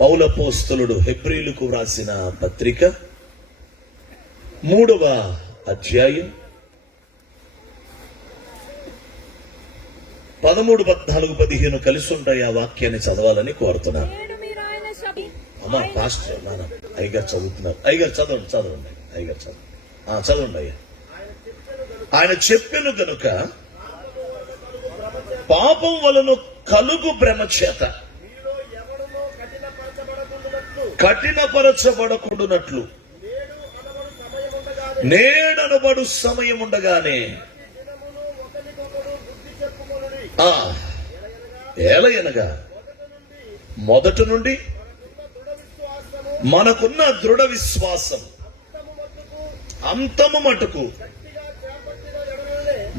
పౌలపోస్తలుడు హెబ్రీయులకు వ్రాసిన పత్రిక 3వ అధ్యాయం 13, 14, 15 కలిసి ఉంటాయి. ఆ వాక్యాన్ని చదవాలని కోరుతున్నాను. అమ్మా పాస్టర్ నాన్న అయ్యగారు చదువుతున్నారు. అయ్యగారు చదవండి అయ్యగారు చదవండి అయ్యా. ఆయన చెప్పెను గనుక పాపం వలన కలుగు భ్రమ చేత కఠినపరచబడకుండునట్లు నేడనబడు సమయం ఉండగానే ఏలయనగా మొదట నుండి మనకున్న దృఢ విశ్వాసం అంతము మటుకు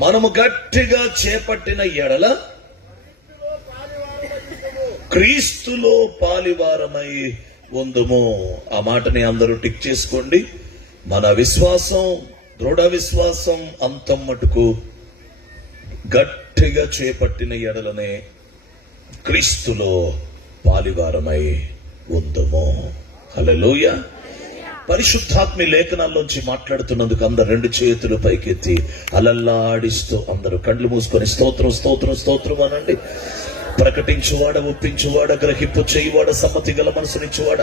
మనము గట్టిగా చేపట్టిన ఎడల క్రీస్తులో పాలివారమై ఉందుము. ఆ మాటని అందరూ టిక్ చేసుకోండి. మన విశ్వాసం, దృఢ విశ్వాసం అంతం మటుకు గట్టిగా చేపట్టిన ఎడలనే క్రీస్తులో పాలివారమై ఉందుము. హల్లెలూయా. పరిశుద్ధాత్మ లేఖనాల్లోంచి మాట్లాడుతున్నందుకు అందరు 2 చేతులు పైకెత్తి అలల్లాడిస్తూ అందరూ కళ్ళు మూసుకొని స్తోత్రం స్తోత్రం స్తోత్రం అనండి. ప్రకటించువాడ, ఒప్పించువాడ, గ్రహింపు చేయువాడ, సమ్మతి గల మనసునిచ్చువాడ,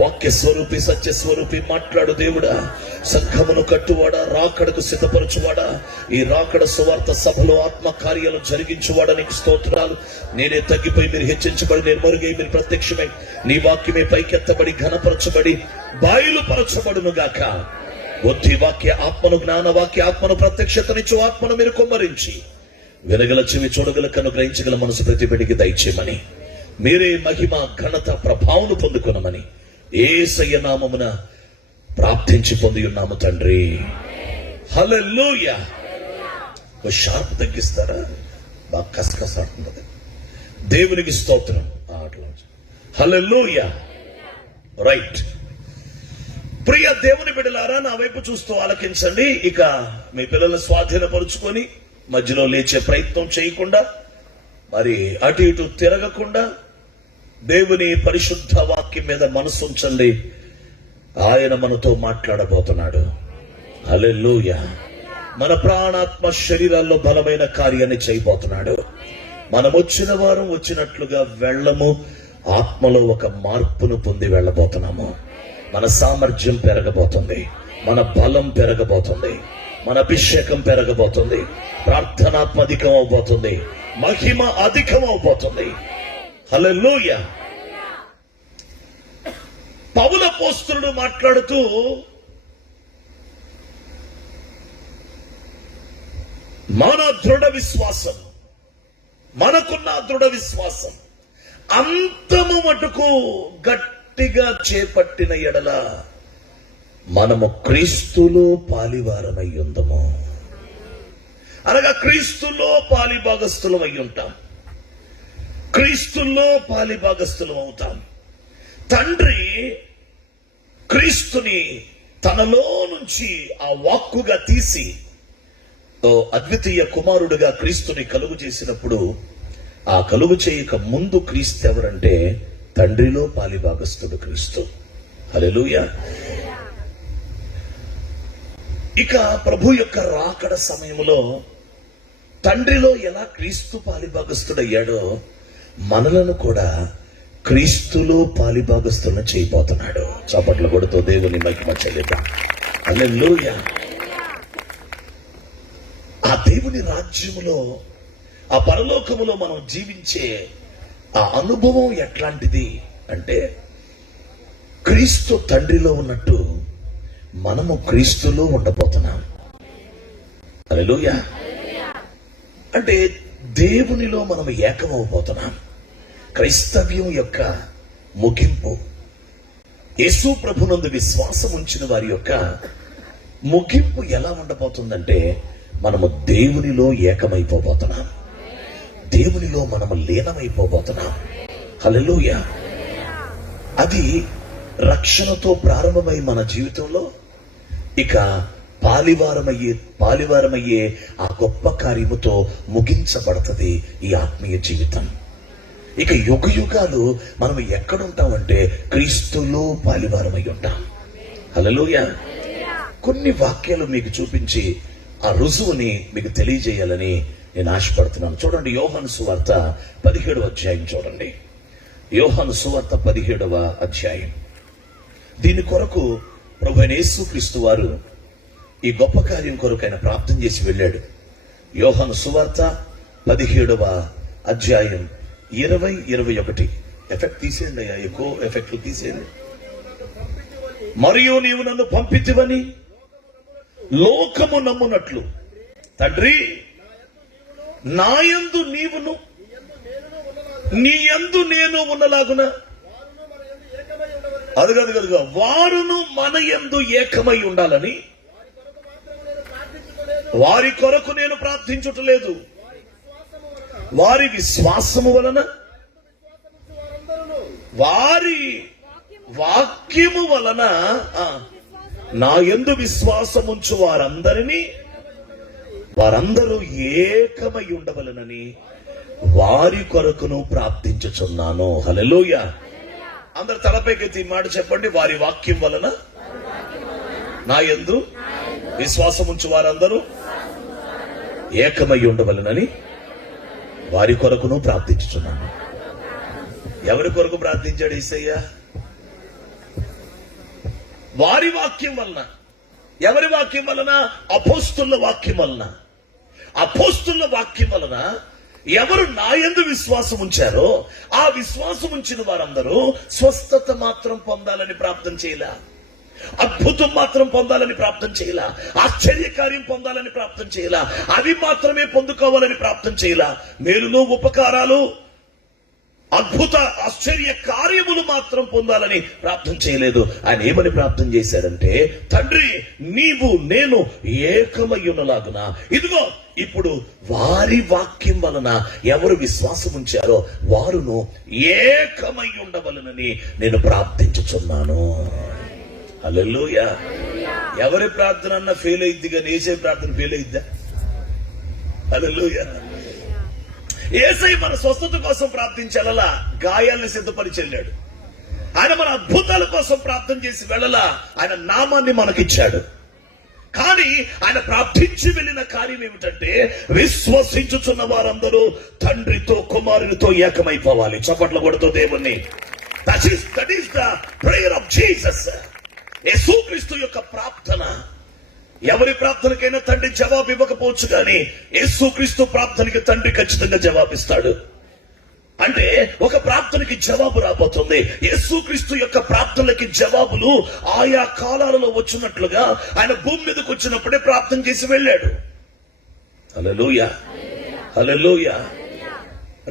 వాక్య స్వరూపి, సత్య స్వరూపి, మాట్లాడు దేవుడా, సంఘమును కట్టువాడా, రాకడకు సిద్ధపరచువాడా, ఈ రాకడ సువార్త సభలో ఆత్మ కార్యాలు జరిగించువాడా, నీకు స్తోత్రాలు. నేనే తగ్గిపోయి మీరు హెచ్చించబడి, నేను మరుగై మీరు ప్రత్యక్షమై నీ వాక్యమే పైకెత్తబడి ఘనపరచబడి బయలుపరచబడును గాక. బుద్ధి వాక్య ఆత్మను, జ్ఞాన వాక్య ఆత్మను, ప్రత్యక్షతనిచ్చు ఆత్మను మీరు కుమ్మరించి వినగల చెవి, చూడగల కను, గ్రహించగల మనసు ప్రతి బిడ్డకి దయచేయమని, మీరే మహిమ ఘనత ప్రభావం పొందుకునమని యేసయ్య నామమున ప్రార్థించి పొంది ఉన్నాము తండ్రి. హల్లెలూయా. షార్ప్ తగ్గిస్తారా? బాగా కసకసాడుతున్నది. దేవునికి స్తోత్రం. హల్లెలూయా. రైట్. ప్రియ దేవుని బిడ్డలారా, నా వైపు చూస్తూ ఆలకించండి. ఇక మీ పిల్లలను స్వాధీనపరుచుకొని మధ్యలో లేచే ప్రయత్నం చేయకుండా, మరి అటు ఇటు తిరగకుండా దేవుని పరిశుద్ధ వాక్యం మీద మనసు ఉంచండి. ఆయన మనతో మాట్లాడబోతున్నాడు. హల్లెలూయా. మన ప్రాణాత్మ శరీరాల్లో బలమైన కార్యాన్ని చేయబోతున్నాడు. మనం వచ్చిన వారం వచ్చినట్లుగా వెళ్ళము, ఆత్మలో ఒక మార్పును పొంది వెళ్ళబోతున్నాము. మన సామర్థ్యం పెరగబోతుంది, మన బలం పెరగబోతుంది, మన అభిషేకం పెరగబోతుంది, ప్రార్థనాత్మ అధికం అవబోతుంది, మహిమ అధికం అవబోతుంది. హల్లెలూయా. పౌలపోస్తలుడు మాట్లాడుతూ మన దృఢ విశ్వాసం, మనకున్న దృఢ విశ్వాసం అంతము మటుకు గట్టిగా చేపట్టిన ఎడల మనము క్రీస్తులో పాలివారమై ఉందము. అనగా క్రీస్తులో పాలిభాగస్థులం అయి ఉంటాం, క్రీస్తులో పాలిభాగస్థులం అవుతాం. తండ్రి క్రీస్తుని తనలో నుంచి ఆ వాక్కుగా తీసి అద్వితీయ కుమారుడుగా క్రీస్తుని కలుగు చేసినప్పుడు, ఆ కలుగు చేయక ముందు క్రీస్తు ఎవరంటే తండ్రిలో పాలిభాగస్థుడు క్రీస్తు. హల్లెలూయా. ఇక ప్రభు యొక్క రాకడ సమయంలో తండ్రిలో ఎలా క్రీస్తు పాలిభాగస్థుడయ్యాడో మనలను కూడా క్రీస్తులో పాలిభాగస్థులను చేయబోతున్నాడు. చప్పట్లు కొడుతూ దేవుని మహిమ చెల్లిద్దాం. హల్లెలూయా. ఆ దేవుని రాజ్యములో, ఆ పరలోకములో మనం జీవించే ఆ అనుభవం ఎట్లాంటిది అంటే, క్రీస్తు తండ్రిలో ఉన్నట్టు మనము క్రీస్తులో ఉండబోతున్నాం. హల్లెలూయా. అంటే దేవునిలో మనం ఏకమవబోతున్నాం. క్రైస్తవ్యం యొక్క ముగింపు, యేసు ప్రభునందు విశ్వాసం ఉంచిన వారి యొక్క ముగింపు ఎలా ఉండబోతుందంటే, మనము దేవునిలో ఏకమైపోబోతున్నాం, దేవునిలో మనము లీనమైపోబోతున్నాం. హల్లెలూయా. అది రక్షణతో ప్రారంభమై మన జీవితంలో ఇక పాలివారమయ్యే ఆ గొప్ప కార్యముతో ముగించబడుతుంది ఈ ఆత్మీయ జీవితం. ఇక యుగ యుగాలు మనం ఎక్కడుంటామంటే క్రీస్తులో పాలివారమై ఉంటాం. హల్లెలూయా. కొన్ని వాక్యాలు మీకు చూపించి ఆ రుజువుని మీకు తెలియజేయాలని నేను ఆశపడుతున్నాను. చూడండి, యోహాను సువార్త 17వ అధ్యాయం చూడండి. యోహాను సువార్త 17వ అధ్యాయం. దీని కొరకు ప్రభువైన యేసుక్రీస్తు వారు ఈ గొప్ప కార్యం కొరకు ఆయన ప్రార్థన చేసి వెళ్ళాడు. యోహాను సువార్త 17వ అధ్యాయం 20-21. ఎఫెక్ట్ తీసేయండి అయ్యా, ఎక్కువ ఎఫెక్ట్లు తీసేయండి. మరియు నీవు నన్ను పంపితివని లోకము నమ్మునట్లు తండ్రి నాయందు నీవును నీ యందు నేను ఉన్నలాగున అదుగదుగదుగా వారును మన యందు ఏకమై ఉండాలని వారి కొరకు నేను ప్రార్థించుటలేదు. వారి విశ్వాసము వలన, వారి వాక్యము వలన నా యందు విశ్వాసముంచు వారందరూ ఏకమై ఉండవలనని వారి కొరకును ప్రార్థించుచున్నాను. హల్లెలూయా. అందరు తలపైకెత్తి మాట చెప్పండి. వారి వాక్యం వలన నా యందు విశ్వాసముంచు వారందరూ ఏకమై ఉండవలనని వారి కొరకును ప్రార్థించుచున్నాను. ఎవరి కొరకు ప్రార్థించాడు యేసయ్య? వారి వాక్యం వలన. ఎవరి వాక్యం వలన? అపోస్తుల వాక్యం వలన. అపోస్తుల వాక్యం వలన ఎవరు నా యందు విశ్వాసం ఉంచారో ఆ విశ్వాసం ఉంచిన వారందరూ స్వస్థత మాత్రం పొందాలని ప్రార్థన చేయలా, అద్భుతం మాత్రం పొందాలని ప్రార్థన చేయలా, ఆశ్చర్యకార్యం పొందాలని ప్రార్థన చేయలా, అవి మాత్రమే పొందుకోవాలని ప్రార్థన చేయలా, మేలులు ఉపకారాలు అద్భుత ఆశ్చర్య కార్యములు మాత్రం పొందాలని ప్రార్థన చేయలేదు. ఆయన ఏమని ప్రార్థన చేశారంటే, తండ్రి నీవు నేను ఏకమయ్యున్నలాగున ఇదిగో ఇప్పుడు వారి వాక్యం వలన ఎవరు విశ్వాసం ఉంచారో వారును ఏకమై ఉండవలనని నేను ప్రార్థించుచున్నాను. హల్లెలూయా. ఎవరి ప్రార్థన అన్నా ఫెయిల్ అయింది కానీ యేసయ్య ప్రార్థన ఫెయిల్ అయిద్దా? హల్లెలూయా. యేసయ్య మన స్వస్థత కోసం ప్రార్థించాలలా, గాయాలను సిద్ధపరిచి వెళ్ళాడు. ఆయన మన అద్భుతాల కోసం ప్రార్థన చేసి వెళ్ళలా, ఆయన నామాన్ని మనకిచ్చాడు. కానీ ఆయన ప్రార్థించి వెళ్ళిన కార్యం ఏమిటంటే, విశ్వసించుచున్న వారందరూ తండ్రితో కుమారునితో ఏకమైపోవాలి. చప్పట్ల కొడుతూ దేవుణ్ణి. That is the prayer of Jesus. యేసుక్రీస్తు యొక్క ప్రార్థన. ఎవరి ప్రార్థనకైనా తండ్రి జవాబు ఇవ్వకపోవచ్చు, కానీ యేసుక్రీస్తు ప్రార్థనకి తండ్రి ఖచ్చితంగా జవాబిస్తాడు. అంటే ఒక ప్రార్థనకి జవాబు రాబోతుంది. యేసుక్రీస్తు యొక్క ప్రార్థనలకి జవాబులు ఆయా కాలాలలో వచ్చినట్లుగా ఆయన భూమి మీదకి వచ్చినప్పుడే ప్రార్థన చేసి వెళ్ళాడు. హల్లెలూయా. హల్లెలూయా.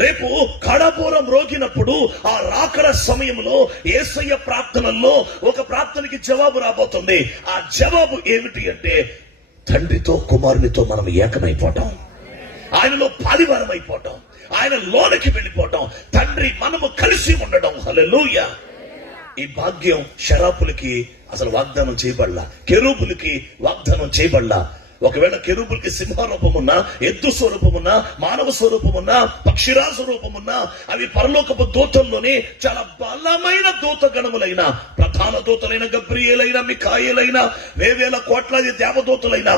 రేపు కడపూరం రోగినప్పుడు ఆ రాకడ సమయంలో యేసయ్య ప్రార్థనల్లో ఒక ప్రార్థనకి జవాబు రాబోతుంది. ఆ జవాబు ఏమిటి అంటే, తండ్రితో కుమారునితో మనం ఏకమైపోవటం, ఆయనలో పాలివారం అయిపోవటం, ఆయన లోనికి వెళ్ళిపోవటం, తండ్రి మనము కలిసి ఉండడం. హల్లెలూయా. ఈ భాగ్యం శరాపులకి అసలు వాగ్దానం చేయబడలా, కెరూబులకి వాగ్దానం చేయబడలా. ఒకవేళ కెరూబులకి సింహరూపమున్నా, ఎద్దు స్వరూపమున్నా, మానవ స్వరూపమున్నా, పక్షిరాజ రూపమున్నా, అవి పరలోకపు దూతల్లోనే చాలా బలమైన దూత గణములైన, ప్రధాన దూతలైన గబ్రియేలైన, మిఖాయేలైన, వేవేల కోట్లాది దేవదూతలైన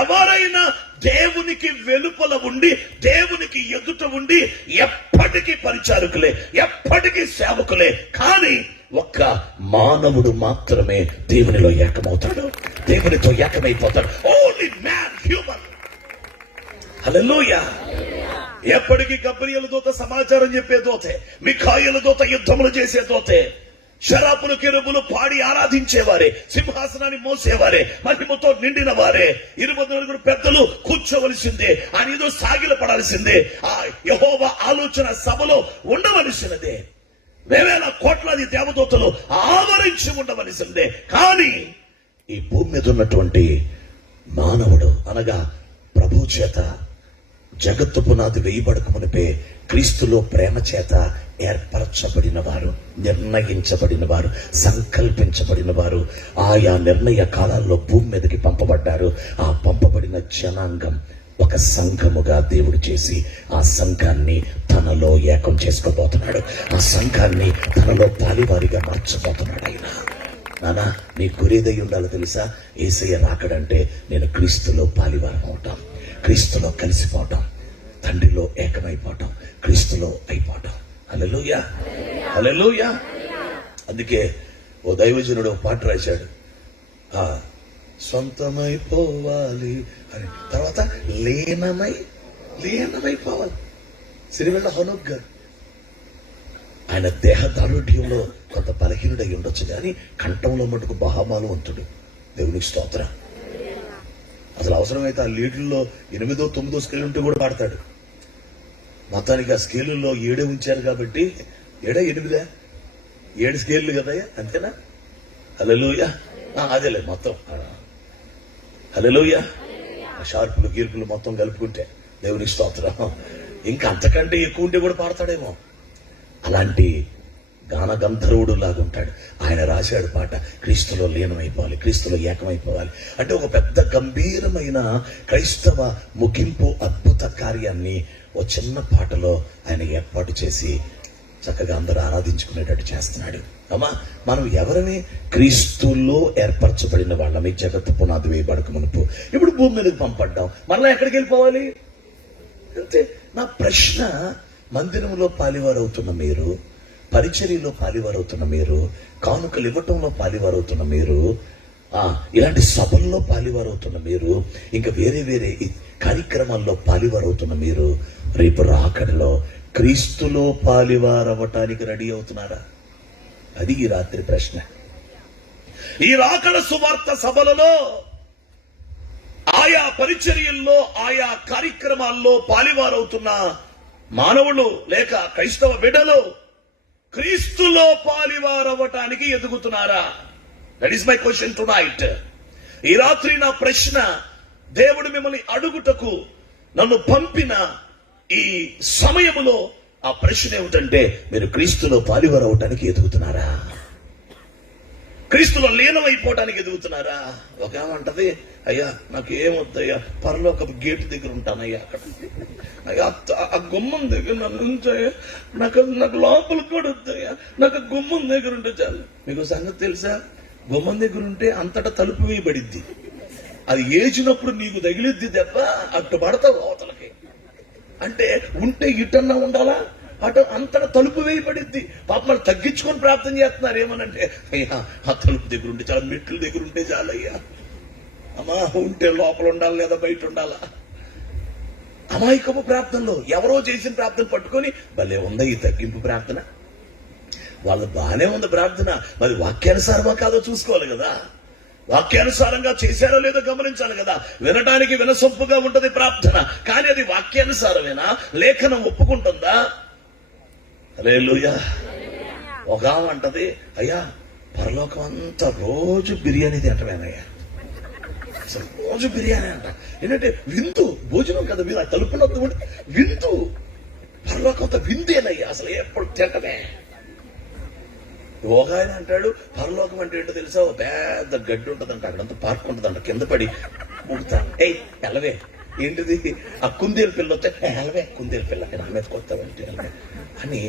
ఎవరైనా దేవునికి వెలుపల ఉండి దేవునికి ఎదుట ఉండి ఎప్పటికీ పరిచారకులే, ఎప్పటికీ సేవకులే. కానీ ఒక్క మానవుడు మాత్రమే దేవునిలో ఏకమవుతాడు, దేవునితో ఏకమైపోతాడు. Only man, human. హల్లెలూయా. ఎప్పటికీ గబ్రియేలు దూత సమాచారం చెప్పే దూతే, మిఖాయేలు దూత యుద్ధములు చేసే దూతే, శరాపులు కెరూబులు పాడి ఆరాధించేవారే, సింహాసనాన్ని మోసేవారే, మహిమతో నిండిన వారే, 24 పెద్దలు కూర్చోవలసిందే, ఆయన ఏదో సాగిల పడాల్సిందే, ఆ యెహోవా ఆలోచన సభలో ఉండవలసినదే, వేవేల కోట్లాది దేవదూతలు ఆవరించి ఉండవలసిందే. కానీ ఈ భూమి మీద ఉన్నటువంటి మానవుడు అనగా ప్రభు చేత జగత్తు పునాది వేయబడక మునిపే క్రీస్తులో ప్రేమ చేత ఏర్పరచబడిన వారు, నిర్ణయించబడిన వారు, సంకల్పించబడిన వారు ఆయా నిర్ణయ కాలాల్లో భూమి మీదకి పంపబడ్డారు. ఆ పంపబడిన జనాంగం ఒక సంఘముగా దేవుడు చేసి ఆ సంఘాన్ని తనలో ఏకం చేసుకోబోతున్నాడు. ఆ సంఘాన్ని తనలో పాలివారిగా మార్చబోతున్నాడు ఆయన. నానా, నీ గురేదై ఉండాలో తెలుసా? యేసయ్య రాకడంటే నేను క్రీస్తులో పాలివారం అవటం, క్రీస్తులో కలిసిపోవటం, తండ్రిలో ఏకమైపోవటం, క్రీస్తులో అయిపోవటం. హల్లెలూయా, హల్లెలూయా. అందుకే ఓ దైవజనుడు పాట రాశాడు, సొంతమైపోవాలి అని, తర్వాత లీనమైపోవాలి. సిరివెళ్ళ హనుక్ గారు ఆయన దేహ దారుఢ్యంలో కొంత బలహీనుడై ఉండొచ్చు కానీ కంఠంలో మటుకు బహామాలవంతుడు. దేవునికి స్తోత్రం. అసలు అవసరమైతే ఆ లీటర్లో 8, 9 స్కేల్ ఉంటే కూడా పాడతాడు. మొత్తానికి ఆ స్కేలుల్లో 7 ఉంచారు కాబట్టి 7, 7 స్కేళ్లు కదా, అంతేనా? హల్లెలూయా. అదేలే మొత్తం. హల్లెలూయా. షార్పులు గీర్పులు మొత్తం కలుపుకుంటే దేవునికి స్తోత్రం. ఇంకా అంతకంటే ఎక్కువ ఉంటే కూడా పాడతాడేమో. అలాంటి గాన గంధర్వుడు లాగుంటాడు. ఆయన రాశాడు పాట, క్రీస్తులో లీనమైపోవాలి, క్రీస్తులో ఏకమైపోవాలి. అంటే ఒక పెద్ద గంభీరమైన క్రైస్తవ ముగింపు అద్భుత కార్యాన్ని ఓ చిన్న పాటలో ఆయన ఏర్పాటు చేసి చక్కగా అందరూ ఆరాధించుకునేటట్టు చేస్తున్నాడు. అమ్మా, మనం ఎవరమే? క్రీస్తులో ఏర్పరచబడిన వాళ్ళమే. జగత్తు పునాది వేయబడక మునుపు ఇప్పుడు భూమి మీదకి పంపడ్డాం, మరలా ఎక్కడికి వెళ్ళిపోవాలి? అంతే. నా ప్రశ్న, మందిరంలో పాలివారవుతున్న మీరు, పరిచర్యలో పాలివారవుతున్న మీరు, కానుకలు ఇవ్వటంలో పాలివారవుతున్న మీరు, ఇలాంటి సభల్లో పాలివారవుతున్న మీరు, ఇంకా వేరే వేరే కార్యక్రమాల్లో పాలివారవుతున్న మీరు, రేపు రాకడలో క్రీస్తులో పాలివారవటానికి రెడీ అవుతున్నారా? అది ఈ రాత్రి ప్రశ్న. ఈ రాకడ సువార్త సభలలో, ఆయా పరిచర్యల్లో, ఆయా కార్యక్రమాల్లో పాలివారవుతున్న మానవులు లేక క్రైస్తవ బిడ్డలు క్రీస్తులో పాలివారవటానికి ఎదుగుతున్నారా? That is my question tonight. ఈ రాత్రి నా ప్రశ్న, దేవుడు మిమ్మల్ని అడుగుటకు నన్ను పంపిన ఈ సమయములో ఆ ప్రశ్న ఏమిటంటే, మీరు క్రీస్తులో పాలివారవటానికి ఎదుగుతున్నారా? క్రీస్తులో లీనమైపోవటానికి ఎదుగుతున్నారా? ఒక ఏమంటది, అయ్యా నాకు ఏమొద్దయ్యా, పరలోకపు గేటు దగ్గర ఉంటానయ్యా, అక్కడ అయ్యా ఆ గుమ్మం దగ్గర నన్ను ఉంచాయా, నాకు లోపలికి కూడా వద్దయ్యా, నాకు గుమ్మం దగ్గర ఉంటే చాలు. మీకు సంగతి తెలుసా? గుమ్మం దగ్గర ఉంటే అంతటా తలుపు వేయబడిద్ది. అది ఏచినప్పుడు నీకు తగిలిద్ది దెబ్బ, అట్టు పడతావు అవతలకి. అంటే ఉంటే ఇటన్నా ఉండాలా, అటు అంతటా తలుపు వేయబడిద్ది. పాప మనం తగ్గించుకొని ప్రార్థన చేస్తున్నారు. ఏమనంటే, అయ్యా ఆ తలుపు దగ్గర ఉంటే చాలా, మెట్ల దగ్గర ఉంటే చాలయ్యా. అమ్మా, ఉంటే లోపల ఉండాలి లేదా బయట ఉండాలా? అమాయకపు ప్రార్థనలో ఎవరో చేసిన ప్రార్థన పట్టుకొని, భలే ఉందా ఈ తగ్గింపు ప్రార్థన, వాళ్ళు బాగానే ఉంది ప్రార్థన, మరి వాక్యానుసారమా కాదో చూసుకోవాలి కదా. వాక్యానుసారంగా చేశారో లేదో గమనించాలి కదా. వినటానికి వినసొంపుగా ఉంటది ప్రార్థన, కానీ అది వాక్యానుసారమేనా? లేఖనం ఒప్పుకుంటుందా? హల్లెలూయా. ఒక అంటది, అయ్యా పరలోకం అంతా రోజు బిర్యానీ తింటమేనయ్యా, అసలు రోజు బిర్యానీ అంట. ఏంటంటే విందు, భోజనం కదా, మీరు తలుపునొద్దు విందు, పరలోకం అంతా విందేనయ్యా, అసలు ఎప్పుడు తింటమే. ఒక ఆయన అంటాడు, పరలోకం అంటే ఏంటో తెలుసా? ఒక పెద్ద గడ్డి ఉంటదంట, అక్కడంతా పార్క్ ఉంటదంట, కింద పడి ముడుతా, ఎలవే ఏంటిది, ఆ కుందేలు పిల్ల వస్తే ఎలవే కుందేలు పిల్ల నా మీద కొత్తావంటే అని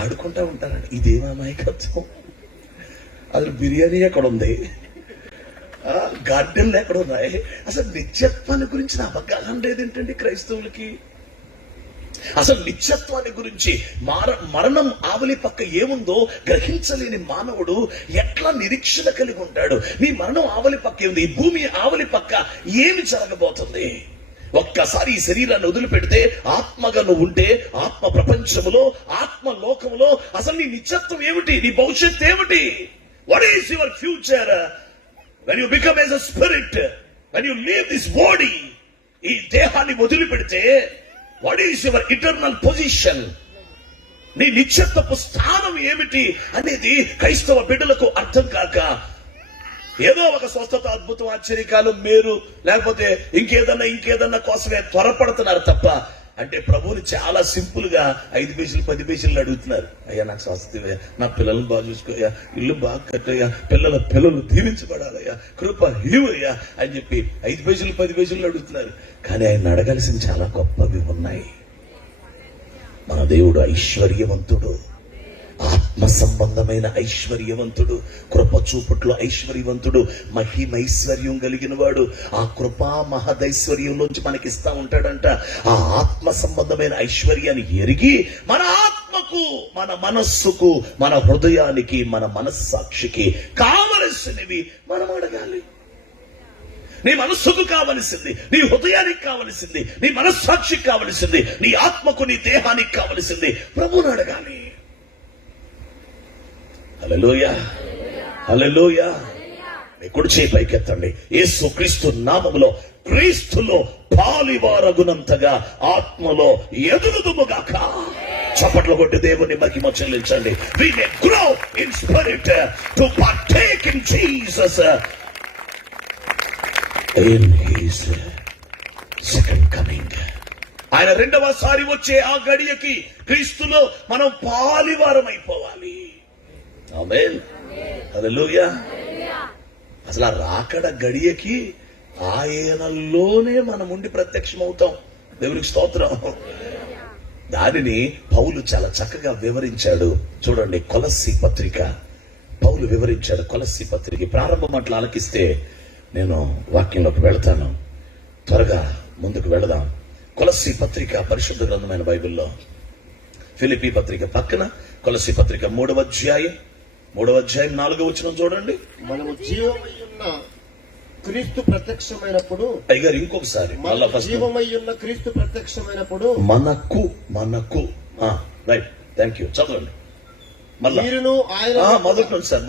ఆడుకుంటా ఉంటారండి. ఇదేమా మైకత్వం? అసలు బిర్యానీ ఎక్కడ ఉంది, గార్డెన్లు ఎక్కడ ఉన్నాయి? అసలు నిత్యత్వాన్ని గురించి నా అవగాహన లేదేంటండి క్రైస్తవులకి? అసలు నిత్యత్వాన్ని గురించి, మరణం ఆవలి పక్క ఏముందో గ్రహించలేని మానవుడు ఎట్లా నిరీక్షణ కలిగి ఉంటాడు? నీ మరణం ఆవలి పక్క ఏముంది? ఈ భూమి ఆవలి పక్క ఏమి జరగబోతుంది? ఒక్కసారి ఈ శరీరాన్ని వదిలిపెడితే, ఆత్మగా నువ్వు ఉంటే, ఆత్మ ప్రపంచములో, ఆత్మ లోకములో అసలు నీ నిత్యత్వం ఏమిటి? నీ భవిష్యత్తు ఏమిటి? What is your future when you become as a spirit, when you leave this body? ఈ దేహాన్ని వదిలిపెడితే what is your eternal position? నీ నిత్యత్వపు స్థానం ఏమిటి అనేది క్రైస్తవ బిడ్డలకు అర్థం కాక ఏదో ఒక స్వస్థత, అద్భుతం, ఆశ్చర్యకాలం, మేరు, లేకపోతే ఇంకేదన్నా కోసమే త్వరపడుతున్నారు తప్ప అంటే ప్రభువుని చాలా సింపుల్ గా 5 పైసలు 10 పైసలు అడుగుతున్నారు. అయ్యా నాకు స్వస్థ, నా పిల్లల్ని బాగా చూసుకోయ్యా, ఇల్లు బాగా కట్టయ్యా, పిల్లలు దీవించబడాలయ్యా, కృప ఇవ్వయ్యా అని చెప్పి 5 పైసలు 10 పైసలు అడుగుతున్నారు. కానీ ఆయన అడగాల్సిన చాలా గొప్పవి ఉన్నాయి. మన దేవుడు ఐశ్వర్యవంతుడు, ఆత్మ సంబంధమైన ఐశ్వర్యవంతుడు, కృప చూపుట్లో ఐశ్వర్యవంతుడు, మహిమైశ్వర్యం కలిగిన వాడు. ఆ కృపా మహదైశ్వర్యంలోంచి మనకిస్తా ఉంటాడంట. ఆ ఆత్మ సంబంధమైన ఐశ్వర్యాన్ని ఎరిగి మన ఆత్మకు, మన మనస్సుకు, మన హృదయానికి, మన మనస్సాక్షికి కావలసినవి మనం అడగాలి. నీ మనస్సుకు కావలసింది, నీ హృదయానికి కావలసింది, నీ మనస్సాక్షికి కావలసింది, నీ ఆత్మకు, నీ దేహానికి కావలసింది ప్రభువుని అడగాలి. హల్లెలూయా, హల్లెలూయా. మీ కుడి చేయి పైకెత్తండి. యేసు క్రీస్తు నామములో, క్రీస్తులో పాలివారగునంతగా ఆత్మలో ఎదుగుదుముగాక. చప్పట్లు కొట్టి దేవుని మహిమ చెల్లించండి. We may grow in spirit to partake in Jesus in his second coming. ఆయన రెండవసారి వచ్చే ఆ గడియకి క్రీస్తులో మనం పాలివారం అయిపోవాలి. ఆమేన్, హల్లెలూయా. అసలు ఆ రాకడ గడియకి ఆయనలోనే మనం ఉండి ప్రత్యక్షమవుతాం. దేవునికి స్తోత్రం. దానిని పౌలు చాలా చక్కగా వివరించాడు. చూడండి, కొలస్సీ పత్రిక పౌలు వివరించాడు. కొలస్సీ పత్రిక ప్రారంభ మాటలు ఆలకిస్తే నేను వాక్యంలోకి వెళతాను. త్వరగా ముందుకు వెళదాం. కొలస్సీ పత్రిక పరిశుద్ధ గ్రంథమైన బైబిల్లో ఫిలిప్పీ పత్రిక పక్కన కొలస్సీ పత్రిక 3వ అధ్యాయం 4వ వచనం చూడండి. మనము జీవమయ్యున్న క్రీస్తు ప్రత్యక్షమైనప్పుడు, అయ్యారు ఇంకొకసారి జీవమయ్యున్న క్రీస్తు ప్రత్యక్షమైనప్పుడు మనకు రైట్, థ్యాంక్ యూ. చదవండి మీరును ఆయన మొదటి నుంచి సార్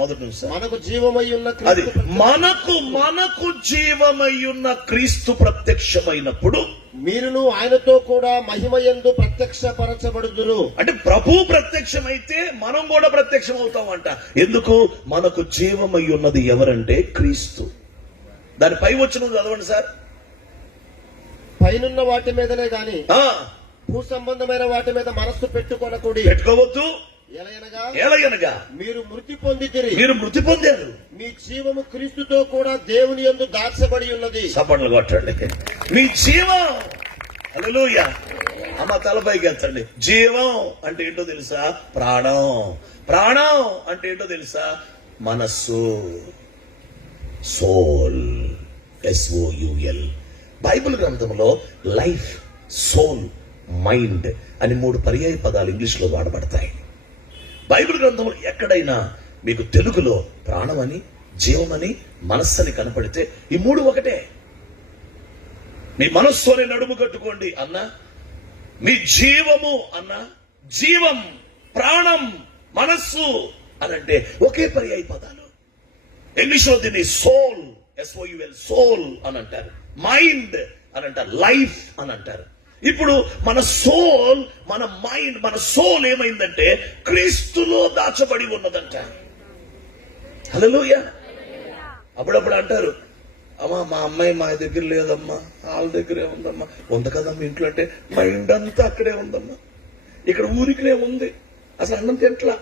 మనకు జీవమయ్యున్న అది మనకు జీవమయ్యున్న క్రీస్తు ప్రత్యక్షమైనప్పుడు మీరును ఆయనతో కూడా మహిమయందు ప్రత్యక్షపరచబడుదురు. అంటే ప్రభు ప్రత్యక్షమైతే మనం కూడా ప్రత్యక్షం అవుతామంట. ఎందుకు? మనకు జీవమై ఉన్నది ఎవరంటే క్రీస్తు. దాని పై వచ్చిన చదవండి సార్. పైనున్న వాటి మీదనే గాని భూ సంబంధమైన వాటి మీద మనస్సు పెట్టుకోవద్దు. ఎలయనగా మీరు మృతి పొందారు, మీ జీవము క్రీస్తుతో కూడా దేవుని యందు దాచబడి ఉన్నది. సపట్లు కొట్టండి. మీ జీవం, హల్లెలూయా. అమ్మ తలపైకి ఎత్తండి. జీవం అంటే ఏంటో తెలుసా? ప్రాణం అంటే ఏంటో తెలుసా? మనస్సు, సోల్, SOUL. బైబిల్ గ్రంథంలో లైఫ్, సోల్, మైండ్ అని 3 పర్యాయ పదాలు ఇంగ్లీష్ లో వాడబడతాయి. బైబిల్ గ్రంథంలో ఎక్కడైనా మీకు తెలుగులో ప్రాణమని, జీవమని, మనస్సని కనపడితే ఈ 3 ఒకటే. మీ మనస్సు అనే నడుము కట్టుకోండి అన్నా, మీ జీవము అన్నా, జీవం, ప్రాణం, మనస్సు అనంటే ఒకే పర్యాయ పదాలు. ఇంగ్లీష్ లో దీన్ని సోల్, SOUL, సోల్ అని అంటారు. మైండ్ అని అంటారు, లైఫ్ అని అంటారు. ఇప్పుడు మన సోల్, మన మైండ్, మన సోల్ ఏమైందంటే క్రీస్తులో దాచబడి ఉన్నదంట. హల్లెలూయా. అప్పుడప్పుడు అంటారు, అమ్మా మా అమ్మాయి మా దగ్గర లేదమ్మా, వాళ్ళ దగ్గరే ఉందమ్మా. ఉంది కదమ్మా ఇంట్లో అంటే మైండ్ అంతా అక్కడే ఉందమ్మా, ఇక్కడ ఊరికినే ఉంది. అసలు అన్నం తింటలా,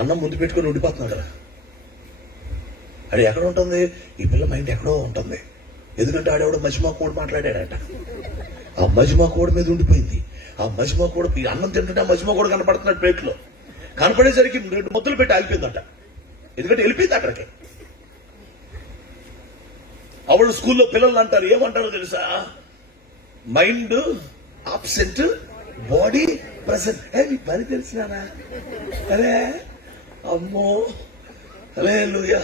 అన్నం ముందు పెట్టుకుని ఉండిపోతున్నాడు కదా. అది ఎక్కడ ఉంటుంది? ఈ పిల్ల మైండ్ ఎక్కడో ఉంటుంది. ఎందుకంటే ఆడెవడో మజిమా కోడ్ మాట్లాడాడట. ఆ మజిమా కోడ్ మీద ఉండిపోయింది. ఆ మజిమా కోడ్ అన్నం తింటుంటే ఆ మజిమా కోడ్ కనపడుతున్నాడు ప్లేట్లో. కనపడేసరికి 2 ముద్దలు పెట్టి ఆగిపోయిందట. ఎందుకంటే వెళ్ళిపోయింది అక్కడికి. అప్పుడు స్కూల్లో పిల్లలు అంటారు, ఏమంటారో తెలుసా? Mind absent, body present. నీకు పని తెలిసినానా? అరే అమ్మో, హల్లెలూయా.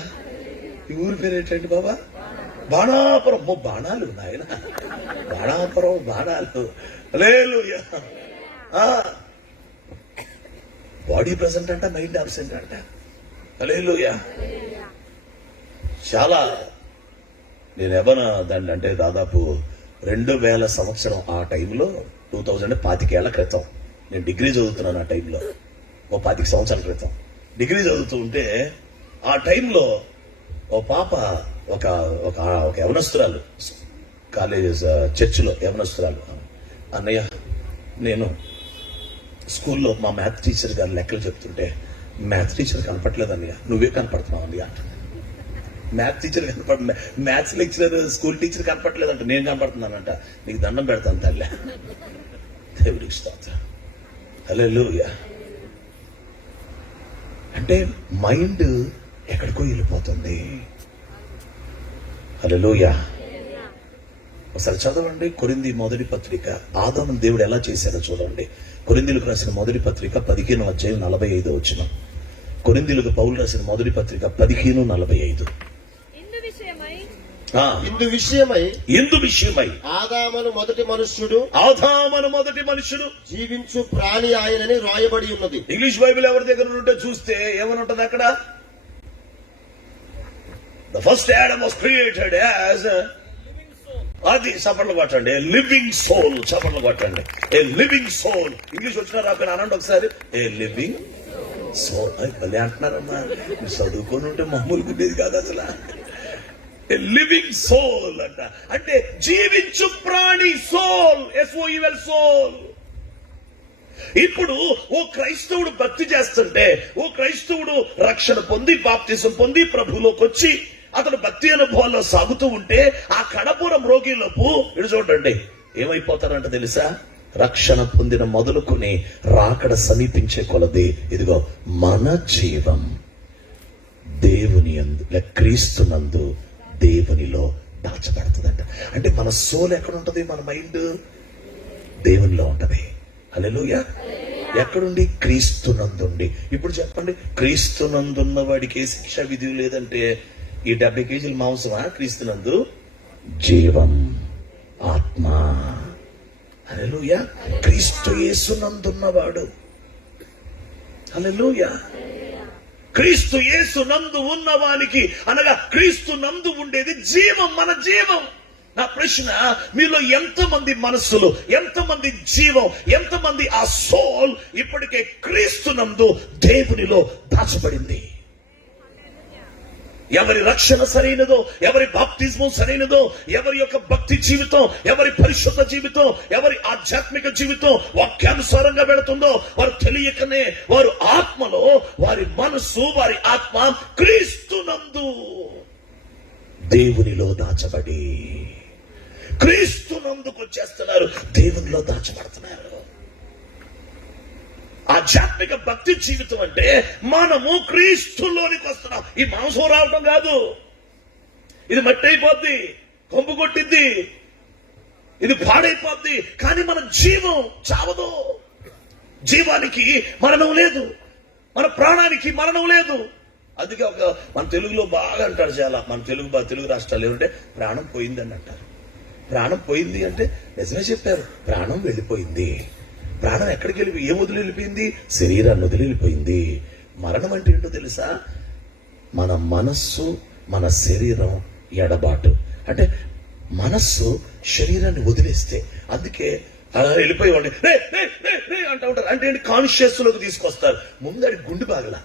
ఈ ఊరి పేరు ఏంటండి బాబా? బాణాపురం. బాణాలు నాయన, బాణాపురం, బాణాలు. హల్లెలూయా. బాడీ ప్రెసెంట్ అంట, మైండ్ అబ్సెంట్ అంట. హల్లెలూయా. చాలా నేను ఎవరు దాన్ని అంటే దాదాపు 2000 సంవత్సరం ఆ టైంలో, 25 ఏళ్ల క్రితం నేను డిగ్రీ చదువుతున్నాను. ఆ టైంలో 25 సంవత్సరాల క్రితం డిగ్రీ చదువుతూ ఉంటే ఆ టైంలో ఓ పాప, ఒక యవనస్తురాలు, కాలేజ్ చర్చిలో యవనస్తురాలు, అన్నయ్య నేను స్కూల్లో మా మ్యాథ్స్ టీచర్ గారు లెక్కలు చెప్తుంటే మ్యాథ్స్ టీచర్ కనపట్లేదు అన్నయ్య, నువ్వే కనపడుతున్నావు అన్నయ్య అంట. మ్యాథ్స్ టీచర్ కనపడలే, మ్యాథ్స్ లెక్చరర్ స్కూల్ టీచర్ కనపట్లేదంట, నేను కనపడుతున్నానంట. నీకు దండం పెడతాను తల్లే. దేవుడికి స్తోత్రం. హల్లెలూయా. అంటే మైండ్ ఎక్కడికో వెళ్ళిపోతుంది. హల్లెలూయా. ఒకసారి చదవండి కొరింథీ మొదటి పత్రిక. ఆదాము దేవుడు ఎలా చేశాడో చూడండి. కొరింథీలకు రాసిన మొదటి పత్రిక 15:45. కొరింథీలకు పౌలు రాసిన మొదటి పత్రిక 15:45. ఇందు విషయమై ఆదామును మొదటి మనుష్యుడు జీవించు ప్రాణి ఆయనని రాయబడి ఉన్నది. ఇంగ్లీష్ బైబిల్ ఎవరి దగ్గర ఉంటే చూస్తే ఏమని ఉంటది అక్కడ? The first Adam was created as అది చప్పట్లు కొట్టండి. A living soul. చప్పట్లు కొట్టండి. A living soul. ఇంగ్లీష్ వచ్చినా రాకపోయినా అనండి ఒకసారి. A living soul. మళ్ళీ అంటున్నారమ్మా, చదువుకొని ఉంటే మామూలుగా ఉండేది కాదు అసలు. లివింగ్ సోల్ అంట, అంటే జీవించు ప్రాణి. Soul, SOUL, soul. ఇప్పుడు ఓ క్రైస్తవుడు భక్తి చేస్తుంటే, ఓ క్రైస్తవుడు రక్షణ పొంది బాప్తిజం పొంది ప్రభులోకి వచ్చి అతను భక్తి అనుభవాల్లో సాగుతూ ఉంటే ఆ కడపురం రోగిలోపు ఇటు చూడండి ఏమైపోతారంట తెలుసా? రక్షణ పొందిన మొదలుకొని రాకడ సమీపించే కొలది ఇదిగో మన జీవం దేవుని యందు క్రీస్తునందు దేవునిలో దాచబడుతుందంట. అంటే మన సోల్ ఎక్కడ ఉంటది? మన మైండ్ దేవునిలో ఉంటది. హల్లెలూయా. ఎక్కడుండి? క్రీస్తునందుండి. ఇప్పుడు చెప్పండి, క్రీస్తునందున్న వాడికి ఏ శిక్ష విధి లేదంటే ఈ 70 కేజీల మాంసమా? క్రీస్తునందు జీవం, ఆత్మ. హల్లెలూయా. క్రీస్తు యేసునందున్నవాడు. హల్లెలూయా. క్రీస్తు యేసు నందు ఉన్నవానికి అనగా క్రీస్తు నందు ఉండేది జీవం, మన జీవం. నా ప్రశ్న, మీలో ఎంతమంది మనస్సులు, ఎంతమంది జీవం, ఎంతమంది ఆ సోల్ ఇప్పటికే క్రీస్తు నందు దేవునిలో దాచబడింది? ఎవరి రక్షణ సరైనదో, ఎవరి బాప్తిజం సరైనదో, ఎవరి యొక్క భక్తి జీవితం, ఎవరి పరిశుద్ధ జీవితం, ఎవరి ఆధ్యాత్మిక జీవితం వాక్యానుసారంగా వెళుతుందో వారు తెలియకనే వారు ఆత్మలో, వారి మనస్సు, వారి ఆత్మ క్రీస్తునందు దేవునిలో దాచబడి క్రీస్తునందుకు వచ్చేస్తున్నారు, దేవునిలో దాచబడుతున్నారు. ఆధ్యాత్మిక భక్తి జీవితం అంటే మనము క్రీస్తులోనికి వస్తున్నాం. ఈ మాంసం రావటం కాదు. ఇది మట్టి అయిపోద్ది, కొంపు కొట్టిద్ది, ఇది పాడైపోద్ది, కానీ మన జీవం చావదు. జీవానికి మరణం లేదు, మన ప్రాణానికి మరణం లేదు. అందుకే మన తెలుగులో బాగా అంటారు చాలా, మన తెలుగు రాష్ట్రాలు ఏమంటే ప్రాణం పోయిందని అంటారు. ప్రాణం పోయింది అంటే నిజమే చెప్పారు, ప్రాణం వెళ్ళిపోయింది. ప్రాణం ఎక్కడికి వెళ్ళిపోయి ఏం వదిలి వెళ్ళిపోయింది? శరీరాన్ని వదిలి వెళ్ళిపోయింది. మరణం అంటే ఏంటో తెలుసా? మన మనస్సు, మన శరీరం ఎడబాటు. అంటే మనస్సు శరీరాన్ని వదిలేస్తే, అందుకే అలా వెళ్ళిపోయేవాడిని అంటూ ఉంటారు. అంటే ఏంటి? కాన్షియస్ లోకి తీసుకొస్తారు. ముందు ఆడి గుండె బాగలా,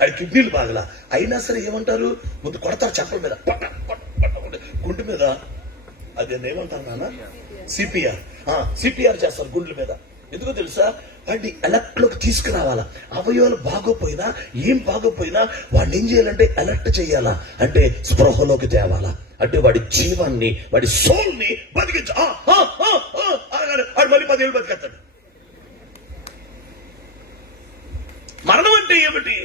ఆడి కిడ్నీలు బాగలా, అయినా సరే ఏమంటారు? ముందు కొడతారు చెప్పల మీద, గుండె మీద. అది ఏమంటారు నాన్న? సిపిఆర్ చేస్తారు గుండెల మీద. ఎందుకో తెలుసా? వాడిని అలర్ట్ లోకి తీసుకురావాలా. అవయవాలు బాగోపోయినా, ఏం బాగోపోయినా వాడిని ఏం చేయాలంటే అలర్ట్ చేయాలా, అంటే స్పృహలోకి తేవాలా. అంటే వాడి జీవాన్ని, వాడి సోల్ ని బతికించు. వాడు మళ్ళీ 10 ఏళ్ళు బతికేస్తాడు. మరణం అంటే ఏమిటి?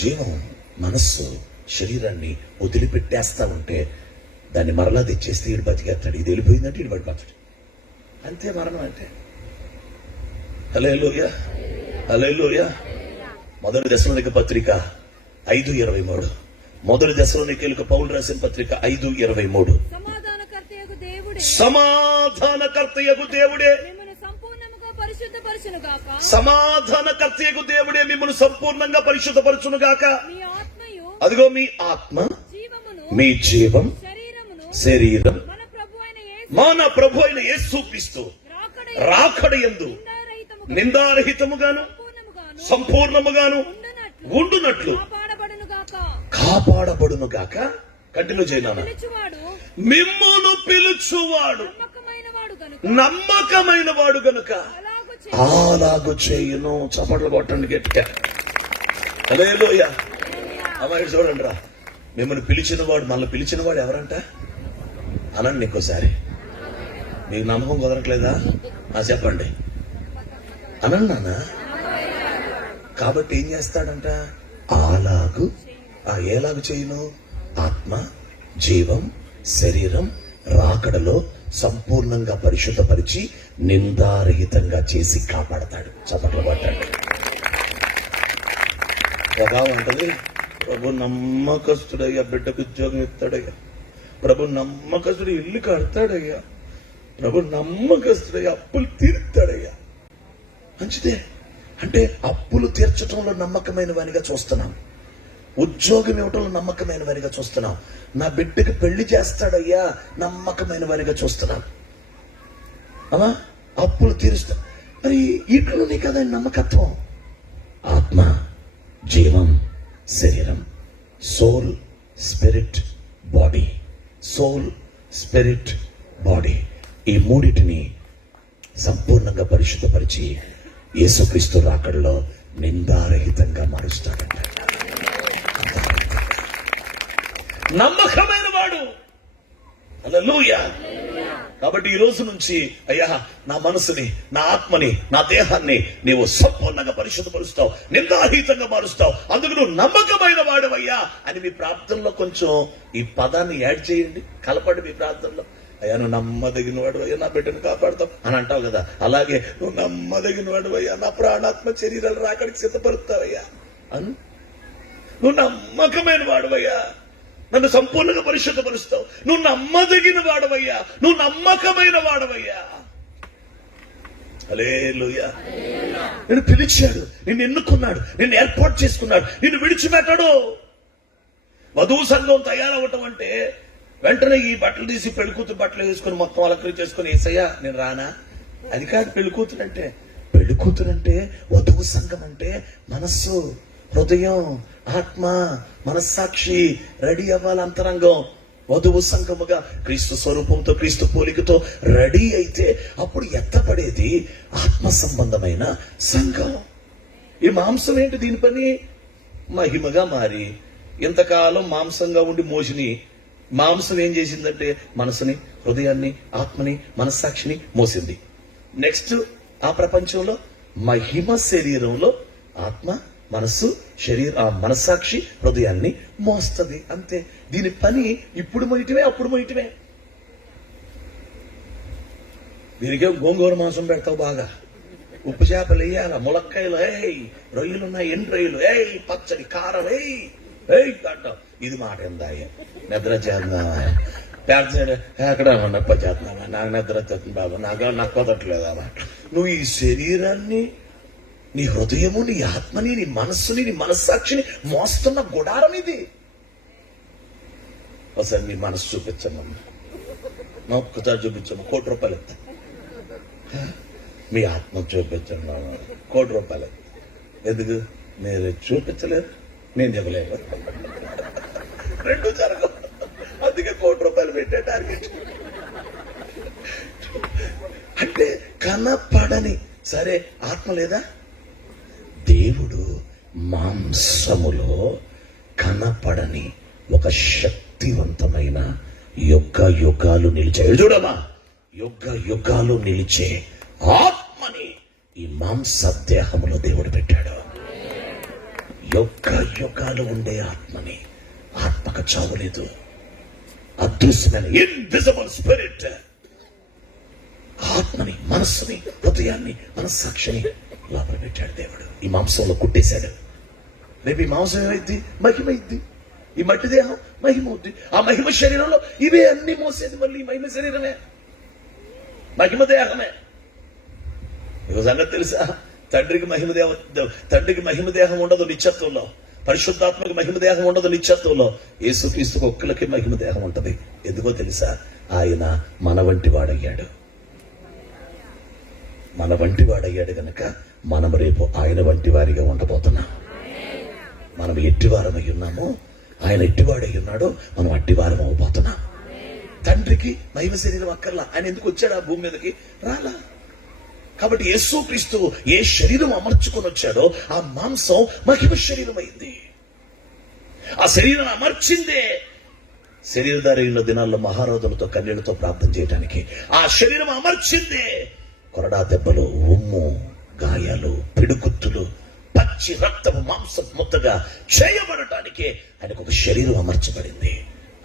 జీవం, మనస్సు, శరీరాన్ని వదిలిపెట్టేస్తా ఉంటే దాన్ని మరలా తెచ్చేస్తే ఈడు బతికేస్తాడు. ఇది వెళ్ళిపోయిందంటే ఈడు బతికేస్తాడు. అంతే మరణం అంటే. హల్లెలూయా, హల్లెలూయా. మొదటి దశలోనిక పత్రిక 5:23. మొదటి దశలోనికలకు పౌలు రాసిన పత్రిక 5:23. సమాధానకర్తయగు దేవుడే సమాధానకర్తయగు దేవుడే మిమ్మల్ని సంపూర్ణంగా పరిశుద్ధపరచునుగాక. అదిగో మీ ఆత్మ, మీ జీవం, శరీరం మన ప్రభు అయిన యేసుక్రీస్తు రాకడయందు నిందారహితముగాను సంపూర్ణముగాను ఉండునట్లు కాపాడబడునుగాక. కంటిన్యూ చేయనా? మిమ్మును పిలుచువాడు నమ్మకమైన వాడు గనుక అలాగు చేయును. చప్పట్లు కొట్టండి గట్టిగా. హల్లెలూయా. అమ్మాయి చూడండి రా, మిమ్మల్ని పిలిచిన వాడు, మనల్ని పిలిచిన వాడు ఎవరంట అనండి ఇంకోసారి. మీకు నమ్మకం కుదరట్లేదా? చెప్పండి అనండి నాన్న. కాబట్టి ఏం చేస్తాడంట? అలాగు. ఏలాగు చేయును? ఆత్మ, జీవం, శరీరం రాకడలో సంపూర్ణంగా పరిశుద్ధపరిచి నిందారహితంగా చేసి కాపాడతాడు. చప్పట్లు పట్టాడు. ప్రభావం అంటది, ప్రభు నమ్మకస్తుడయ్యా, బిడ్డకు ఉద్యోగం ఇస్తాడయ్యా, ప్రభు నమ్మకస్తుడు ఇల్లు కడతాడయ్యా, ప్రభు నమ్మకస్తుడయ్యా, అప్పులు తీరుతాడయ్యా. మంచిదే. అంటే అప్పులు తీర్చడంలో నమ్మకమైన వానిగా చూస్తున్నాం, ఉద్యోగం ఇవ్వటంలో నమ్మకమైన వానిగా చూస్తున్నాం, నా బిడ్డకి పెళ్లి చేస్తాడయ్యా నమ్మకమైన వానిగా చూస్తున్నాం. అమ్మా అప్పులు తీరుస్తా. మరి ఇట్లునే కదా నమ్మకత్వం. ఆత్మ, జీవం, శరీరం, soul, spirit, body. Soul, spirit, body, ఈ మూడిటిని సంపూర్ణంగా పరిశుద్ధపరిచి యేసుక్రీస్తు రాకడలో నిందారహితంగా మారుస్తాడంట. నమ్మకమైన వాడు. హల్లెలూయా. కాబట్టి ఈ రోజు నుంచి అయ్యా నా మనసుని, నా ఆత్మని, నా దేహాన్ని నీవు సంపూర్ణంగా పరిశుద్ధపరుస్తావు, నిందారహితంగా మారుస్తావు. అందుకు నువ్వు నమ్మకమైన వాడవయ్యా అని మీ ప్రార్థనలో కొంచెం ఈ పదాన్ని యాడ్ చేయండి, కలపండి మీ ప్రార్థనలో. అయ్యా నువ్వు నమ్మదగిన వాడు అయ్యా, నా బిడ్డను కాపాడుతావు అని అంటావు కదా, అలాగే నువ్వు నమ్మదగిన వాడు అయ్యా, నా ప్రాణాత్మ శరీరాలు రాకడికి సిద్ధపరుస్తావయ్యా అను. నువ్వు నమ్మకమైన వాడవయ్యా, నన్ను సంపూర్ణంగా పరిశుద్ధపరుస్తావు, నువ్వు నమ్మదగిన వాడవయ్యా, నువ్వు నమ్మకమైన వాడవయ్యా. హల్లెలూయా. నిన్ను పిలిచాడు, నిన్ను ఎన్నుకున్నాడు, నిన్ను ఏర్పాటు చేసుకున్నాడు, నిన్ను విడిచిపెట్టాడు. వధువు సంఘం తయారవటం అంటే వెంటనే ఈ బట్టలు తీసి పెళ్లికూతురు బట్టలు వేసుకుని మొత్తం అలంకరణ చేసుకుని ఏసయ్యా నేను రానా, అది కాదు పెళ్లికూతురంటే. పెళ్లికూతురంటే, వధువు సంఘం అంటే మనస్సు, హృదయం, ఆత్మ, మనస్సాక్షి రెడీ అవ్వాలి. అంతరంగం వధువు సంఘముగా క్రీస్తు స్వరూపంతో, క్రీస్తు పోలికతో రెడీ అయితే అప్పుడు ఎత్తపడేది ఆత్మ సంబంధమైన సంఘం. ఈ మాంసం ఏంటి? దీని పని మహిమగా మారి ఇంతకాలం మాంసంగా ఉండి మోసిని మాంసం ఏం చేసిందంటే మనసుని, హృదయాన్ని, ఆత్మని, మనస్సాక్షిని మోసింది. నెక్స్ట్ ఆ ప్రపంచంలో మహిమ శరీరంలో ఆత్మ, మనస్సు, మనస్సాక్షి, హృదయాన్ని మోస్తుంది. అంతే. దీని పని ఇప్పుడు మొయటమే, అప్పుడు మొయటమే. దీనికే గోంగూర మాంసం పెడతావు, బాగా ఉప్పు చేపలు వేయాల, ములక్కాయలు, రొయ్యలున్నాయి, ఎండు రొయ్యలు, పచ్చడి కారం, అంటావు. ఇది మాట ఎందాయ నిద్ర చేద్దామా, పేర్చాడు ఎక్కడ నొప్ప చేద్దామా, నాకు నిద్ర వచ్చేస్తుంది బాబు, నాకు కుదరట్లేదా. నువ్వు ఈ శరీరాన్ని, నీ హృదయము, నీ ఆత్మని, నీ మనస్సుని, నీ మనస్సాక్షిని మోస్తున్న గుడారం ఇది. ఒకసారి నీ మనస్సు చూపించమ్మా, ఒక్కసారి చూపించమ్మా, ₹1,00,000 ఎత్తా. మీ ఆత్మ చూపించమ్మా, ₹1,00,000 ఎత్తా. ఎందుకు? నేను చూపించలేదు, నేను ఇవ్వలేదు, రెండు జరగవు. అందుకే ₹1,00,000 పెట్టే టార్గెట్. అంటే కనపడని, సరే ఆత్మ లేదా? దేవుడు మాంసములో కనపడని ఒక శక్తివంతమైన యుగాలు నిలిచాయి. చూడమ్మా, యుగాలు నిలిచే ఆత్మని ఈ మాంస దేహములో దేవుడు పెట్టాడు. యుగాలు ఉండే ఆత్మని, ఆత్మకు చావులేదు, అదృశ్యమైన ఇన్విజిబుల్ స్పిరిట్ ఆత్మని, మనస్సుని, హృదయాన్ని, మనస్సాక్షిని లోపల పెట్టాడు దేవుడు. ఈ మాంసంలో కుట్టేశాడు. రేపు ఈ మాంసం ఏమైద్ది? మహిమ ఇద్ది. ఈ మట్టి దేహం మహిమ అవుద్ది. ఆ మహిమ శరీరంలో ఇవే అన్ని మోసేది మళ్ళీ మహిమ శరీరమే, మహిమ దేహమే. మీకు సంగతి తెలుసా? తండ్రికి మహిమ దేహం ఉండదు నిత్యత్వంలో, పరిశుద్ధాత్మకి మహిమ దేహం ఉండదు నిత్యత్వంలో. యేసుక్రీస్తుకు ఒక్కలకి మహిమ దేహం ఉంటది. ఎందుకో తెలుసా? ఆయన మన వంటి వాడయ్యాడు. మన వంటి వాడయ్యాడు గనక మనం రేపు ఆయన వంటి వారిగా ఉండబోతున్నాం. మనం ఎట్టివారమై ఉన్నామో ఆయన ఎట్టివాడై ఉన్నాడో మనం అట్టివారం అవబోతున్నాం. తండ్రికి మహిమ శరీరం అక్కర్లా. ఆయన ఎందుకు వచ్చాడు ఆ భూమి మీదకి? రాలా. కాబట్టి యేసుక్రీస్తు ఏ శరీరం అమర్చుకొని వచ్చాడో ఆ మాంసం మహిమ శరీరం అయింది. ఆ శరీరం అమర్చిందే శరీరధారి ఉన్న దినాల్లో మహారోధులతో కన్నీళ్లతో ప్రార్థన చేయడానికి. ఆ శరీరం అమర్చిందే కొరడా దెబ్బలు, ఉమ్ము, గాయాలు, పిడుగుత్తులు, పచ్చి రక్తము మాంసం ముద్దగా చేయబడటానికే ఆయనకు ఒక శరీరం అమర్చబడింది.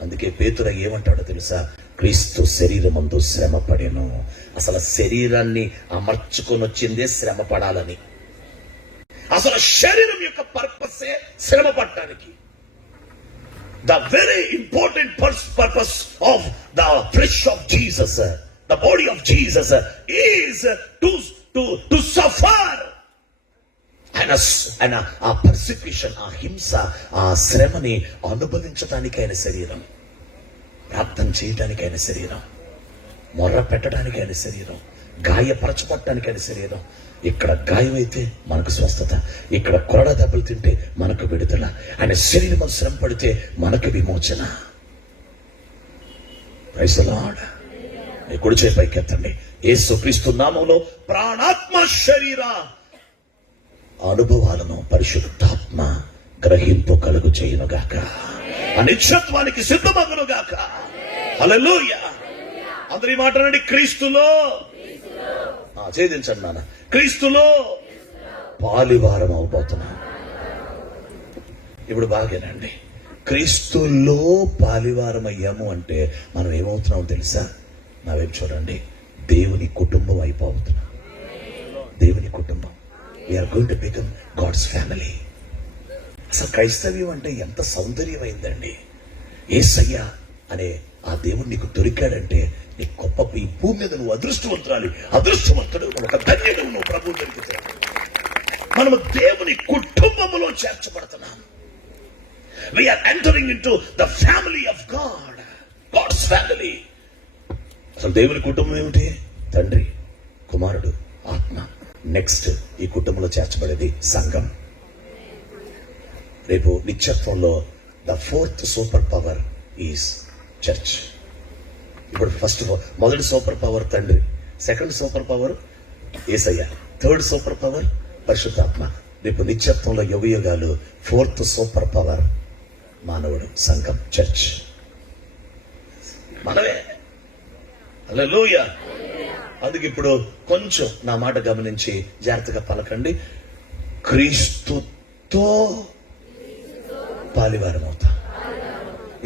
అందుకే పేతురు ఏమంటాడో తెలుసా? క్రీస్తు శరీరమందు శ్రమ పడెను. అసలు శరీరాన్ని అమర్చుకొని వచ్చిందే శ్రమ పడాలని. అసలు శరీరం యొక్క పర్పసే శ్రమ పడటానికి. The very important purpose of the flesh of Jesus, the body of Jesus, is to suffer. ఆయన ఆ పర్సిక్యూషన్, ఆ హింస, ఆ శ్రమని అనుభవించడానికి ఆయన శరీరం, ప్రార్థన చేయడానికి ఆయన శరీరం, మొర్ర పెట్టడానికి ఆయన శరీరం, గాయపరచబట్టడానికి ఆయన శరీరం. ఇక్కడ గాయమైతే మనకు స్వస్థత, ఇక్కడ కొరడ దెబ్బలు తింటే మనకు విడుదల. ఆయన శరీరం శ్రమ పడితే మనకు విమోచన. Praise the lord. మీ కుడి చేయి పైకెత్తండి. యేసుక్రీస్తు నామములో ప్రాణాత్మ శరీర అనుభవాలను పరిశుద్ధాత్మ గ్రహింపు కలుగు చేయునుగాక, ఆ నిత్యత్వానికి సిద్ధమగునుగాక. హల్లెలూయా. అందరి మాట్లాడండి. క్రీస్తులో ఛేదించండి నాన్న. క్రీస్తులో పాలివారం అవబోతున్నా. ఇప్పుడు బాగేనండి. క్రీస్తులో పాలివారం అయ్యాము అంటే మనం ఏమవుతున్నామో తెలుసా? నా వైపు చూడండి. దేవుని కుటుంబం అయిపోతున్నాం. దేవుని కుటుంబం. We're going to become God's family. అసలు క్రైస్తవ్యం అంటే ఎంత సౌందర్యమైందండి. యేసయ్య అనే ఆ దేవుడు నీకు దొరికాడంటే నీ గొప్ప, ఈ భూమి మీద నువ్వు అదృష్టవంతుడు, నువ్వు ఒక ధన్యుడు, నువ్వు ప్రభువు దొరికితే. మనము దేవుని కుటుంబములో చేర్చబడుతున్నాం. We're entering into the family of God, God's family. అసలు దేవుని కుటుంబం ఏమిటి? తండ్రి, కుమారుడు, ఆత్మ. నెక్స్ట్ ఈ కుటుంబంలో చేర్చబడేది సంఘం. రేపు నిత్యత్వంలో the fourth super power is church. ఇప్పుడు మొదటి సూపర్ పవర్ తండ్రి, సెకండ్ సూపర్ పవర్ యేసయ్య, థర్డ్ సూపర్ పవర్ పరిశుద్ధాత్మ. రేపు నిత్యత్వంలో యుగయుగాలు ఫోర్త్ సూపర్ పవర్ మానవుడు, సంఘం, చర్చ్. మనమే. హల్లెలూయా. అందుకు ఇప్పుడు కొంచెం నా మాట గమనించి జాగ్రత్తగా పలకండి. క్రీస్తుతో పాలివారం అవుతాం.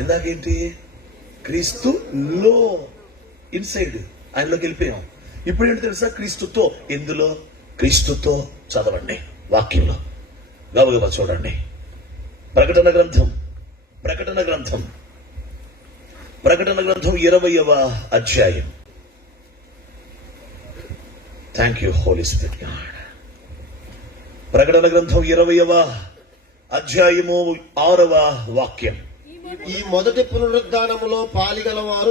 ఇందాకేంటి? క్రీస్తులో, ఇన్సైడ్ ఆయనలోకి వెళ్ళిపోయాం. ఇప్పుడు ఏంటి తెలుసా? క్రీస్తుతో. ఎందులో? క్రీస్తుతో. చదవండి వాక్యంలో గబగబా చూడండి. ప్రకటన గ్రంథం 20వ అధ్యాయం. Thank you Holy Spirit God. ప్రకటన గ్రంథం 20వ అధ్యాయము 6వ వాక్యం. ఈ మొదటి పునరుద్ధానములో పాలిగలవారు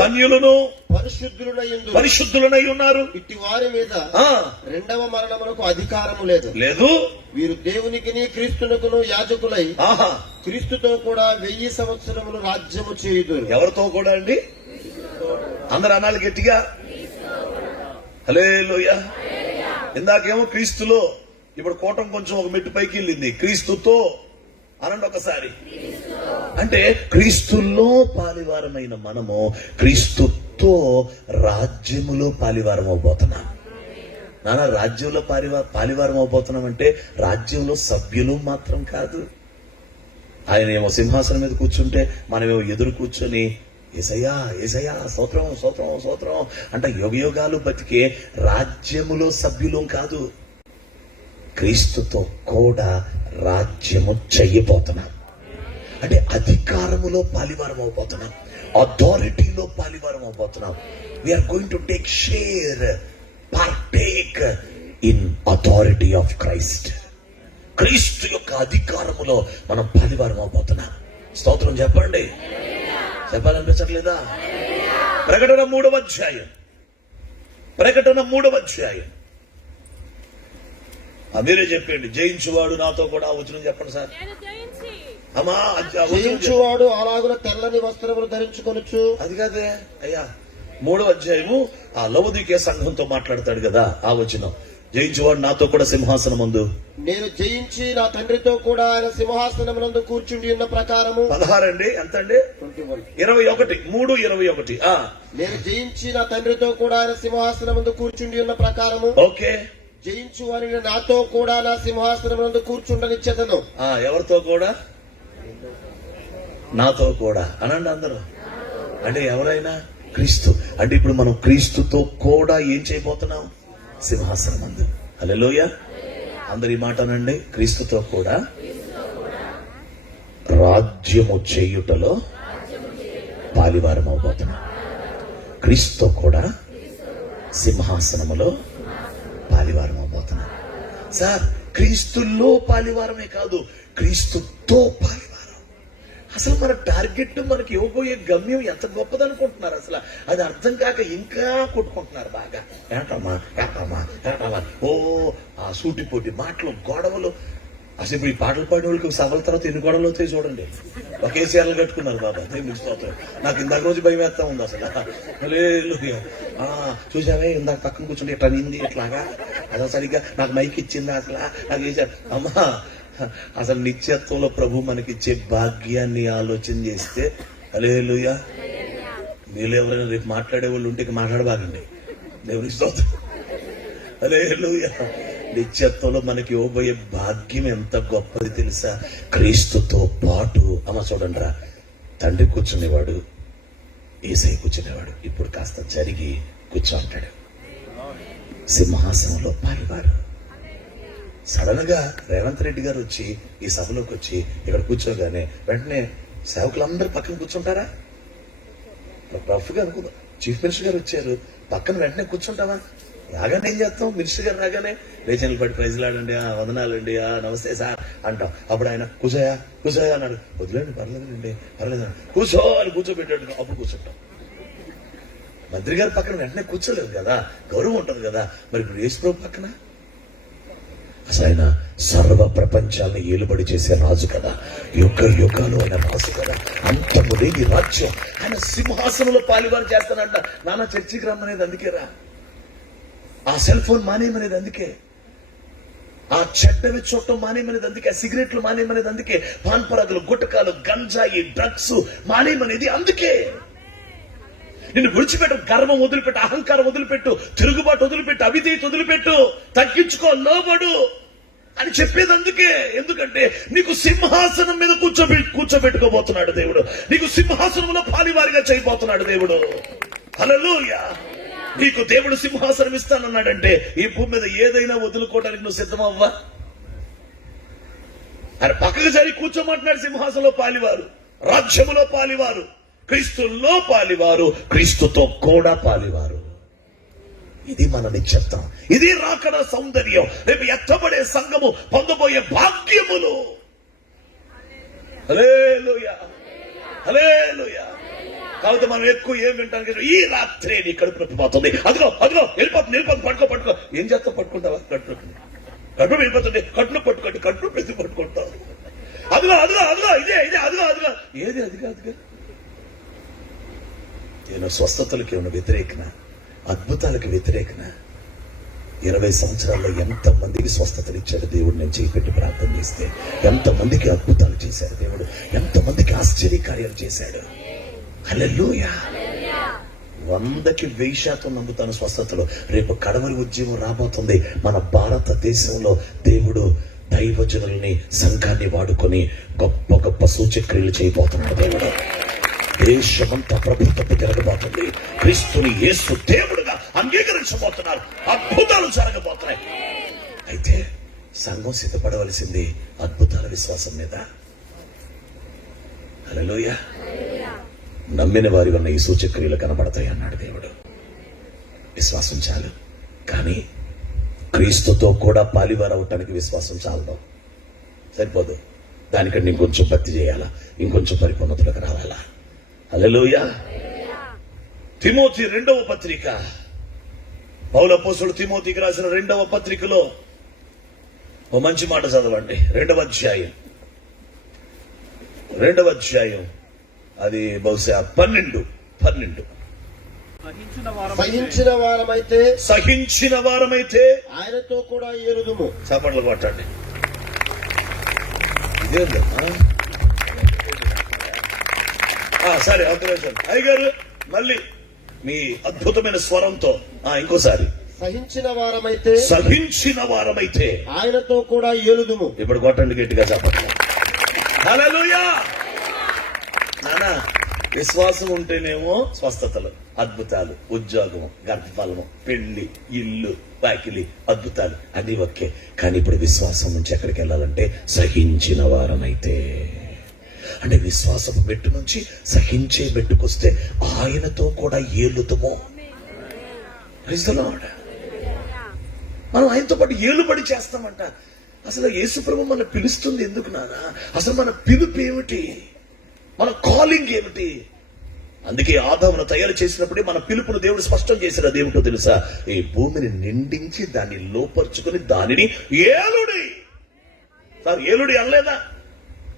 ధన్యులను పరిశుద్ధులనై ఉన్నారు. ఇట్టి వారి మీద రెండవ మరణమునకు అధికారము లేదు. వీరు దేవునికిని క్రీస్తునకును యాజకులై క్రీస్తుతో కూడా 1000 సంవత్సరములు రాజ్యము చేయుదురు. ఎవరితో కూడా అండి? అందరు అనాలి గట్టిగా. హల్లెలూయా. ఇందాకేమో క్రీస్తులో, ఇప్పుడు కోటం కొంచెం ఒక మెట్టు పైకి వెళ్ళింది. క్రీస్తుతో అనండి ఒకసారి. అంటే క్రీస్తులో పాలివారమైన మనము క్రీస్తుతో రాజ్యములో పాలివారం అవబోతున్నాం. నాన్న, రాజ్యంలో పాలివారం అవబోతున్నాం అంటే రాజ్యంలో సభ్యులు మాత్రం కాదు. ఆయన ఏమో సింహాసనం మీద కూర్చుంటే మనమేమో ఎదురు కూర్చొని యేసయ్యా యేసయ్యా స్తోత్రం స్తోత్రం స్తోత్రం అంటే యుగయుగాలు బతికే రాజ్యములో సభ్యులం కాదు. క్రీస్తుతో కూడా రాజ్యము చెయ్యబోతున్నాం. అంటే అధికారములో పాలివారం అవబోతున్నాం, అథారిటీలో పాలివారం అవబోతున్నాం. We're going to take share, partake in authority of Christ. క్రీస్తు యొక్క అధికారములో మనం పాలివారం అవబోతున్నాం. స్తోత్రం చెప్పండి. చెప్పాలనిపించట్లేదా? ప్రకటన 3వ అధ్యాయం. మీరే చెప్పండి. జయించువాడు నాతో కూడా వచ్చును చెప్పండి సార్. అమ్మా జయించువాడు అలాగున తెల్లని వస్త్రములు ధరించుకొనుచు. అది కాదే అయ్యా, 3వ అధ్యాయము ఆ లవోదికీయ సంఘంతో మాట్లాడతాడు కదా ఆ వచనం. జయించువాడు నాతో కూడా సింహాసనమందు, నేను జయించి నా తండ్రితో కూడా ఆయన సింహాసనమునందు కూర్చుండి ఉన్న ప్రకారము. 16 అండి, ఎంత అండి? 21, 3:21. నేను జయించి నా తండ్రితో కూడా ఆయన సింహాసనముందు కూర్చుండి ఉన్న ప్రకారము. ఓకే, జయించు వారిని నాతో కూడా నా సింహాసనమునందు కూర్చుండనిచ్చేదను. ఎవరితో కూడా? నాతో కూడా అనండి అందరూ. అంటే ఎవరైనా క్రీస్తు. అంటే ఇప్పుడు మనం క్రీస్తుతో కూడా ఏం చేయబోతున్నాం? సింహాసనం అందు. హల్లెలూయా. అందరు ఈ మాట అనండి. క్రీస్తుతో కూడా రాజ్యము చేయుటలో పాలివారం అవబోతున్నాం. క్రీస్తుతో కూడా సింహాసనములో పాలివారం అవబోతున్నాం. సార్, క్రీస్తులో పాలివారమే కాదు, క్రీస్తుతో పాలివారం. అసలు మన టార్గెట్, మనకి ఇవ్వబోయే గమ్యం ఎంత గొప్పదనుకుంటున్నారు. అసలు అది అర్థం కాక ఇంకా కొట్టుకుంటున్నారు బాగా. ఏంటమ్మా ఓ ఆ సూటిపోటి మాటలు, గొడవలు. అసలు ఇప్పుడు ఈ పాటలు పాడిన వాళ్ళకి సభల తర్వాత ఎన్ని గొడవలు అవుతాయి చూడండి. ఒకే చీరలు కట్టుకున్నారు బాబా, దేవునికి స్తోత్రం. నాకు ఇందాక రోజు భయం వేస్తా ఉంది అసలు. చూసావే ఇందాక పక్కన కూర్చుంటే ఇట్లా నింది ఇట్లాగా, అసలు సరిగ్గా నాకు మైక్ ఇచ్చిందా అసలు నాకు వేసారు. అమ్మా, అసలు నిత్యత్వంలో ప్రభు మనకిచ్చే భాగ్యాన్ని ఆలోచన చేస్తే హల్లెలూయా. మీరు ఎవరైనా రేపు మాట్లాడే వాళ్ళు ఉంటే మాట్లాడబాగండి, దేవునికి స్తోత్రం. హల్లెలూయా. నిత్యత్వంలో మనకి ఇవ్వబోయే భాగ్యం ఎంత గొప్పది తెలుసా? క్రీస్తుతో పాటు. అమ్మ చూడండి రా, తండ్రి కూర్చునేవాడు, యేసయ్య కూర్చునేవాడు. ఇప్పుడు కాస్త జరిగి కూర్చోంటాడు. సింహాసనంలో పాలివారు. సడన్ గా రేవంత్ రెడ్డి గారు వచ్చి ఈ సభలోకి వచ్చి ఇక్కడ కూర్చోగానే వెంటనే సేవకులందరూ పక్కన కూర్చుంటారా? రఫ్ గా అనుకుందాం, చీఫ్ మినిస్టర్ గారు వచ్చారు, పక్కన వెంటనే కూర్చుంటావా? రాగానే ఏం చేస్తాం? మినిస్టర్ గారు రాగానే రేచనలు పట్టి ప్రైజ్లాడండి, వందనాలండి, నమస్తే సార్ అంటాం. అప్పుడు ఆయన కూర్చోయా అన్నాడు. వదిలేండి, పర్లేదండి, పర్లేదు, కూర్చో అని కూర్చోబెట్టాడు. అప్పుడు కూర్చుంటాం. మంత్రి గారు పక్కన వెంటనే కూర్చోలేదు కదా, గౌరవం ఉంటుంది కదా. మరి ఇప్పుడు యేసు ప్రభు పక్కన అసలు ఆయన సర్వ ప్రపంచాన్ని ఏలుబడి చేసే రాజు కదా, యుగాలు ఆయన రాజు కదా, అంతము లేని రాజ్యం. ఆయన సింహాసనంలో పాలివారు చేస్తానంట. నాన్న చర్చికి రమ్మనేది అందుకే రా, ఆ సెల్ ఫోన్ మానేయమనేది అందుకే, ఆ చెడ్డవి చూడటం మానేయమనేది అందుకే, సిగరెట్లు మానేయమనేది అందుకే, పాన్పరాగులు, గుట్టకాలు, గంజాయి, డ్రగ్స్ మానేయమనేది అందుకే. నిన్ను విడిచిపెట్టు, గర్వం వదిలిపెట్టు, అహంకారం వదిలిపెట్టు, తిరుగుబాటు వదిలిపెట్టు, అవిధేయత వదిలిపెట్టు, తగ్గించుకో, లోబడు అని చెప్పేది అందుకే. ఎందుకంటే నీకు సింహాసనం మీద కూర్చోబెట్టుకోబోతున్నాడు దేవుడు. నీకు సింహాసనంలో పాలివారిగా చేయబోతున్నాడు దేవుడు. హల్లెలూయా. నీకు దేవుడు సింహాసనం ఇస్తానన్నాడంటే ఈ భూమి మీద ఏదైనా వదులుకోవడానికి నువ్వు సిద్ధమవ్వా? ఆయన పక్కకు జరిగి కూర్చోమంటున్నాడు. సింహాసనంలో పాలివారు, రాజ్యములో పాలివారు, క్రీస్తులో పాలివారు, క్రీస్తుతో కూడా పాలివారు. ఇది మన నిశ్చత్వం, ఇది రాకడ సౌందర్యం, రేపు ఎత్తబడే సంఘము పొందబోయే భాగ్యములు. హల్లెలూయా, హల్లెలూయా. కాబట్టి మనం ఎక్కువ ఏం వింటానికి, ఈ రాత్రే నీ కడుపు నొప్పి పోతుంది, అదిగో వెళ్ళిపోతుంది, పట్టుకో. ఏం చేస్తావు? పట్టుకుంటావా? కడుపు వెళ్ళిపోతుంది, కట్టును పట్టుకోండి, కట్టును పెద్ద పట్టుకుంటావు. అదిగో ఇదే అదిగో ఏది అదిగా. నేను స్వస్థతలకు ఏమైనా వ్యతిరేకన, అద్భుతాలకు వ్యతిరేకన? 20 సంవత్సరాల్లో ఎంతమందికి స్వస్థతలు ఇచ్చాడు దేవుడు. నేను చేపెట్టి ప్రార్థన చేస్తే ఎంతమందికి అద్భుతాలు చేశాడు దేవుడు, ఎంతమందికి ఆశ్చర్యకార్యాలు చేశాడు. హల్లెలూయా. 100కి 1000% నమ్ముతాను స్వస్థతలు. రేపు కడవరి ఉద్యమం రాబోతుంది మన భారతదేశంలో. దేవుడు దైవజనుల్ని, సంఘాన్ని వాడుకొని గొప్ప గొప్ప సూచక్రియలు చేయబోతున్నాడు దేవుడు. దేశమంతా ప్రభుత్వం జరగబోతుంది. క్రీస్తుని యేసు దేవుడుగా అంగీకరించబోతున్నారు. అద్భుతాలు జరగబోతున్నాయి. అయితే సంఘం సిద్ధపడవలసింది అద్భుతాల విశ్వాసం మీద. హల్లెలూయా. నమ్మిన వారి వల్ల ఈ సూచక్రియలు కనబడతాయి అన్నాడు దేవుడు. విశ్వాసం చాలు. కానీ క్రీస్తుతో కూడా పాలివారు అవటానికి విశ్వాసం చాలదు, సరిపోదు. దానికంటే ఇంకొంచెం భక్తి చేయాలా, ఇంకొంచెం పరిపూర్ణతలకు రావాలా. హల్లెలూయా. తిమోతి 2వ పత్రిక, పౌలు అపోస్తలుడు తిమోతికి రాసిన 2వ పత్రికలో ఓ మంచి మాట చదవండి. 2వ అధ్యాయం 2వ అధ్యాయం అది బహుశా 12 సహించిన వారమైతే ఆయనతో కూడా ఏలుదుము. చప్పట్లు కొట్టండి. ఇదేందమ్మా? సరే ఒక నిమిషం అయ్యగారు, మళ్ళీ మీ అద్భుతమైన స్వరంతో ఇంకోసారి. సహించిన వారమైతే ఆయనతో కూడా ఏలుదుము. ఇప్పుడు కొట్టండి గట్టిగా చప్పట్లు. హల్లెలూయా. నానా, విశ్వాసం ఉంటేనేమో స్వస్థతలు, అద్భుతాలు, ఉద్యోగం, గర్భఫలము, పెళ్లి, ఇల్లు, వాకిలి, అద్భుతాలు అన్ని ఒకే. కానీ ఇప్పుడు విశ్వాసం నుంచి ఎక్కడికి వెళ్ళాలంటే సహించిన వారమైతే, అంటే విశ్వాసపు బెట్టు నుంచి సహించే బెట్టుకొస్తే ఆయనతో కూడా ఏలుతుమో. మనం ఆయనతో పాటు ఏలుబడి చేస్తామంట. అసలు యేసుప్రభు మన పిలుస్తుంది ఎందుకు నానా? అసలు మన పిలుపు ఏమిటి? మన కాలింగ్ ఏమిటి? అందుకే ఆదామును తయారు చేసినప్పుడే మన పిలుపును దేవుడు స్పష్టం చేసిన దేవుటో తెలుసా? ఈ భూమిని నిండించి దాన్ని లోపరుచుకుని దానిని ఏలుడి. సార్ ఏలుడి అనలేదా?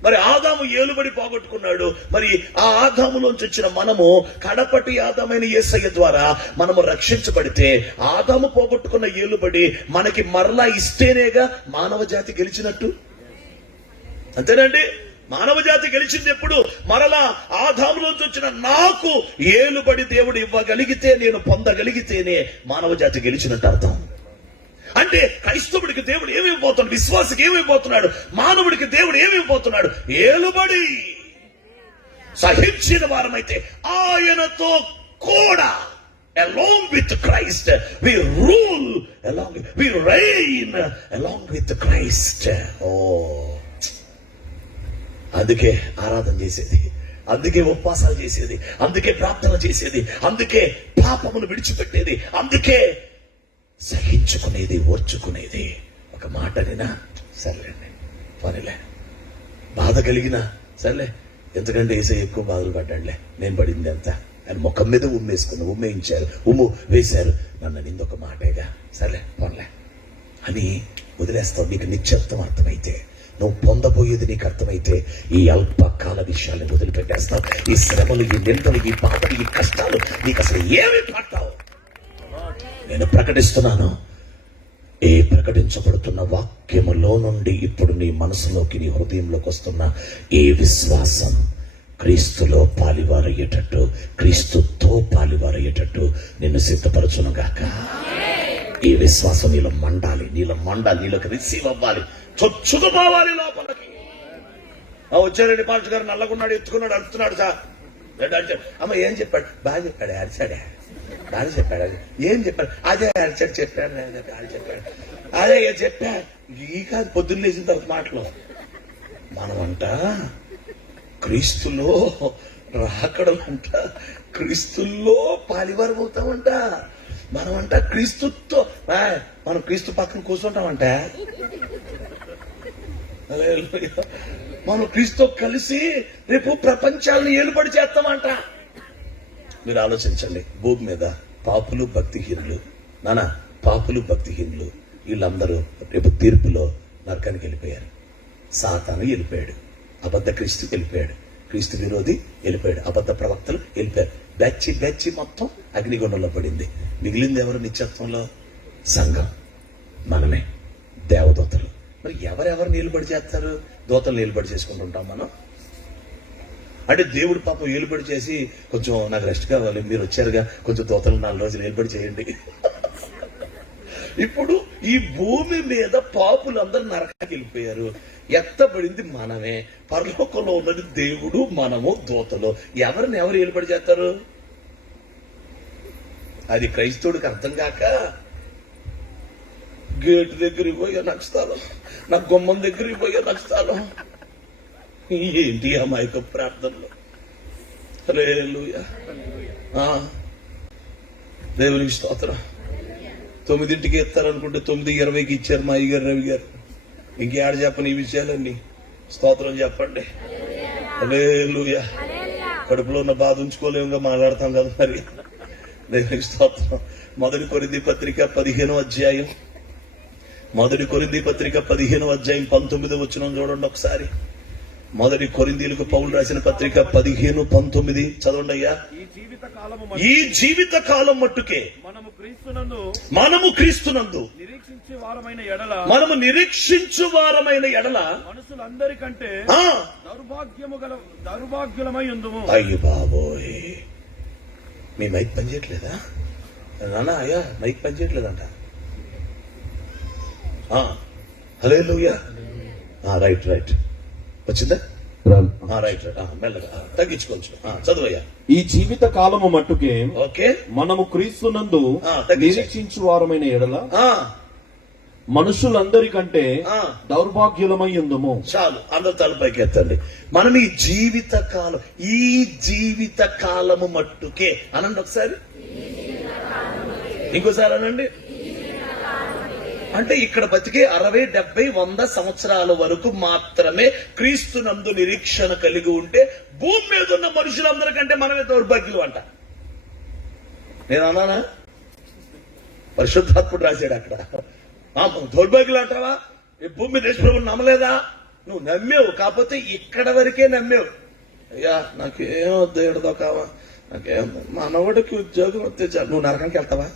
మరి ఆదాము ఏలుబడి పోగొట్టుకున్నాడు. మరి ఆ ఆదాములోంచి వచ్చిన మనము కడపటి ఆదామైన యేసయ్య ద్వారా మనము రక్షించబడితే ఆదాము పోగొట్టుకున్న ఏలుబడి మనకి మరలా ఇస్తేనేగా మానవ జాతి గెలిచినట్టు. అంతేనండి? మానవ జాతి గెలిచింది ఎప్పుడు? మరలా ఆదాములోంచి వచ్చిన నాకు ఏలుబడి దేవుడు ఇవ్వగలిగితే, నేను పొందగలిగితేనే మానవ జాతి గెలిచినట్టు అర్థం. అంటే క్రైస్తవుడికి దేవుడు ఏమైపోతున్నాడు? విశ్వాసకి ఏమైపోతున్నాడు? మానవుడికి దేవుడు ఏమైపోతున్నాడు? ఏలుబడి. సహించిన వారమైతే ఆయనతో కూడా, along with Christ we rule, we reign along with Christ. అందుకే ఆరాధన చేసేది, అందుకే ఉపవాసాలు చేసేది, అందుకే ప్రార్థన చేసేది, అందుకే పాపమును విడిచిపెట్టేది, అందుకే సహించుకునేది, ఓర్చుకునేది. ఒక మాటనినా సర్లేండి, పనిలే, బాధ కలిగినా సర్లే, ఎందుకంటే యేసయ్య ఎక్కువ బాధలు పడ్డాడులే, నేను పడింది అంత అని ముఖం మీద ఉమ్మేయించారు, ఉమ్ము వేశారు, నన్ను నిందొక మాటేగా, సర్లే పనిలే అని వదిలేస్తావు. నీకు నిశ్చత్వం అర్థమైతే, నువ్వు పొందబోయేది నీకు అర్థమైతే, ఈ అల్పకాల విషయాలను వదిలిపెట్టేస్తావు. ఈ శ్రమలు, ఈ నిందలు, ఈ బాధలు, ఈ కష్టాలు నీకు అసలు ఏమి పడతావు. నేను ప్రకటిస్తున్నాను, ఏ ప్రకటించబడుతున్న వాక్యములో నుండి ఇప్పుడు నీ మనసులోకి, నీ హృదయంలోకి వస్తున్న ఏ విశ్వాసం క్రీస్తులో పాలివారయ్యేటట్టు, క్రీస్తుతో పాలివారయ్యేటట్టు నిన్ను సిద్ధపరచును గాక. ఈ విశ్వాసం నీలో మండాలి, నీలోకి రిసీవ్ అవ్వాలి, చొచ్చుకుపోవాలి లోపలికి. వచ్చారండి పాస్టర్ గారు, నల్లగున్నాడు, ఎత్తుకున్నాడు, అడుగుతున్నాడు సార్. అమ్మ ఏం చెప్పాడు? బాగా చెప్పాడు, అరిచాడా? బాగా చెప్పాడు. అది ఏం చెప్పాడు? అదే అరిచాడు, చెప్పాడు, అదే చెప్పా. ఈ కాదు పొద్దున్న లేచిన తర్వాత మాటలు. మనమంట క్రీస్తులో రాకడమంట, క్రీస్తుల్లో పాలివారం అవుతామంట. మనమంట క్రీస్తుతో, మనం క్రీస్తు పక్కన కూర్చుంటామంట. మనం క్రీస్తు కలిసి రేపు ప్రపంచాలను ఏలుబడి చేస్తామంట. మీరు ఆలోచించండి, భూమి మీద పాపులు, భక్తిహీనులు, పాపులు, భక్తిహీనులు వీళ్ళందరూ రేపు తీర్పులో నరకానికి వెళ్ళిపోయారు. సాతాను వెళ్ళిపోయాడు, అబద్ధ క్రీస్తు వెళ్ళిపోయాడు, క్రీస్తు విరోధి వెళ్ళిపోయాడు, అబద్ధ ప్రవక్తలు వెళ్ళిపోయారు. బ్యాచి మొత్తం అగ్నిగుండంలో పడింది. మిగిలింది ఎవరు నిత్యత్వంలో? సంఘం, మనమే, దేవదూతలు. మరి ఎవరెవరు నిలబడి చేస్తారు? దూతలు నిలబడి చేసుకుంటుంటాం మనం. అంటే దేవుడు పాపం ఏలుబడి చేసి, కొంచెం నాకు రెస్ట్ కావాలి, మీరు వచ్చారుగా, కొంచెం దూతలు 4 రోజులు ఏలుబడి చేయండి. ఇప్పుడు ఈ భూమి మీద పాపులందరూ నరకానికి వెళ్ళిపోయారు. ఎత్తబడింది మనమే. పరలోకంలో ఉన్నది దేవుడు, మనము, దూతలు. ఎవరిని ఎవరు ఏలుబడి చేస్తారు? అది క్రైస్తవుడికి అర్థం కాక గేటు దగ్గరికి పోయే నచ్చుతాను, నా గుమ్మం దగ్గరికి పోయే నచ్చుతాను. ఏంటి అమాయక ప్రార్థనలు? హల్లెలూయా. దేవునికి స్తోత్రం. 9ంటికి ఇస్తారనుకుంటే 9:20కి ఇచ్చారు మా అయ్యగారు, రవి గారు. ఇంకేడ చెప్పని ఈ విషయాలన్నీ. స్తోత్రం చెప్పండి. హల్లెలూయా. కడుపులో ఉన్న బాధ ఉంచుకోలేముగా మాట్లాడతాం కదా మరి. దేవునికి స్తోత్రం. 1 కొరింథీ పత్రిక 15వ అధ్యాయం, 1 కొరింథీ పత్రిక 15వ అధ్యాయం 19వ వచనం చూడండి ఒకసారి. మొదటి కొరింథీయులకు పౌలు రాసిన పత్రిక 15:19 చదవండి అయ్యా. ఈ జీవిత కాలం మట్టుకే మనము క్రీస్తునందు నిరీక్షించు వారమైన ఎడల మనుషులందరికంటే దౌర్భాగ్యులమై ఉందుము. అయ్యో బాబోయ్, మీ మైక్ పనిచేయట్లేదా నాన్న? అయ్యా మైక్ పనిచేయట్లేదంట. హల్లెలూయా. రైట్ వచ్చిందా? రైట్ మెల్లగా తగ్గించుకోవచ్చు. చదువయ్యా. ఈ జీవిత కాలము మట్టుకే ఓకే మనము క్రీస్తునందు తగ్గించు. నిరీక్షించు వారమైన ఎడల మనుషులందరికంటే దౌర్భాగ్యులమై ఉందుము. చాలు, అందరు తలపైకి ఎత్తండి. మనం ఈ జీవిత కాలము మట్టుకే అనండి ఒకసారి, ఇంకోసారి అనండి. అంటే ఇక్కడ బతికే 60, 70, 100 సంవత్సరాల వరకు మాత్రమే క్రీస్తునందు నిరీక్షణ కలిగి ఉంటే భూమి మీద ఉన్న మనుషులందరికంటే మనమే దౌర్భాగ్యులు అంట. నేను అన్నానా? పరిశుద్ధాత్ముడు రాశాడు అక్కడ. దౌర్భాగ్యులు అంటావా? ఈ భూమి మీద యేసుప్రభువుని నమ్మలేదా? నువ్వు నమ్మావు, కాకపోతే ఇక్కడ వరకే నమ్మావు. అయ్యా నాకేం వద్దు, ఎడదో కావా, నాకేం మనవడికి ఉద్యోగం వస్తే చాలు. నువ్వు నరకానికి వెళ్తావా?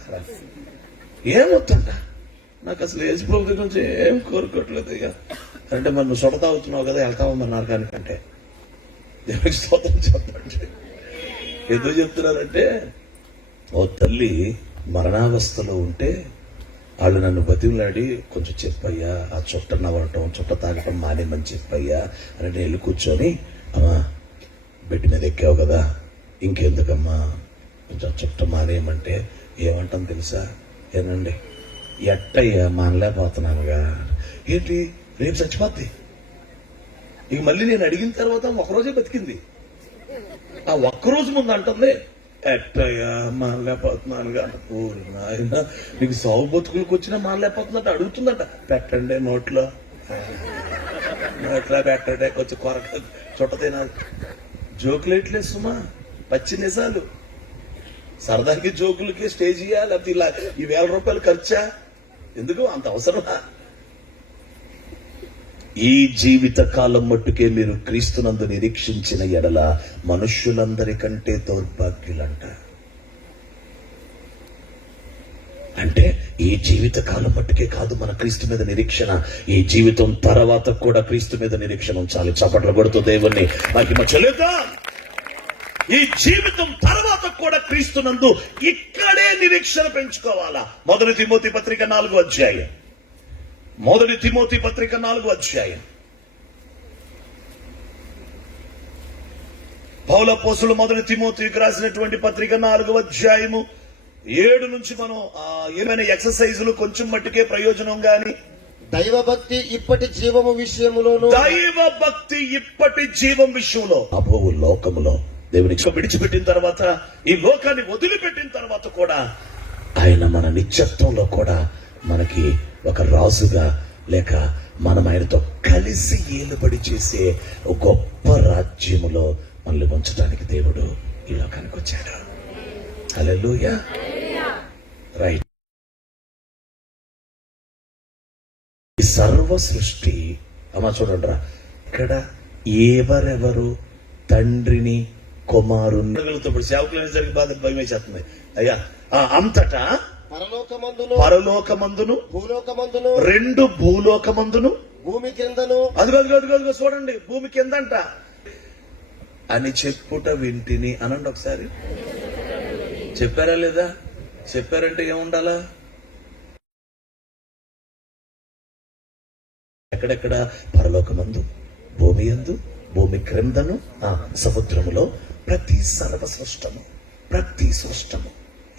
ఏమొద్దంట, నాకు అసలు యేసుప్రభు దగ్గర నుంచి ఏం కోరుకోవట్లేదు. ఇక అంటే మరి నువ్వు సొడతా అవుతున్నావు కదా, వెళ్తావా మరి నరకానికి అంటే? దేవుడికి స్తోత్రం చెప్పండి. ఎందుకు చెప్తున్నారంటే, ఓ తల్లి మరణావస్థలో ఉంటే వాళ్ళు నన్ను బతిమలాడి కొంచెం చెప్పయ్యా, ఆ చుట్ట నవ్వటం, చుట్ట తాగటం మానేమని చెప్పయ్యా అని నేను వెళ్ళి కూర్చొని, అమ్మా బెడ్ మీద ఎక్కావు కదా, ఇంకెందుకమ్మా కొంచెం చుట్ట మానేయమంటే ఏమంటాం తెలుసా? ఏనండి ఎట్టయ్యా మానలేకపోతున్నానుగా. ఏంటి రేపు చచ్చిపోద్ది. ఇక మళ్ళీ నేను అడిగిన తర్వాత ఒకరోజే బతికింది. ఆ ఒక్కరోజు ముందు అంటుంది ఎట్టయ్యా మానలేకపోతున్నానుగా. నాయన నీకు సాగు బతుకులకు వచ్చినా మానలేకపోతుందంట. అడుగుతుందంట, పెట్టండి నోట్లో పెట్టండి, కొంచెం కొరక చుట్ట తినాలి. జోకులేట్లే సుమా, పచ్చి నిజాలు. సరదాకి జోకులకి స్టేజ్ ఇయ్యా, లేకపోతే ఇలా ఈ 1000 రూపాయలు ఖర్చా? ఎందుకు అంత అవసరమా? ఈ జీవిత కాలం మట్టుకే మీరు క్రీస్తునందు నిరీక్షించిన ఎడల మనుష్యులందరికంటే దౌర్భాగ్యులంట. అంటే ఈ జీవిత కాలం మట్టుకే కాదు మన క్రీస్తు మీద నిరీక్షణ, ఈ జీవితం తర్వాత కూడా క్రీస్తు మీద నిరీక్షణ ఉంచాలి. చప్పట్లు కొడుతూ దేవుణ్ణి మహిమ చెల్లిద్దాం. ఈ జీవితం తర్వాత కూడా క్రీస్తునందు ఇక్కడే నిరీక్షణ పెంచుకోవాలా. మొదటి తిమోతి పత్రిక 4వ అధ్యాయం. మొదటి తిమోతి పత్రిక 4వ అధ్యాయం. పౌలు అపోస్తలుడు మొదటి తిమోతికి రాసినటువంటి పత్రిక 4వ అధ్యాయము 7 నుంచి మనం ఏమైనా ఎక్సర్సైజులు కొంచెం మట్టుకే ప్రయోజనం గాని, దైవభక్తి ఇప్పటి జీవము విషయములోను, దైవభక్తి ఇప్పటి జీవం విషయంలో అబోవు లోకములో దేవుని విడిచిపెట్టిన తర్వాత, ఈ లోకాన్ని వదిలిపెట్టిన తర్వాత కూడా ఆయన మన నిత్యత్వంలో కూడా మనకి ఒక రాజుగా, లేక మనం ఆయనతో కలిసి ఏలుబడి చేసే ఒక గొప్ప రాజ్యములో మనల్ని ఉంచడానికి దేవుడు ఈ లోకానికి వచ్చాడు. హల్లెలూయా. రైట్. ఈ సర్వ సృష్టి అమ్మా చూడండి రా, ఇక్కడ ఎవరెవరు తండ్రిని కుమారుని ఇప్పుడు సేవకులు జరిగి బాధ భయం వేసేస్తుంది. అయ్యా అంతటా పరలోకమందును భూలోకమందును 2 భూలోకమందును భూమి కిందను, అదిగో చూడండి, భూమి కిందంట అని చెప్పుట వింటిని అనండి ఒకసారి. చెప్పారా లేదా? చెప్పారంటే ఏముండాలా? ఎక్కడెక్కడ? పరలోకమందు, భూమి యందు, భూమి క్రిందను, సముద్రములో ప్రతి సృష్టము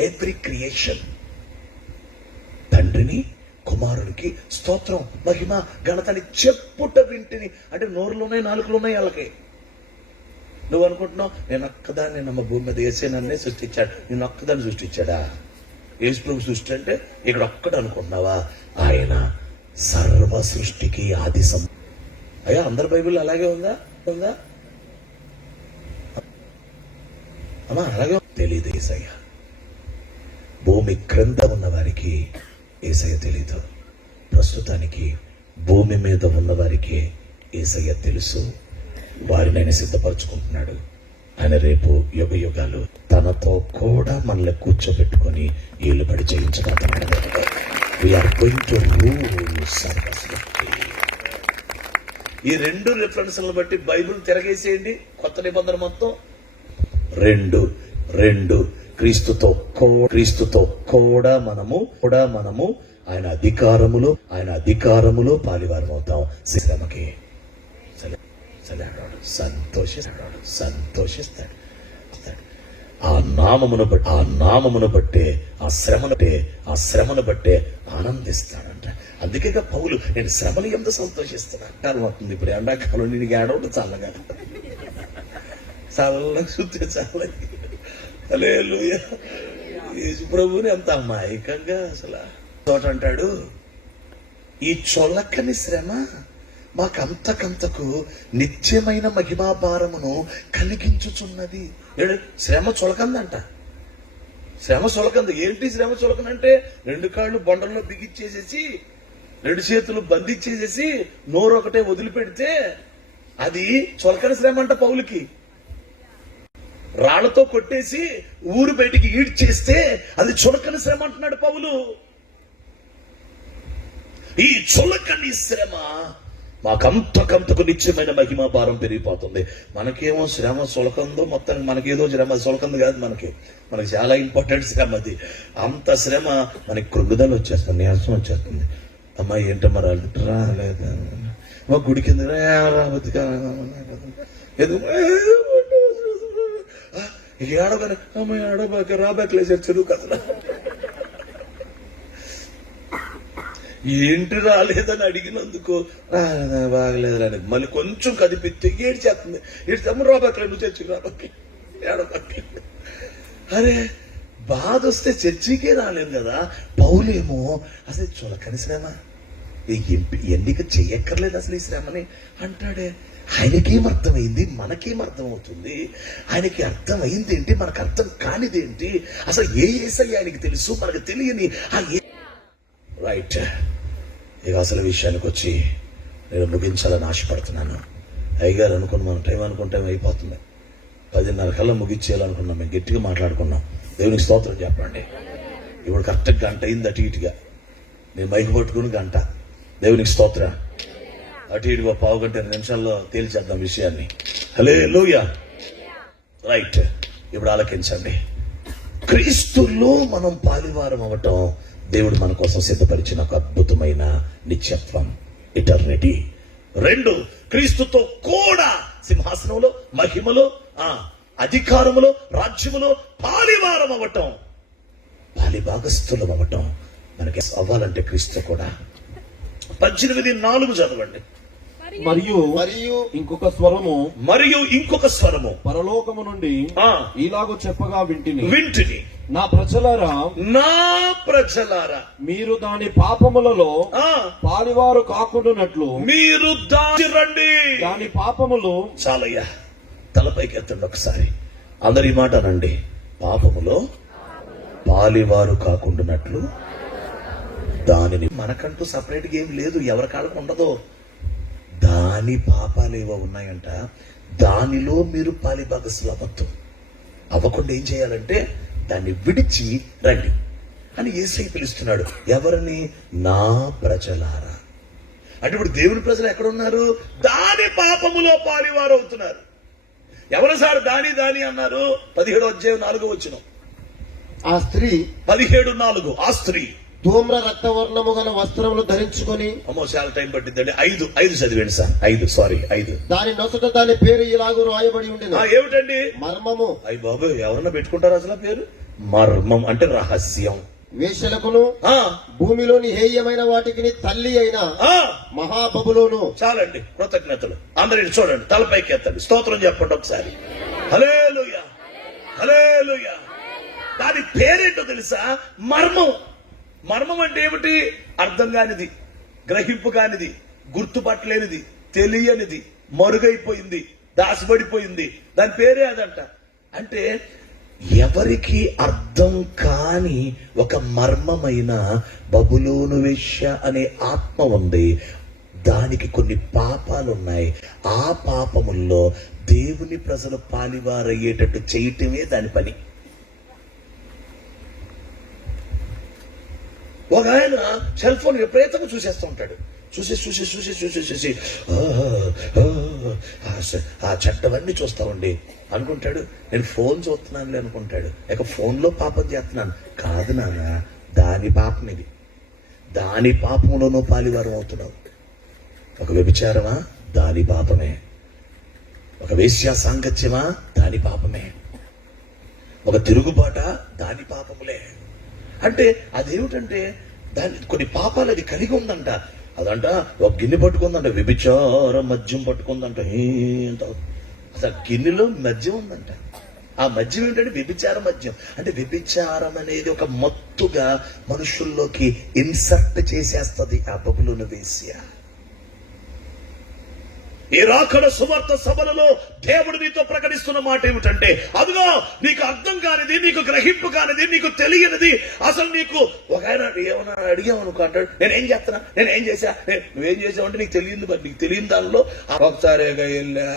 ఎవ్రీ క్రియేషన్ తండ్రిని కుమారునికి స్తోత్రం, మహిమ, ఘనతని చెప్పుట వింటిని. అంటే నోరులోనే, నాలుగులోనే వాళ్ళకి. నువ్వు అనుకుంటున్నావు నేను ఒక్కదాన్ని నమ్మ భూమి మీద వేసే నన్నే సృష్టించాడు. నేను ఒక్కదాన్ని సృష్టించాడా? యేసుప్రభు సృష్టి అంటే ఇక్కడ ఒక్కడు అనుకుంటున్నావా? ఆయన సర్వ సృష్టికి ఆది అయ్యా అందరి బైబిల్ అలాగే ఉందా? అమ్మా అలాగే తెలీదు. యేసయ్య భూమి క్రింద ఉన్న వారికి యేసయ్య తెలీదు. ప్రస్తుతానికి భూమి మీద ఉన్న వారికి యేసయ్య తెలుసు. వారిని ఆయన సిద్ధపరచుకుంటున్నాడు. ఆయన రేపు యుగ యుగాలు తనతో కూడా మనల్ని కూర్చోబెట్టుకొని ఏలుబడి చేయించబోతున్నాడు. వీఆర్ గోయింగ్ టు రూల్ సర్వస్వతి. ఈ రెండు రిఫరెన్స్లను బట్టి బైబిల్ తిరగేసేయండి. కొత్త నిబంధన మొత్తం రెండు క్రీస్తుతో కూడా మనము ఆయన అధికారములో పాలివారం అవుతాం. శ్రమకి సంతోషిస్తాడు. ఆ నామమును బట్టే ఆ శ్రమను బట్టే ఆనందిస్తాడంట. అందుకే పౌలు నేను శ్రమలు ఎంత సంతోషిస్తున్నాను అవుతుంది. ఇప్పుడు ఎండాకాలం నేను ఏడవడం చల్లగా చూస్తే చాలా హల్లెలూయా. యేసు ప్రభువుని ఎంత అమాయకంగా అసలు తోట అంటాడు, ఈ చొల్లకని శ్రమ మాకంతకంతకు నిత్యమైన మహిమాభారమును కలిగించుచున్నది. శ్రమ చొలకందంట. శ్రమ చొలకంది. ఏంటి శ్రమ చొలకనంటే? 2 కాళ్ళు బొండల్లో బిగిచ్చేసేసి 2 చేతులు బంధించేసేసి నోరు ఒకటే వదిలిపెడితే అది చొలకని శ్రమ అంట. పౌలుకి రాళ్లతో కొట్టేసి ఊరు బయటికి ఈడ్చేస్తే అది చులకని శ్రమ అంటున్నాడు పౌలు. ఈ చులకని శ్రమ మాకంతకంతకు నిత్యమైన మహిమా భారం పెరిగిపోతుంది. మనకేమో శ్రమ చులకందో మొత్తానికి మనకేదో శ్రమ చులకంది కాదు. మనకి చాలా ఇంపార్టెంట్ శ్రమ అది. అంత శ్రమ మనకి కృంగుదల వచ్చేస్తుంది, నీరసం వచ్చేస్తుంది. అమ్మా ఏంటమ్మా రాలేదు మా గుడి కింద ఏడవగానే అమ్మాయి ఆడబాక రాబాకలేసారు చదువు కదా. ఏంటి రాలేదని అడిగినందుకు బాగలేదని మళ్ళీ కొంచెం కదిపిస్తే ఏడ్చేస్తుంది. ఏడ్చమ్మ రాబాకలే నువ్వు చర్చికి రాబాకి ఏడబాకి. అరే బాధ వస్తే చర్చికే రాలేదు కదా. పౌలేమో అసలు చులకని శ్రమ, ఎన్నిక చెయ్యక్కర్లేదు అసలు ఈ శ్రమని అంటాడే. ఆయనకేం అర్థమైంది, మనకేం అర్థం అవుతుంది? ఆయనకి అర్థమైంది ఏంటి, మనకు అర్థం కానిదేంటి? అసలు ఏ యేసయ్య ఆయనకి తెలుసు, మనకు తెలియని ఆ రైట్. ఇక అసలు విషయానికి వచ్చి నేను ముగించాలని ఆశపడుతున్నాను. అయ్యగారు అనుకుని మనం టైం అనుకుంటే అయిపోతుంది. 10:30 కల్లా ముగించేయాలనుకున్నాం. మేము గట్టిగా మాట్లాడుకున్నాం. దేవునికి స్తోత్రం చెప్పండి. ఇప్పుడు కరెక్ట్గా గంట అయింది. అటు ఇటుగా నేను మైక్ పట్టుకుని గంట. దేవునికి స్తోత్రం. అటు ఇటుగా 15-20 నిమిషాల్లో తేల్చేద్దాం విషయాన్ని. హల్లెలూయా. రైట్. ఇప్పుడు ఆలకించండి. క్రీస్తులో మనం పాలివారం అవటం దేవుడు మన కోసం సిద్ధపరిచిన ఒక అద్భుతమైన నిత్యత్వం, ఇటర్నిటీ. 2 క్రీస్తుతో కూడా సింహాసనంలో, మహిమలో, అధికారములో, రాజ్యములో పాలివారం అవటం, పాలిభాగస్థులం అవటం మనకి అవ్వాలంటే క్రీస్తు కూడా. 18:4 చదవండి. మరియు ఇంకొక స్వరము పరలోకము నుండి ఇలాగూ చెప్పగా వింటిని, నా ప్రజలారా మీరు దాని పాపములలో పాలివారు కాకుండానట్లు మీరు రండి. దాని పాపములు చాలయ్యా. తలపైకి ఎత్తండి ఒకసారి. అందరి మాట అనండి. పాపములో పాలివారు కాకుండానట్లు దానిని. మనకంటూ సపరేట్ గా ఏం లేదు, ఎవరి కాళ్ళకు ఉండదు. దాని పాపాలు ఏవో ఉన్నాయంట, దానిలో మీరు పాలిభాగస్సులు అవ్వకుండా ఏం చేయాలంటే దాన్ని విడిచి రండి అని యేసయ్య పిలుస్తున్నాడు. ఎవరిని? నా ప్రజలారా. అంటే ఇప్పుడు దేవుని ప్రజలు ఎక్కడ ఉన్నారు? దాని పాపములో పాలివారు అవుతున్నారు. ఎవరు సార్ దాని అన్నారు? 17వ అధ్యాయం 4వ వచనం. ఆ స్త్రీ 17:4. ఆ స్త్రీ ధూమ్ర రక్తవర్ణము గల వస్త్రములు ధరించుకొని. అమ్మో చాలా టైం పట్టిందండి. 5 చదివండి సార్. 5 దాని నొసట దాని పేరు ఇలాగూ రాయబడి ఉండేది. ఏమిటండి? మర్మము. అయ్య బాబు, ఎవరన్నా పెట్టుకుంటారు అసలు పేరు? మర్మం అంటే రహస్యం. వేశ్యలకును భూమిలోని హేయమైన వాటికి తల్లి అయిన మహాబబులోను. చాలండి. కృతజ్ఞతలు. అందరిని చూడండి. తలపైకి ఎత్తండి. స్తోత్రం చెప్పండి ఒకసారి. హల్లెలూయా, హల్లెలూయా. దాని పేరేంటో తెలుసా? మర్మం. మర్మం అంటే ఏమిటి? అర్థం కానిది, గ్రహింపు కానిది, గుర్తుపట్టలేనిది, తెలియనిది, మరుగైపోయింది, దాచబడిపోయింది. దాని పేరే అదంట. అంటే ఎవరికి అర్థం కాని ఒక మర్మమైన బబులోను వేశ్య అనే ఆత్మ ఉంది. దానికి కొన్ని పాపాలు ఉన్నాయి. ఆ పాపముల్లో దేవుని ప్రజలు పాలివారయ్యేటట్టు చేయటమే దాని పని. ఒక ఆయన సెల్ ఫోన్ విపరీతంగా చూసేస్తూ ఉంటాడు. చూసి ఆ చెడ్డవన్నీ చూస్తామండి అనుకుంటాడు. నేను ఫోన్ చూస్తున్నానులే అనుకుంటాడు. ఇక ఫోన్లో పాపం చేస్తున్నాను. కాదు నాన్న, దాని పాపం ఇది. దాని పాపంలో నువ్వు పాలివారం అవుతున్నావు. ఒక వ్యభిచారమా? దాని పాపమే. ఒక వేశ్యా సాంగత్యమా? దాని పాపమే. ఒక తిరుగుబాట? దాని పాపములే. అంటే అదేమిటంటే దాని కొన్ని పాపాలు అది కలిగి ఉందంట. అదంట ఒక గిన్నె పట్టుకుందంట, వ్యభిచార మద్యం పట్టుకుందంట. అసలు గిన్నెలో మద్యం ఉందంట. ఆ మద్యం ఏంటంటే వ్యభిచార మద్యం. అంటే వ్యభిచారం అనేది ఒక మత్తుగా మనుషుల్లోకి ఇన్సర్ట్ చేసేస్తుంది ఆ బబులోను వేశ్య. ఈ రాకడ సువార్త సభలలో దేవుడు నీతో ప్రకటిస్తున్న మాట ఏమిటంటే, అదిగో నీకు అర్థం కానిది, నీకు గ్రహింపు కానిది, నీకు తెలియనిది, అసలు నీకు ఒక ఆయన ఏమన్నా అడిగామనుకో అంటాడు, నేనేం చేస్తున్నా, నేనేం చేశా, నువ్వేం చేసావు అంటే నీకు తెలియదు. మరి నీకు తెలియని దానిలో ఒకసారిగా వెళ్ళా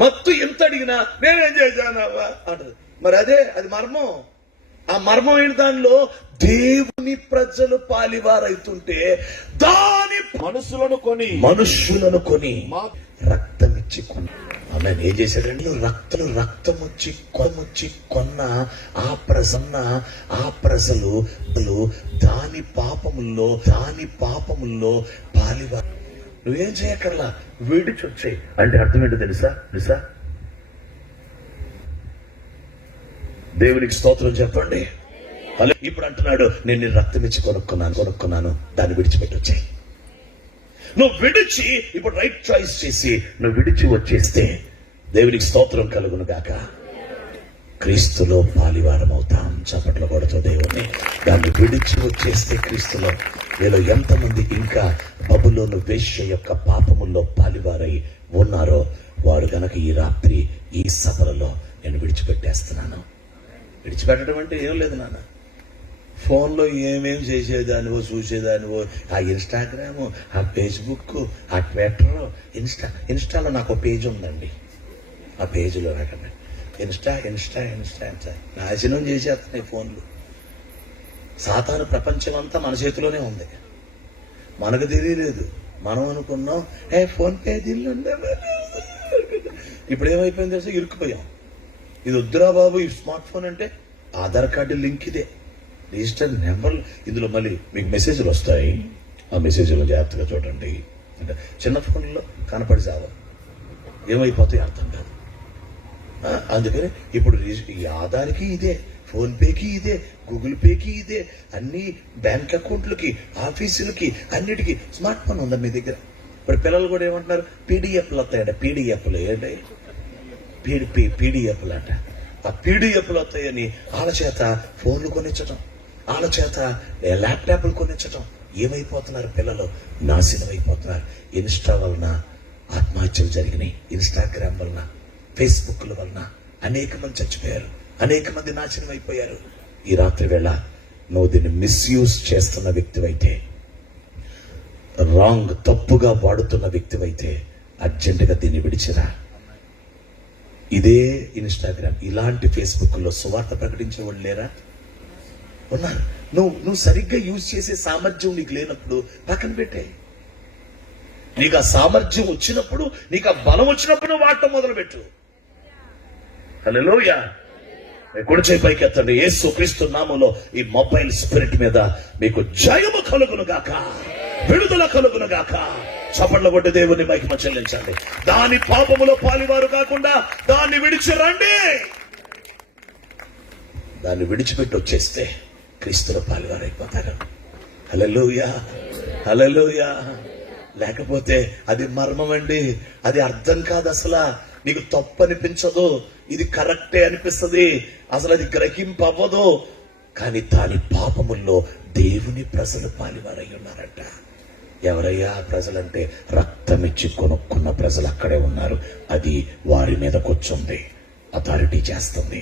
మత్తు ఎంత అడిగినా నేనేం చేశానవ్వా అంటది. మరి అది మర్మం. ఆ మర్మం ఏంటి? దానిలో దేవుని ప్రజలు పాలివారైతుంటే దాని మనుషులను కొని రక్తమిచ్చి కొన్న. ఆమె ఏం చేశాడండి? రక్తమొచ్చి కొన్న ఆ ప్రజలు దాని పాపముల్లో పాలివారు. నువ్వేం చేయక్కర్లా, విడిచొచ్చాయి. అంటే అర్థం ఏంటో తెలుసా? దేవునికి స్తోత్రం చెప్పండి. ఇప్పుడు అంటున్నాడు, నేను నీ రక్తం ఇచ్చి కొనుక్కున్నాను, దాన్ని విడిచిపెట్టొచ్చాయి. నువ్వు విడిచి ఇప్పుడు రైట్ చాయిస్ చేసి నువ్వు విడిచి వచ్చేస్తే దేవునికి స్తోత్రం కలుగును గాక. క్రీస్తులో పాలివారం అవుతాం. చప్పట్లు కొడుతూ దేవుని దాన్ని విడిచి వచ్చేస్తే క్రీస్తులో. వీళ్ళు ఎంతమంది ఇంకా బబులోను వేశ్య యొక్క పాపముల్లో పాలివారై ఉన్నారో వారు గనక ఈ రాత్రి ఈ సభలలో నేను విడిచిపెట్టేస్తున్నాను. విడిచిపెట్టడం అంటే ఏం లేదు నాన్న. ఫోన్లో ఏమేం చేసేదానివో చూసేదానివో, ఆ ఇన్స్టాగ్రాము, ఆ ఫేస్బుక్, ఆ ట్విట్టర్, ఇన్స్టాలో నాకు ఒక పేజ్ ఉందండి. ఆ పేజీలో రకమే ఇన్స్టా నాశనం చేసేస్తున్నాయి ఫోన్లు. సాతాను ప్రపంచం అంతా మన చేతిలోనే ఉంది. మనకు తెలియలేదు. మనం అనుకున్నాం ఫోన్ పే దీనిలో ఉండే. ఇప్పుడు ఏమైపోయింది తెలుసా? ఇరుక్కుపోయాం. ఇది వద్దురా బాబు, ఈ స్మార్ట్ ఫోన్ అంటే ఆధార్ కార్డు లింక్ ఇదే, రిజిస్టర్ నెంబర్. ఇందులో మళ్ళీ మీకు మెసేజ్లు వస్తాయి. ఆ మెసేజ్లో జాగ్రత్తగా చూడండి. అంటే చిన్న ఫోన్లో కనపడి చాలు ఏమైపోతాయి అర్థం కాదు. అందుకని ఇప్పుడు ఈ ఆధార్కి ఇదే, ఫోన్ పేకి ఇదే, గూగుల్ పేకి ఇదే, అన్ని బ్యాంక్ అకౌంట్లకి, ఆఫీసులకి, అన్నిటికీ స్మార్ట్ ఫోన్ ఉందా మీ దగ్గర? ఇప్పుడు పిల్లలు కూడా ఏమంటున్నారు, పీడిఎఫ్లు వస్తాయంట. పీడిఎఫ్లు ఏంటి? పీడిఎఫ్లు అంట. ఆ పీడిఎఫ్లు వస్తాయని వాళ్ళ చేత ఫోన్లు కొనిచ్చటం, వాళ్ళ చేత ల్యాప్టాప్లు కొనిచ్చటం. ఏమైపోతున్నారు పిల్లలు? నాశనం అయిపోతున్నారు. ఇన్స్టా వలన ఆత్మహత్యలు జరిగినాయి. ఇన్స్టాగ్రామ్ వలన, ఫేస్బుక్ల వలన అనేక మంది చచ్చిపోయారు, అనేక మంది నాశనం అయిపోయారు. ఈ రాత్రి వేళ నువ్వు దీన్ని మిస్యూజ్ చేస్తున్న వ్యక్తివైతే, తప్పుగా వాడుతున్న వ్యక్తివైతే అర్జెంటుగా దీన్ని విడిచిరా. ఇదే ఇన్స్టాగ్రామ్, ఇలాంటి ఫేస్బుక్ లో సువార్త ప్రకటించే వాళ్ళు లేరా? ఉన్నారు. నువ్వు సరిగ్గా యూజ్ చేసే సామర్థ్యం నీకు లేనప్పుడు పక్కన పెట్టే. నీకు ఆ సామర్థ్యం వచ్చినప్పుడు, నీకు ఆ బలం వచ్చినప్పుడు వాడటం మొదలు పెట్టు. హల్లెలూయా. కుడి చేయి పైకి ఎత్తండి. యేసు క్రీస్తు నామములో ఈ మొబైల్ స్పిరిట్ మీద మీకు జయము కలుగును గాక, విడుదల కలుగును గాక. చప్పట్ల కొట్టి దేవుని మహిమ చెల్లించండి. దాని పాపములో పాలివారు కాకుండా దాన్ని విడిచి రండి. దాన్ని విడిచిపెట్టి వచ్చేస్తే క్రీస్తులో పాలివారైపోతారు. హల్లెలూయా, హల్లెలూయా. లేకపోతే అది మర్మం అండి. అది అర్థం కాదు. అసలు నీకు తప్పు అనిపించదు, ఇది కరెక్టే అనిపిస్తుంది, అసలు అది గ్రహింపు అవ్వదు. కానీ దాని పాపముల్లో దేవుని ప్రజలు పాలివారై ఉన్నారట. ఎవరయ్యా ప్రజలంటే? రక్తమిచ్చి కొనుక్కున్న ప్రజలు అక్కడే ఉన్నారు. అది వారి మీద కూర్చుంది, అథారిటీ చేస్తుంది,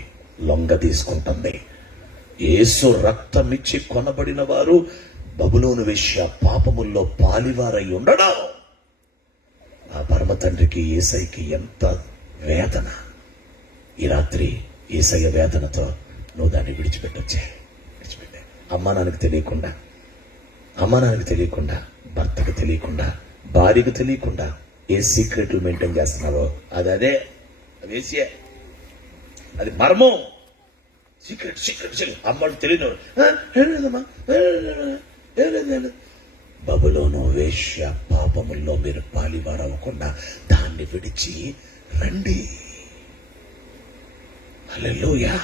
లొంగ తీసుకుంటుంది. యేసు రక్తమిచ్చి కొనబడిన వారు బబులోను వేశ్య పాపముల్లో పాలివారై ఉండడం ఆ పరమ తండ్రికి యేసయ్యకి ఎంత వేదన. ఈ రాత్రి యేసయ్య వేదనతో నువ్వు దాన్ని విడిచిపెట్టొచ్చే. అమ్మా నాన్నకి తెలియకుండా భర్తకు తెలియకుండా భార్యకు తెలియకుండా ఏ సీక్రెట్లు మెయింటైన్ చేస్తున్నావో అదే వేసియే, అది మర్మం. సీక్రెట్ అమ్మడు తెలియదు. బబులోను వేశ్య పాపముల్లో మీరు పాలివారవకుండా దాన్ని విడిచి రండి. హల్లెలూయా.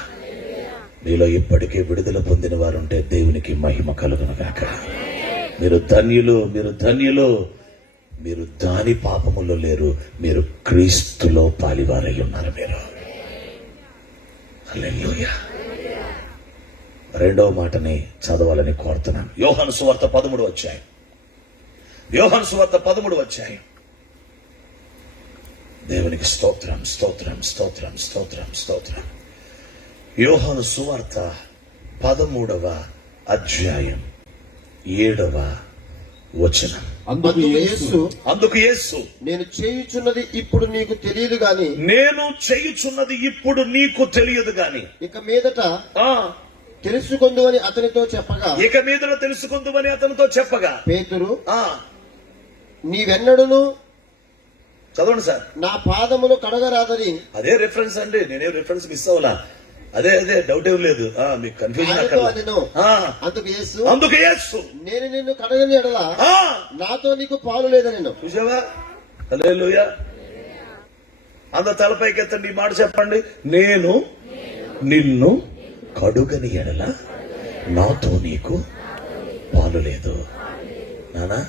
మీలో ఇప్పటికే విడుదల పొందిన వారుంటే దేవునికి మహిమ కలుగును గాక. మీరు ధన్యులు. మీరు దాని పాపములో లేరు, మీరు క్రీస్తులో పాలివారై ఉన్నారు. మీరు హల్లెలూయా. రెండవ మాటని చదవాలని కోరుతున్నాను. యోహాను సువార్త 13వ అధ్యాయం. యోహాను సువార్త 13వ అధ్యాయం. దేవునికి స్తోత్రం. యోహాను సువార్త 13వ అధ్యాయం 7వ వచనం. అందుకు యేసు నేను చేయుచున్నది ఇప్పుడు నీకు తెలియదు గాని ఇక మీదట తెలుసుకొందువని అతనితో చెప్పగా పేతురు నీవెన్నడును చదవండి సార్. నా పాదమును కడగరాదని. అదే రిఫరెన్స్ అండి, నేనేం రిఫరెన్స్ మిస్ అవ్వలా. అదే డౌట్ ఏం లేదు. మీకు కన్ఫ్యూజన్ అందుకు యేసు నేను నిన్ను కడగని ఎడలా నాతో నీకు పాలు లేదని. చూసావా? హల్లెలూయా. అందరూ తలపైకి ఎత్తండి, ఈ మాట చెప్పండి. నేను నిన్ను కడుగని ఎడల నాతో నీకు పాలు లేదు. నానా,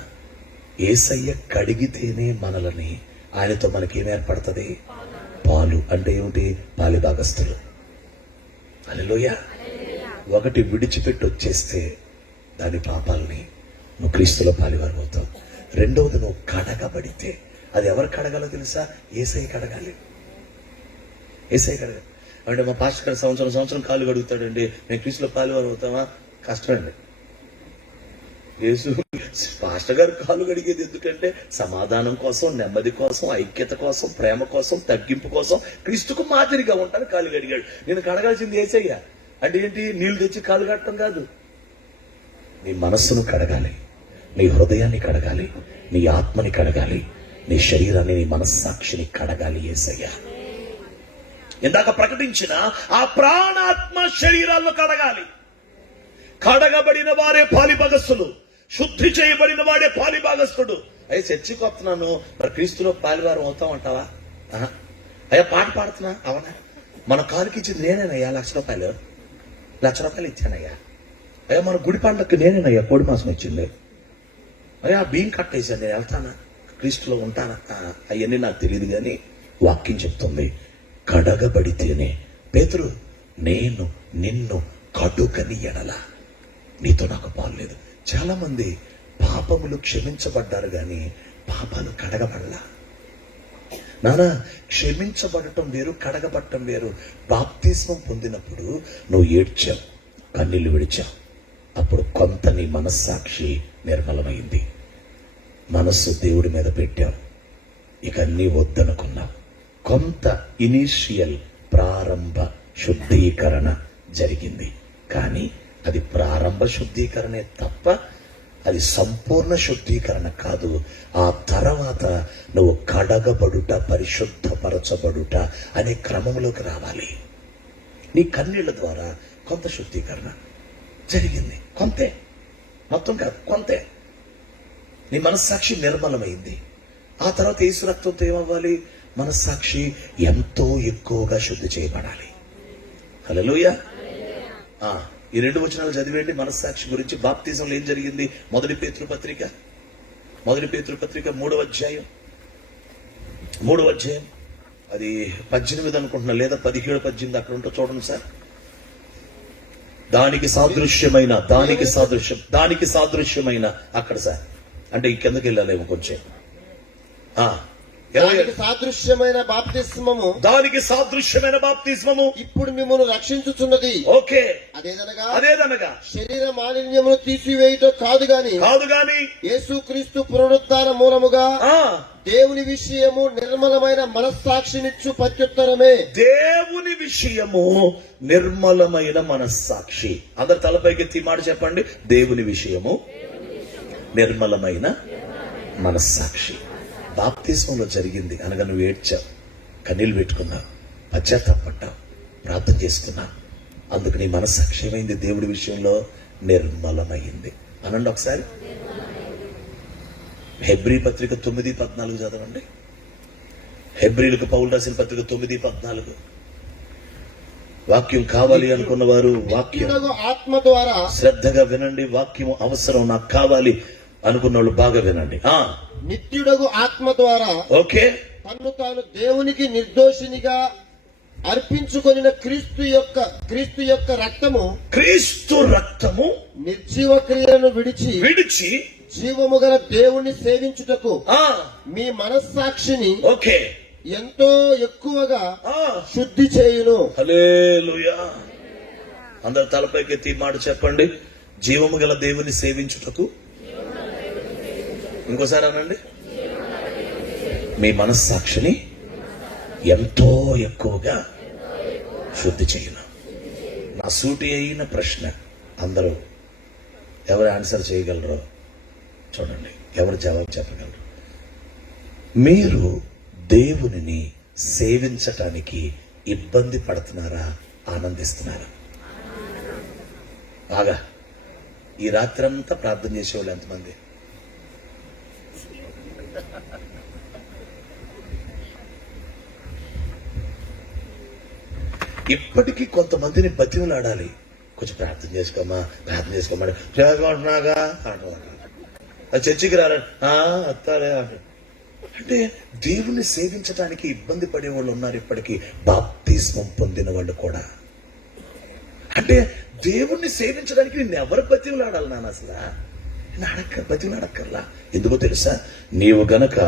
యేసయ్య కడిగితేనే మనలని ఆయనతో మనకేం ఏర్పడుతుంది? పాలు. అంటే ఏమిటి? పాలి భాగస్తులు. హల్లెలూయా. ఒకటి విడిచిపెట్టి వచ్చేస్తే దాని పాపాలని నువ్వు క్రీస్తులో పాలివారు అవుతావు. రెండవది నువ్వు కడగబడితే అది ఎవరు కడగాలో తెలుసా? యేసయ్య కడగాలి. అంటే మా పాస్టర్ గారు సంవత్సరం కాలు కడుగుతాడండి, నేను క్రీస్తులో పాలివారు అవుతావా? కష్టమండి. యేసు పాస్టర్ గారు కాలు కడిగేది ఎందుకంటే సమాధానం కోసం, నెమ్మది కోసం, ఐక్యత కోసం, ప్రేమ కోసం, తగ్గింపు కోసం, క్రీస్తుకు మాదిరిగా ఉంటాను కాలు కడిగాడు. నేను కడగాల్సింది యేసయ్య. అంటే ఏంటి? నీళ్లు తెచ్చి కాలు కట్టడం కాదు. నీ మనస్సును కడగాలి, నీ హృదయాన్ని కడగాలి, నీ ఆత్మని కడగాలి, నీ శరీరాన్ని, నీ మనస్సాక్షిని కడగాలి యేసయ్య. ఇందాక ప్రకటించిన ఆ ప్రాణాత్మ శరీరాలను కడగాలి. కడగబడిన వారే పాలిభాగస్తులు, శుద్ధి చేయబడిన వాడే పాలిభాగస్తుడు. అయ్యా చర్చికి వస్తున్నాను, మరి క్రీస్తులో పాలివారం అవుతామంటావా? అయ్యా పాట పాడుతున్నా, అవునా? మన కాలుకి ఇచ్చింది నేనేనయ్యా, లక్ష రూపాయలు ఇచ్చానయ్యా. అయ్యా మన గుడి పండుగకి నేనేనయ్యా కోడి మాసం ఇచ్చింది. అయ్యా బియ్యం కట్టేసాను, నేను వెళ్తానా? క్రీస్తులో ఉంటానా? అవన్నీ నాకు తెలియదు కానీ వాక్యం చెప్తుంది కడగబడితేనే. పేతురు, నేను నిన్ను కడుగని ఎడల నీతో నాకు పాలు లేదు. చాలా మంది పాపములు క్షమించబడ్డారు గాని పాపాలు కడగబడలా. నానా, క్షమించబడటం వేరు, కడగబడటం వేరు. బాప్తిస్మం పొందినప్పుడు నువ్వు ఏడ్చావు, కన్నీళ్లు విడిచావు. అప్పుడు కొంత నీ మనస్సాక్షి నిర్మలమైంది, మనస్సు దేవుడి మీద పెట్టావు. ఇక అన్నీ వద్దనుకున్నావు. కొంత ఇనీషియల్ ప్రారంభ శుద్ధీకరణ జరిగింది, కానీ అది ప్రారంభ శుద్ధీకరణే తప్ప అది సంపూర్ణ శుద్ధీకరణ కాదు. ఆ తర్వాత నువ్వు కడగబడుట, పరిశుద్ధపరచబడుట అనే క్రమంలోకి రావాలి. నీ కన్నీళ్ల ద్వారా కొంత శుద్ధీకరణ జరిగింది, కొంతే, మొత్తం కాదు, కొంతే. నీ మనస్సాక్షి నిర్మలమైంది. ఆ తర్వాత యేసు రక్తంతో ఏమవ్వాలి? మనస్సాక్షి ఎంతో ఎక్కువగా శుద్ధి చేయబడాలి. హల్లెలూయా. ఈ 2 వచనాలు చదివేండి మనస్సాక్షి గురించి. బాప్తిజంలో ఏం జరిగింది? మొదటి పేతురు పత్రిక 3వ అధ్యాయం అది 18 అనుకుంటున్నా, లేదా 17-18 అక్కడ ఉంటో చూడండి సార్. దానికి సాదృశ్యమైన అక్కడ సార్, అంటే ఈ కిందకి వెళ్ళాలేమో కొంచెం. దానికి సాదృశ్యమైన బాప్తిస్మము ఇప్పుడు మిమ్మల్ని రక్షించుచున్నది. ఓకే, అదేదనగా శరీర మాలిన్యమును తీసివేయటం కాదు గాని యేసుక్రీస్తు పునరుద్ధాన మూలముగా దేవుని విషయము నిర్మలమైన మనస్సాక్షినిచ్చు ప్రత్యుత్తరమే. దేవుని విషయము నిర్మలమైన మనస్సాక్షి. అందరు తలపైకి మాట చెప్పండి. దేవుని విషయము నిర్మలమైన మనస్సాక్షి. బాప్తిస్మంలో జరిగింది అనగా నువ్వు ఏడ్చావు, కన్నీళ్లు పెట్టుకున్నావు, పశ్చాత్తాపడ్డావు, ప్రార్థన చేసుకున్నావు. అందుకు నీ మనస్సాక్షి ఏమైంది? దేవుడి విషయంలో నిర్మలమైంది. అనండి ఒకసారి. హెబ్రీ పత్రిక 9:14 చదవండి. హెబ్రీలకు పౌలు రాసిన పత్రిక 9:14. వాక్యం కావాలి అనుకున్న వారు వాక్యం ఆత్మ ద్వారా శ్రద్ధగా వినండి. వాక్యం అవసరం, నాకు కావాలి అనుకున్న వాళ్ళు బాగా వినండి. నిత్యుడగు ఆత్మ ద్వారా ఓకే తన్ను తాను దేవునికి నిర్దోషినిగా అర్పించుకొనిన క్రీస్తు యొక్క రక్తము నిర్జీవ క్రియలను విడిచి జీవము గల దేవుణ్ణి సేవించుటకు మీ మనస్సాక్షిని ఓకే ఎంతో ఎక్కువగా శుద్ధి చేయును. హల్లెలూయా. అందరు తలపైకి మాట చెప్పండి. జీవము గల దేవుని సేవించుటకు. ఇంకోసారి అనండి. మీ మనస్సాక్షిని ఎంతో ఎక్కువగా శుద్ధి చేయను. నా సూటి అయిన ప్రశ్న అందరూ ఎవరు ఆన్సర్ చేయగలరో చూడండి, ఎవరు జవాబు చెప్పగలరు. మీరు దేవునిని సేవించటానికి ఇబ్బంది పడుతున్నారా, ఆనందిస్తున్నారా? బాగా ఈ రాత్రంతా ప్రార్థన చేసేవాళ్ళు ఎంతమంది? ఇప్పటికీ కొంతమందిని బతిమలాడాలి. కొంచెం ప్రార్థన చేసుకోమని అంటున్నాగా చర్చికి రాలే అత్తారే అంటే దేవుణ్ణి సేవించడానికి ఇబ్బంది పడే వాళ్ళు ఉన్నారు. ఇప్పటికీ బాప్తిస్మం పొందిన వాళ్ళు కూడా. అంటే దేవుణ్ణి సేవించడానికి నిన్ను ఎవరు బతిమలాడాలి నాన్న? అసలు బతిమలాడక్కర్లా. ఎందుకో తెలుసా? నీవు గనక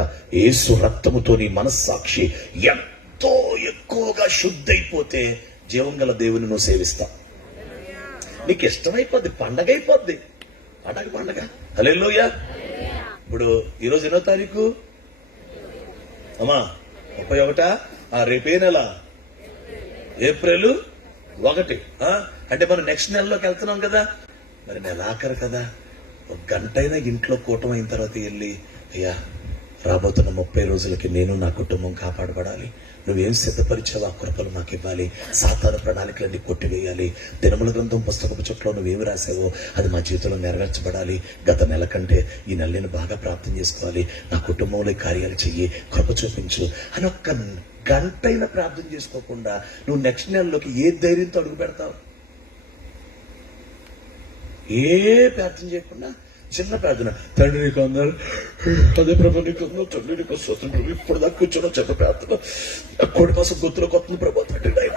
యేసు రక్తముతో నీ మనస్సాక్షి ఎంతో ఎక్కువగా శుద్ధైపోతే జీవం గల దేవుని నువ్వు సేవిస్తావు. నీకు ఇష్టమైపోద్ది, పండగ అయిపోద్ది. పండగ. హల్లెలూయా. ఇప్పుడు ఈరోజు 8వ తారీఖు అమ్మా, 31. రేపే నెల? ఏప్రిల్ 1. అంటే మనం నెక్స్ట్ నెలలోకి వెళ్తున్నాం కదా. మరి నెలాఖరు కదా. ఒక గంటైనా ఇంట్లో కూటమి అయిన తర్వాత వెళ్ళి, అయ్యా రాబోతున్న 30 రోజులకి నేను నా కుటుంబం కాపాడబడాలి, నువ్వేం సిద్ధపరిచావు ఆ కృపలు మాకు ఇవ్వాలి, సాతాను ప్రణాళికలన్నీ కొట్టివేయాలి, దినముల గ్రంథం పుస్తకపు చుట్టలో నువ్వేమి రాసావో అది మా జీవితంలో నెరవేర్చబడాలి, గత నెల కంటే ఈ నెల నేను బాగా ప్రార్థన చేసుకోవాలి, నా కుటుంబంలో కార్యాలు చెయ్యి, కృప చూపించు అని ఒక్క గంటైనా ప్రార్థన చేసుకోకుండా నువ్వు నెక్స్ట్ నెలలోకి ఏ ధైర్యంతో అడుగు పెడతావు? ఏ ప్రార్థన చేయకుండా చిన్న ప్రార్థన, తండ్రి నీకు అందరు అదే ప్రభు నీకు అందరు తండ్రి నీకు వస్తుంది ప్రభు ఇప్పుడు దాకా కూర్చోడం చిన్న ప్రార్థన, కోడి కోసం గుర్తులకు వస్తుంది ప్రభు తండ్రి నాయన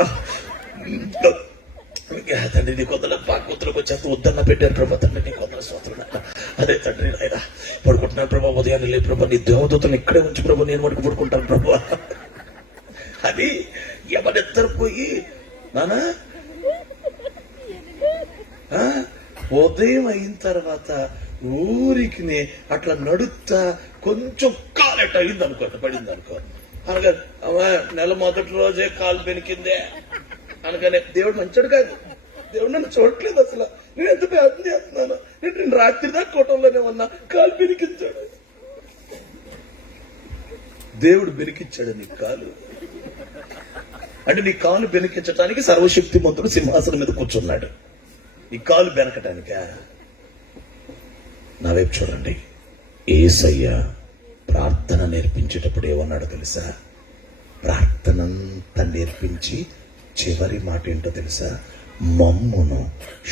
తండ్రి నీకు వందల గుర్తులకు వచ్చేస్తే వద్దన్న పెట్టారు ప్రభు తండ్రి నీకు వందల స్తోత్రం అదే తండ్రి నాయన పడుకుంటున్నాను ప్రభు ఉదయాన్నే లే ప్రభు నీ దేవదూతలు ఇక్కడే ఉంచి ప్రభు నేను మటుకు పడుకుంటాను ప్రభు అని ఎవరిద్దరు పోయి నానా ఉదయం అయిన తర్వాత ఊరికి అట్లా నడుస్తా కొంచెం కాలెట్ అయింది అనుకో, పడింది అనుకో, అనగా నెల మొదటి రోజే కాలు పెనికిందే అనగానే దేవుడు మంచోడు కాదు, దేవుడు నన్ను చూడట్లేదు అసలు, నేను ఎంత ప్రార్థన చేస్తున్నాను, నేను రాత్రి దాకా కోటంలోనే ఉన్నా, కాలు పెనికించాడు దేవుడు, బెనికిచ్చాడు నీ కాలు. అంటే నీ కాలు బెనికించడానికి సర్వశక్తిమంతుడు సింహాసనం మీద కూర్చున్నాడు, ఈ కాలు బెనకటానిక. నా వైపు చూడండి. యేసయ్య ప్రార్థన నేర్పించేటప్పుడు ఏమన్నాడు తెలుసా? ప్రార్థనంతా నేర్పించి చివరి మాట ఏంటో తెలుసా? మమ్మును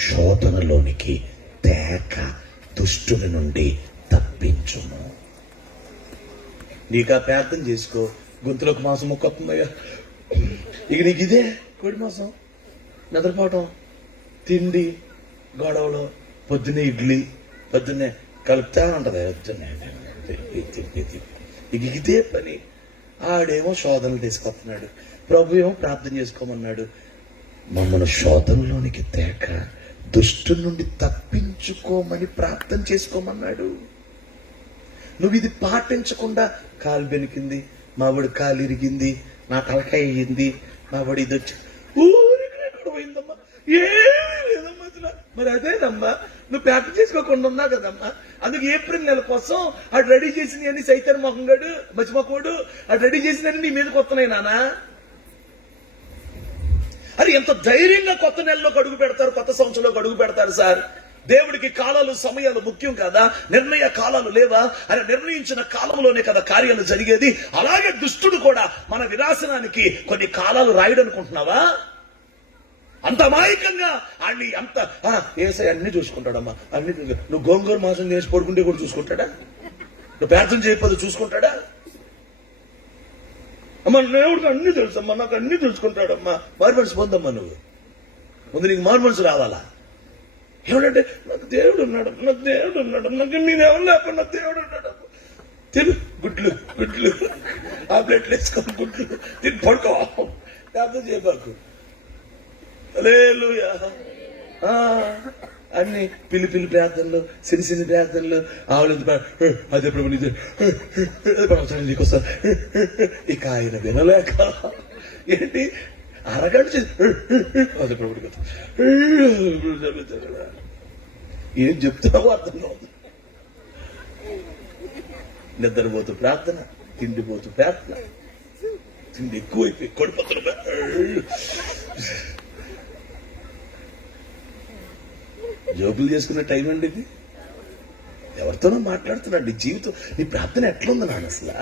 శోధనలోనికి తేక దుష్టుని నుండి తప్పించుము. నీకు ఆ ప్రార్థన చేసుకో, గొంతులోకి మాసం మొక్కొస్తుందయ్యా, ఇక నీకు ఇదే కోడి మాసం, నిద్రపోవటం, తిండి, గొడవలు, పొద్దున్నే ఇడ్లీ, పొద్దున్నే కలుపుతా ఉంటది, పొద్దున్నే ఇక ఇదే పని. ఆడేమో శోధనలు తీసుకొస్తున్నాడు, ప్రభు ఏమో ప్రార్థన చేసుకోమన్నాడు. మమ్మల్ని శోధనలోనికి తేక దుష్టు నుండి తప్పించుకోమని ప్రార్థన చేసుకోమన్నాడు. నువ్వు ఇది పాటించకుండా కాలు బెనికింది, మావిడి కాలు ఇరిగింది, నా తలకాయ అయ్యింది, మావిడి ఇది వచ్చి ఊరికి పోయిందమ్మా, ఏమీ లేదమ్మా అసలు. మరి అదేనమ్మా, నువ్వు ప్రార్థన చేసుకోకుండా ఉన్నావు కదమ్మా. అందుకు ఏప్రిల్ నెల కోసం అటు రెడీ చేసిన అన్ని సైతాన్ మొహంగాడు మర్చిపోకూడు, అటు రెడీ చేసినని నీ మీదకి వస్తున్నాయి నానా. అది ఎంత ధైర్యంగా కొత్త నెలలోకి అడుగు పెడతారు, కొత్త సంవత్సరంలోకి అడుగు పెడతారు సార్. దేవుడికి కాలాలు సమయాలు ముఖ్యం కదా, నిర్ణయ కాలాలు లేవా? ఆయన నిర్ణయించిన కాలంలోనే కదా కార్యాలు జరిగేది. అలాగే దుష్టుడు కూడా మన వినాశనానికి కొన్ని కాలాలు రాయడం అనుకుంటున్నావా? అంత అమాయకంగా అన్ని అంత ఏసై అన్ని చూసుకుంటాడమ్మా, అన్ని. నువ్వు గోంగూర మాసం చేసి పడుకుంటే కూడా చూసుకుంటాడా? నువ్వు ప్రార్థన చేయకపోతే చూసుకుంటాడా? అమ్మా దేవుడికి అన్ని తెలుసమ్మా, నాకు అన్ని తెలుసుకుంటాడమ్మా. మార్మనసు పొందమ్మా. నువ్వు ముందు నీకు మార్మనసు రావాలా? ఏమంటే నాకు దేవుడు ఉన్నాడు, నాకు దేవుడు ఉన్నాడు, నాకు నేనేమో లేకపోతే నాకు దేవుడు ఉన్నాడు. తిను గుడ్లు గుడ్లు ఆమ్లెట్లు వేసుకొని గుడ్లు తిని పడుకో, ప్రార్థన చేయబాకు. హల్లెలూయా. అన్ని పిల్లి పిల్లి ప్రార్థనలు, సిరి సిరి ప్రార్థనలు, ఆవులు అదే ప్రభు నీకోసం. ఇక ఆయన వినలేక ఏంటి అరగంట అదే ప్రభుడికి ఏం చెప్తున్నావో అర్థం కాదు. నిద్రపోతూ ప్రార్థన, తిండిపోతూ ప్రార్థన, తిండి ఎక్కువైపోయి కొడిపోతున్నా. జోకులు చేసుకునే టైం అండి ఇది. ఎవరితోనో మాట్లాడుతున్నాడు. నీ జీవితం, నీ ప్రార్థన ఎట్లుంది నాన్న అసలు?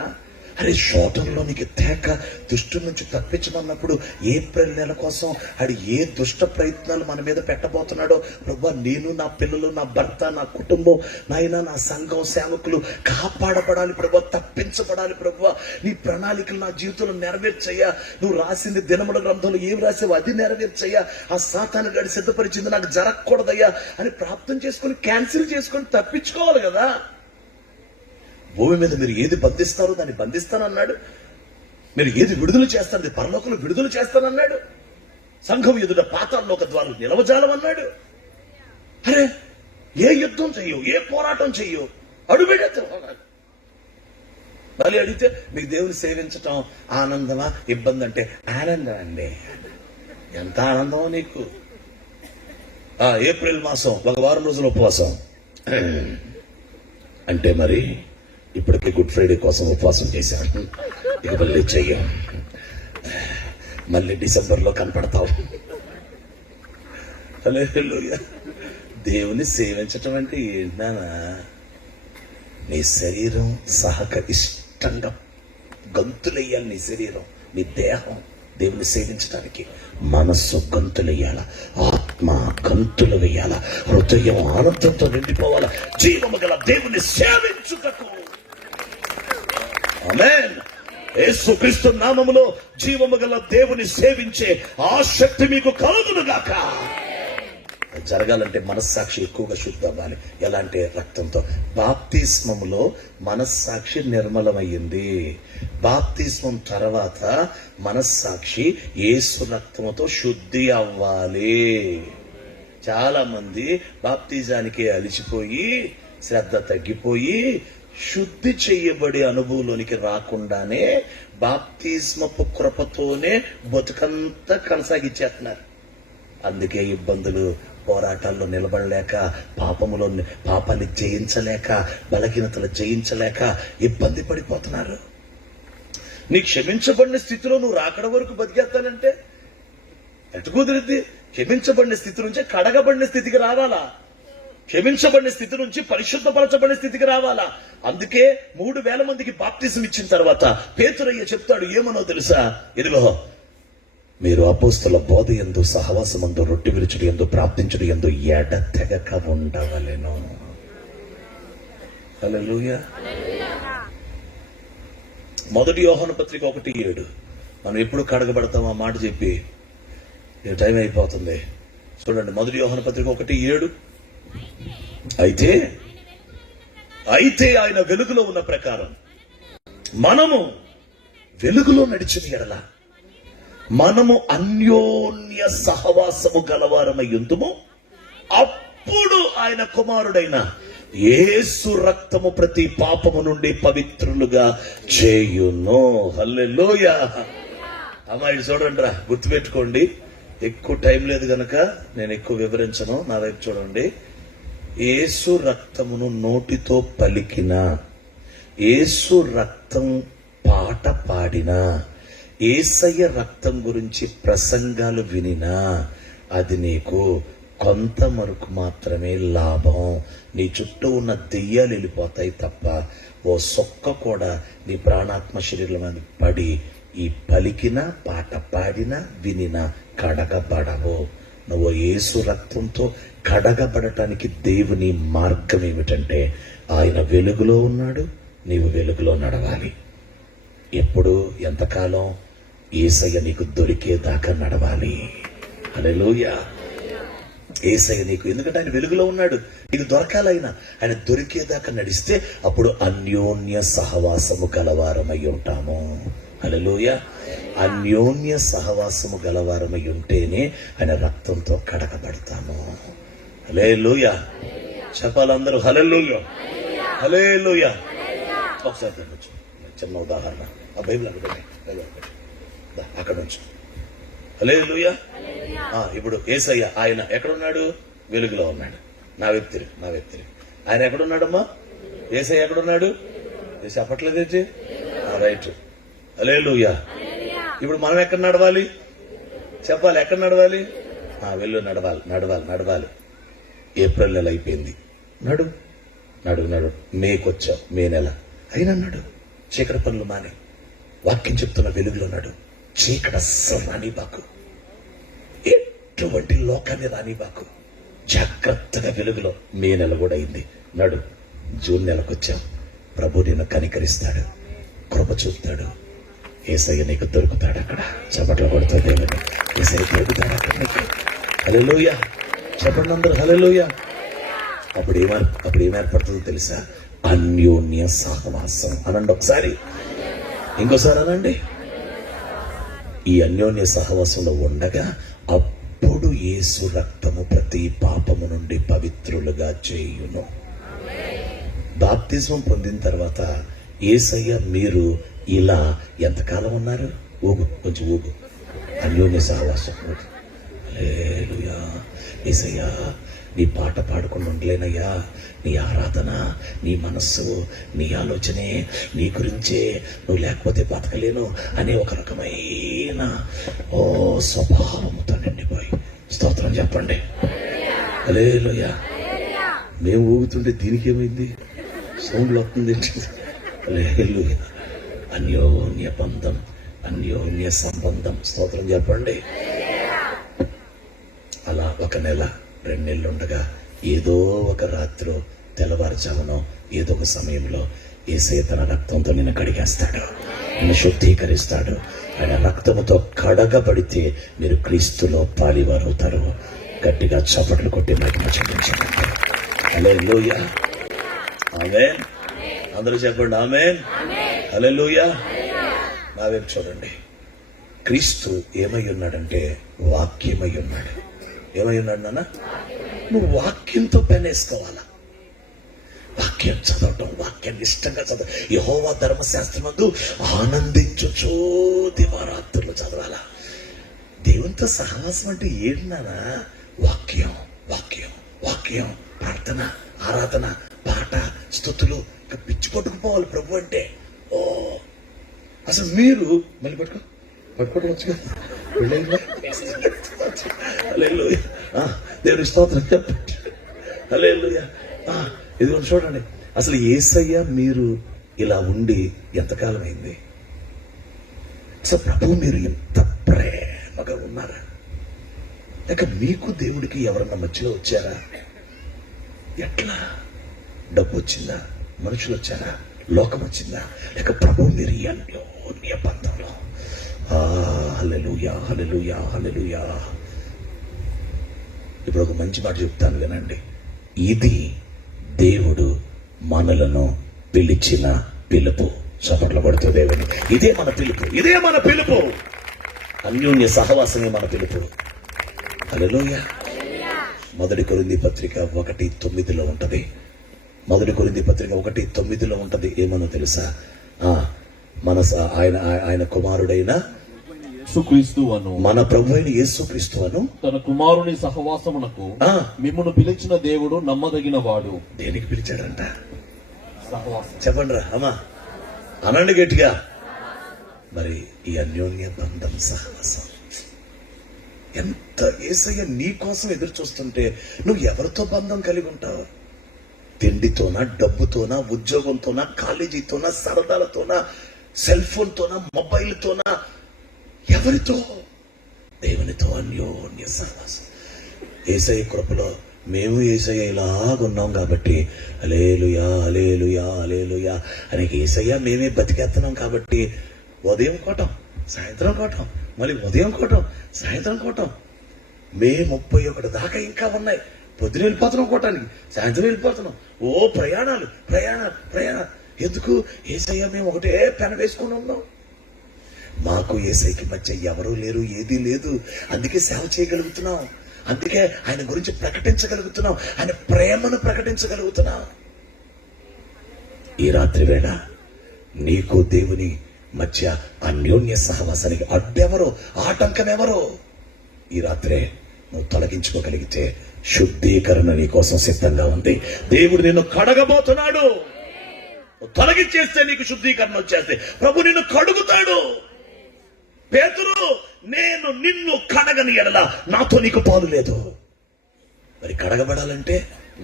అరే శోధనలో నీకు తేక దుష్టు నుంచి తప్పించమన్నప్పుడు ఏప్రిల్ నెల కోసం ఆడు ఏ దుష్ట ప్రయత్నాలు మన మీద పెట్టబోతున్నాడో ప్రభువా, నేను, నా పిల్లలు, నా భర్త, నా కుటుంబం, నాయన నా సంఘం, సేవకులు కాపాడబడాలి ప్రభువా, తప్పించబడాలి ప్రభువా. నీ ప్రణాళికలు నా జీవితంలో నెరవేర్చయ్యా. నువ్వు రాసింది దినముల గ్రంథంలో ఏం రాసావు అది నెరవేర్చయ్యా. ఆ సాతాను గడి సిద్ధపరిచింది నాకు జరగకూడదయ్యా అని ప్రార్థన చేసుకుని క్యాన్సిల్ చేసుకుని తప్పించుకోవాలి కదా. భూమి మీద మీరు ఏది బంధిస్తారో దాన్ని బంధిస్తానన్నాడు. మీరు ఏది విడుదల చేస్తారు అది పరలోకంలో విడుదల చేస్తానన్నాడు. సంఘం ఎదుట పాతాళలోక ద్వారాలు నిలవజాలమన్నాడు. అరే ఏ యుద్ధం చెయ్యవు, ఏ పోరాటం చెయ్యవు, అడుగుపెడతావు. మళ్ళీ అడిగితే మీకు దేవుని సేవించటం ఆనందమా ఇబ్బంది అంటే ఆనందం అండి. ఎంత ఆనందమో నీకు. ఏప్రిల్ మాసం ఒక వారం రోజుల ఉపవాసం అంటే మరి ఇప్పటికే గుడ్ ఫ్రైడే కోసం ఉపవాసం చేశాను. ఇక మళ్ళీ చెయ్యం, మళ్ళీ డిసెంబర్లో కనపడతావు. హల్లెలూయా. దేవుని సేవించటం అంటే ఏంటన్నా? నీ శరీరం ఇష్టంగా గంతులెయ్యాలి. నీ శరీరం, నీ దేహం దేవుని సేవించడానికి. మనస్సు గంతులెయ్యాల, ఆత్మ గంతులు వేయాల, హృదయం ఆనందంతో నిండిపోవాల. జీవము గల దేవుని సేవించుటకు ఆమేన్. యేసుక్రీస్తు నామములో జీవము గల దేవుని సేవించే ఆ శక్తి మీకు కలుగునుగాక. జరగాలంటే మనస్సాక్షి ఎక్కువగా శుద్ధి అవ్వాలి. ఎలాంటి రక్తంతో? బాప్తిస్మములో మనస్సాక్షి నిర్మలమయ్యింది. బాప్తిస్మం తర్వాత మనస్సాక్షి యేసు రక్తముతో శుద్ధి అవ్వాలి. చాలా మంది బాప్తిజానికి అలిసిపోయి శ్రద్ధ తగ్గిపోయి శుద్ధి చెయ్యబడి అనుభవంలోనికి రాకుండానే బాప్తిస్మపు కృపతోనే బతుకంతా కొనసాగించేస్తున్నారు. అందుకే ఇబ్బందులు, పోరాటాల్లో నిలబడలేక, పాపాన్ని జయించలేక, బలహీనతలు జయించలేక ఇబ్బంది పడిపోతున్నారు. నీ క్షమించబడిన స్థితిలో నువ్వు రాకడ వరకు బతికేస్తానంటే ఎటు కుదిరిద్ది? క్షమించబడిన స్థితి నుంచే కడగబడిన స్థితికి రావాలా? క్షమించబడిన స్థితి నుంచి పరిశుద్ధపరచబడిన స్థితికి రావాలా? అందుకే 3,000 మందికి బాప్తిజం ఇచ్చిన తర్వాత పేతురయ్య చెప్తాడు, ఏమనో తెలుసా? ఇదిగో మీరు అపోస్తల బోధ యందు, సహవాసమందు, రొట్టె విరుచుడు యందు, ప్రార్థించుడు యందు ఎడతెగక ఉండవలెను. హల్లెలూయా. 1 యోహాను పత్రిక 1:7. మనం ఎప్పుడు కడగబడతాం ఆ మాట చెప్పి? టైం అయిపోతుంది. చూడండి, 1 యోహాను పత్రిక 1:7. అయితే ఆయన వెలుగులో ఉన్న ప్రకారం మనము వెలుగులో నడిచిన ఎడల మనము అన్యోన్య సహవాసము గలవారమై ఉందుము, అప్పుడు ఆయన కుమారుడైన యేసు రక్తము ప్రతి పాపము నుండి పవిత్రులుగా చేయును. హల్లెలూయా. అమ్మాయి చూడండి రా, గుర్తుపెట్టుకోండి. ఎక్కువ టైం లేదు గనక నేను ఎక్కువ వివరించను. నా వైపు చూడండి. యేసు రక్తమును నోటితో పలికిన, యేసు రక్తం పాట పాడినా, యేసయ్య రక్తం గురించి ప్రసంగాలు వినినా అది నీకు కొంత వరకు మాత్రమే లాభం. నీ చుట్టూ ఉన్న దెయ్యాలు వెళ్ళిపోతాయి తప్ప ఓ సొక్క కూడా నీ ప్రాణాత్మ శరీరం మీద పడి ఈ పలికిన, పాట పాడిన, వినిన కడగబడవు. నువ్వు యేసు రక్తంతో కడగబడటానికి దేవుని మార్గం ఏమిటంటే ఆయన వెలుగులో ఉన్నాడు, నీవు వెలుగులో నడవాలి. ఎప్పుడు, ఎంతకాలం? యేసయ్య నీకు దొరికేదాకా నడవాలి. హల్లెలూయా. యేసయ్య నీకు, ఎందుకంటే ఆయన వెలుగులో ఉన్నాడు, నీకు దొరకాలైనా ఆయన దొరికేదాకా నడిస్తే అప్పుడు అన్యోన్య సహవాసము గలవారమై ఉంటాము. హల్లెలూయా. అన్యోన్య సహవాసము గలవారమై ఉంటేనే ఆయన రక్తంతో కడగబడతాము. హల్లెలూయా. చెప్పాలందరూ హల్లెలూయా, హల్లెలూయా. ఒకసారి తినొచ్చు. చిన్న ఉదాహరణ, ఆ బైబిల్ అక్కడ నుంచి. హల్లెలూయా. ఇప్పుడు యేసయ్య ఆయన ఎక్కడున్నాడు? వెలుగులో ఉన్నాడు. నా వ్యక్తి ఆయన ఎక్కడున్నాడమ్మా? యేసయ్య ఎక్కడున్నాడు? చెప్పట్లేదేంటి? రైట్. హల్లెలూయా. ఇప్పుడు మనం ఎక్కడ నడవాలి? చెప్పాలి, ఎక్కడ నడవాలి? వెళ్ళు, నడవాలి. ఏప్రిల్ నెల అయిపోయింది, నడు. మేకొచ్చావు, మే నెల అయినా నడు. చీకటి పనులు మానే, వాక్యం చెప్తున్న వెలుగులో నడు. చీకటి అస్సలు రానిబాకు, ఎటువంటి లోకాన్ని రానిబాకు. జాగ్రత్తగా వెలుగులో. మే నెల కూడా అయింది, నడు. జూన్ నెలకొచ్చాం. ప్రభు నిన్ను కనికరిస్తాడు, కృప చూపుతాడు. యేసయ్య నీకు దొరుకుతాడు. అక్కడ చప్పట్లు కొడుతూ దేవుడు యేసయ్య దొరుకుతాడు అక్కడ నీకు. హల్లెలూయా. చెప్పండి అందరూ హల్లెలూయా. అప్పుడు ఏమేర్పడుతుందో తెలుసా? అన్యోన్య సహవాసం. అనండి ఒకసారి, ఇంకోసారి అనండి. ఈ అన్యోన్య సహవాసంలో ఉండగా అప్పుడు యేసు రక్తము ప్రతి పాపము నుండి పవిత్రులుగా చేయును. బాప్తిజం పొందిన తర్వాత యేసయ్య మీరు ఇలా ఎంతకాలం ఉన్నారు? కొంచెం ఊగు. అన్యోన్య సహవాసం. హల్లెలూయా. యేసయ్యా, నీ పాట పాడుకుండా ఉండలేనయ్యా. నీ ఆరాధన, నీ మనస్సు, నీ ఆలోచనే, నీ గురించే, నువ్వు లేకపోతే బతకలేను అనే ఒక రకమైన స్వభావంతో నిండిపోయి స్తోత్రం చెప్పండి. హల్లెలూయా. మేము ఊగుతుంటే దీనికి ఏమైంది? సౌండ్లు వస్తుంది. హల్లెలూయా. అన్యోన్య బంధం, అన్యోన్య సంబంధం. స్తోత్రం చెప్పండి. అలా 1 నెల 2 నెలలు ఉండగా ఏదో ఒక రాత్రి, తెల్లవారుజామునో, ఏదో ఒక సమయంలో యేసయ్య తన రక్తంతో నిన్ను కడిగేస్తాడు, నిన్ను శుద్ధీకరిస్తాడు. ఆయన రక్తముతో కడగబడితే మీరు క్రీస్తులో పాలివారు అవుతారు. గట్టిగా చప్పట్లు కొట్టి మహిమ చెల్లించండి. హల్లెలూయా. ఆమేన్. అందరూ చెప్పండి ఆమేన్. హల్లెలూయా. నా వైపు చూడండి. క్రీస్తు ఏమై ఉన్నాడంటే వాక్యమై ఉన్నాడు. ఏమై ఉన్నాడు నాన్న? నువ్వు వాక్యంతో పెనేసుకోవాలా. వాక్యం చదవటం, వాక్యాన్ని ఇష్టంగా చదవ. యెహోవా ధర్మశాస్త్రమందు ఆనందించుచు దివారాత్రులు చదవాలా. దేవునితో సహవాసం అంటే ఏంటి నాన్న? వాక్యం, ప్రార్థన, ఆరాధన, పాట, స్తుతులు. ఇంకా పిచ్చి పట్టుకుపోవాలి ప్రభు అంటే. అసలు మీరు మళ్ళీ పట్టుకోవచ్చు కదా. దేవుని స్తోత్రం చెప్పండి. హల్లెలూయా. ఇదిగో చూడండి, అసలు యేసయ్య మీరు ఇలా ఉండి ఎంతకాలం అయింది? అసలు ప్రభు మీరు ఎంత ప్రేమగా ఉన్నారా? లేక మీకు దేవుడికి ఎవరన్నా మధ్యలో వచ్చారా? ఎట్లా? డబ్బు వచ్చిందా? మనుషులు వచ్చారా? లోకం వచ్చిందా? లేక ప్రభు మీరు అన్యోన్య బంధంలో. హల్లెలూయా, హల్లెలూయా, హల్లెలూయా. ఇప్పుడు ఒక మంచి మాట చెప్తాను వినండి. ఇది దేవుడు మనలను పిలిచిన పిలుపు. చప్పట్లు కొడుతూ దేవుని, ఇదే మన పిలుపు, ఇదే మన పిలుపు. అన్యోన్య సహవాసమే మన పిలుపు. హల్లెలూయా. 1 కొరింథీ పత్రిక 1:9 ఉంటది. 1 కొరింథీ పత్రిక 1:9 ఉంటది. ఏమన్నా తెలుసా? ఆయన కుమారుడైన యేసుక్రీస్తు అను, మన ప్రభు అయిన యేసుక్రీస్తు అను తన కుమారుని సహవాసమునకు మిమ్మును పిలిచిన దేవుడు నమ్మదగిన వాడు. దేనికి పిలిచాడంట? సహవాసం. చెప్పండి రా అమ్మా, అనండి గట్టిగా. మరి ఈ అన్యోన్య బంధం, సహవాసం ఎంత, యేసయ్య నీ కోసం ఎదురు చూస్తుంటే నువ్వు ఎవరితో బంధం కలిగి ఉంటావు? తిండితోనా, డబ్బుతోనా, ఉద్యోగంతోనా, కాలేజీతోనా, సరదాలతోనా, సెల్ ఫోన్తోనా, మొబైల్తోనా? ఎవరితో? దేవునితో అన్యోన్య సహవాసం. యేసయ్య కృపలో మేము యేసయ్య ఇలాగున్నాం కాబట్టి హల్లెలూయా హల్లెలూయా హల్లెలూయా అని యేసయ్య మేమే బతికేస్తున్నాం కాబట్టి ఉదయం కోటం, సాయంత్రం కోటం, మళ్ళీ ఉదయం కోటం, సాయంత్రం కోటం. మే 31 దాకా ఇంకా ఉన్నాయి. పొద్దున వెళ్ళిపోతున్నాం కోటానికి, సాయంత్రం వెళ్ళిపోతున్నాం. ఓ ప్రయాణాలు ప్రయాణాలు ప్రయాణాలు. ఎందుకు? యేసయ్య మేము ఒకటే పెన వేసుకుని ఉన్నాం. మాకు యేసయ్యకి మధ్య ఎవరూ లేరు, ఏదీ లేదు. అందుకే సేవ చేయగలుగుతున్నాం, అందుకే ఆయన గురించి ప్రకటించగలుగుతున్నాం, ఆయన ప్రేమను ప్రకటించగలుగుతున్నాం. ఈ రాత్రి వేళ నీకు దేవుని మధ్య అన్యోన్య సహవాసానికి అడ్డెవరో, ఆటంకం ఎవరో ఈ రాత్రే నువ్వు తొలగించుకోగలిగితే శుద్ధీకరణ నీ కోసం సిద్ధంగా ఉంది. దేవుడు నిన్ను కడగబోతున్నాడు. తొలగించేస్తే నీకు శుద్ధీకరణ వచ్చేస్తే ప్రభు నిన్ను కడుగుతాడు. పేతురు, నేను నిన్ను కడగని ఎడల నాతో నీకు పాలు లేదు. మరి కడగబడాలంటే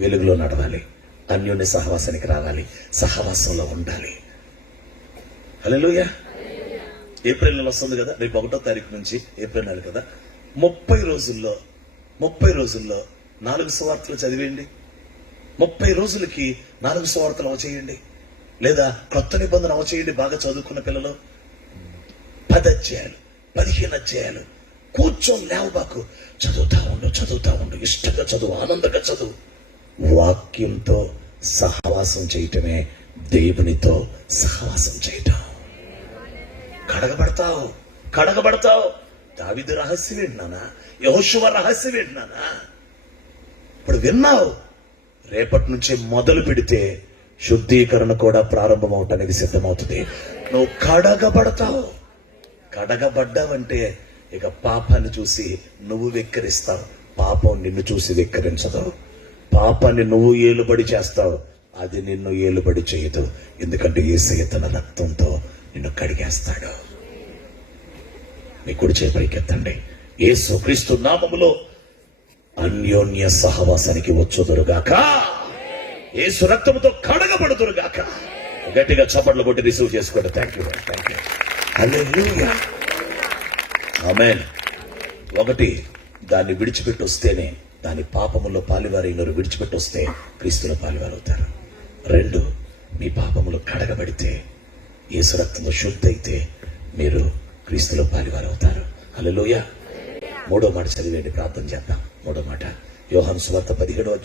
వెలుగులో నడవాలి, అన్యోన్య సహవాసానికి రావాలి, సహవాసంలో ఉండాలి. హల్లెలూయా. ఏప్రిల్ నెల వస్తుంది కదా, రేపు 1వ తారీఖు నుంచి ఏప్రిల్ నెల కదా. 30 రోజుల్లో 4 సువార్తలు చదివేయండి. 30 రోజులకి 4 సువార్తలు అవచేయండి, లేదా కొత్త నిబంధన అవచేయండి. బాగా చదువుకున్న పిల్లలు 10 అధ్యాయాలు, 15 అధ్యాయాలు కూర్చొని లేవబాకు, చదువుతా ఉండు, ఇష్టంగా చదువు, ఆనందంగా చదువు. వాక్యంతో సహవాసం చేయటమే దేవునితో సహవాసం చేయటం. కడగబడతావు. దావీదు రహస్యం ఏంటన్నా? యెహోషువ రహస్యం ఏంటన్నా? ఇప్పుడు విన్నావు. రేపటి నుంచి మొదలు పెడితే శుద్ధీకరణ కూడా ప్రారంభం అవటానికి సిద్ధమవుతుంది. నువ్వు కడగబడతావు. కడగబడ్డావంటే ఇక పాపాన్ని చూసి నువ్వు వెక్కిరిస్తావు, పాపం నిన్ను చూసి వెక్కిరించదు. పాపాన్ని నువ్వు ఏలుబడి చేస్తావు, అది నిన్ను ఏలుబడి చేయదు. ఎందుకంటే యేసయ్య తన రక్తంతో నిన్ను కడిగేస్తాడు. మీ కుడి చేయి పైకెత్తండి. యేసుక్రీస్తు నామములో అన్యోన్య సహవాసానికి వచ్చుదురుగాక, యేసు రక్తముతో కడగబడుదురుగాక. గట్టిగా చప్పట్లు కొట్టి రిసీవ్ చేసుకోండి. Thank you. హల్లెలూయా. ఆమేన్. 1, దాన్ని విడిచిపెట్టి వస్తేనే, దాని పాపములో పాలివారైనరు విడిచిపెట్టి వస్తే క్రీస్తులో పాలివారు అవుతారు. 2, మీ పాపములు కడగబడితే, యేసు రక్తంలో శుద్ధి అయితే మీరు క్రీస్తులో పాలివారు అవుతారు. హల్లెలూయా. 3వ మాట చదివేండి, ప్రార్థన చేద్దాం. 3వ మాట యోహాను సువార్త 17వ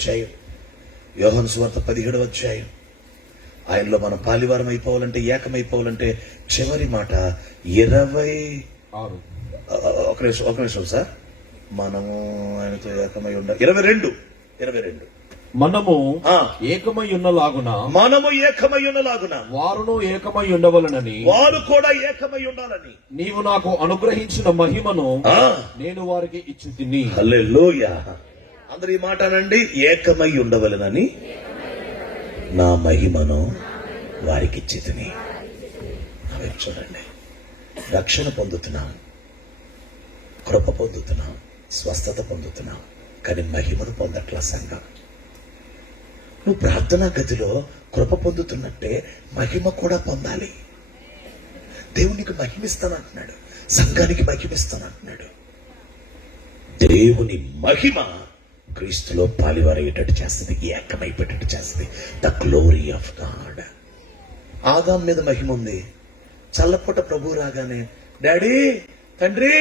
అధ్యాయం. ఆయనలో మనం పాలివారం అయిపోవాలంటే, ఏకమైపోవాలంటే చివరి మాట 26. ఒక నిమిషం సార్. మనము ఆయనతో ఏకమై ఉండాలి. 22. మనము ఏకమై ఉన్నలాగున వారును ఏకమై ఉండవలనని, వారు కూడా ఏకమై ఉండాలని నీవు నాకు అనుగ్రహించిన మహిమను నేను వారికి ఇచ్చి తిని. హల్లెలూయా. అందరు ఈ మాట అనండి. ఏకమై ఉండవలనని నా మహిమను వారికి ఇచ్చి తిని. చూడండి, రక్షణ పొందుతున్నాం, కృప పొందుతున్నాం, స్వస్థత పొందుతున్నాం, కానీ మహిమను పొందట్లా సంఘం. నువ్వు ప్రార్థనా గదిలో కృప పొందుతున్నట్టే మహిమ కూడా పొందాలి. దేవునికి మహిమిస్తానంటున్నాడు, సంఘానికి మహిమిస్తానంటున్నాడు. దేవుని మహిమ క్రీస్తులో పాలివారయ్యేటట్టు చేస్తుంది, ఏకమైపోయేటట్టు చేస్తుంది. The glory of God. Adam మీద మహిమ ఉంది. చల్లపూట ప్రభు రాగానే డాడీ, తండ్రి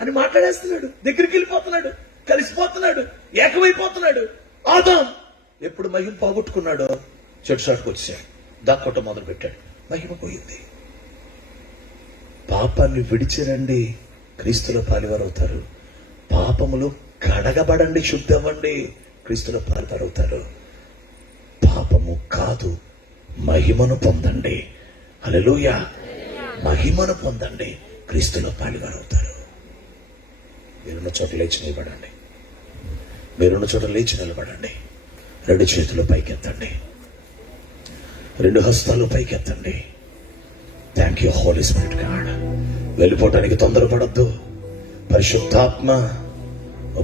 అని మాట్లాడేస్తున్నాడు, దగ్గరికి వెళ్ళిపోతున్నాడు, కలిసిపోతున్నాడు, ఏకమైపోతున్నాడు. ఆదాం ఎప్పుడు మహిమ పోగొట్టుకున్నాడో చెట్టు చాటుకు వచ్చాడు, దాక్కోవటం మొదలు పెట్టాడు. మహిమ పోయింది. పాపాన్ని విడిచిరండి, క్రీస్తులో పాలువారవుతారు. పాపములు కడగబడండి, శుద్ధవ్వండి, క్రీస్తులో పాలువారవుతారు. పాపము కాదు, మహిమను పొందండి. హల్లెలూయా. మహిమను పొందండి, క్రీస్తులో పాలువారవుతారు. మీరున్న చోట లేచి నిలబడండి. మీరున్న చోట లేచి నిలబడండి. 2 చేతులు పైకెత్తండి, 2 హస్తాలు పైకెత్తండి. Thank you Holy Spirit God. వెళ్ళిపోవటానికి తొందరపడద్దు. పరిశుద్ధాత్మ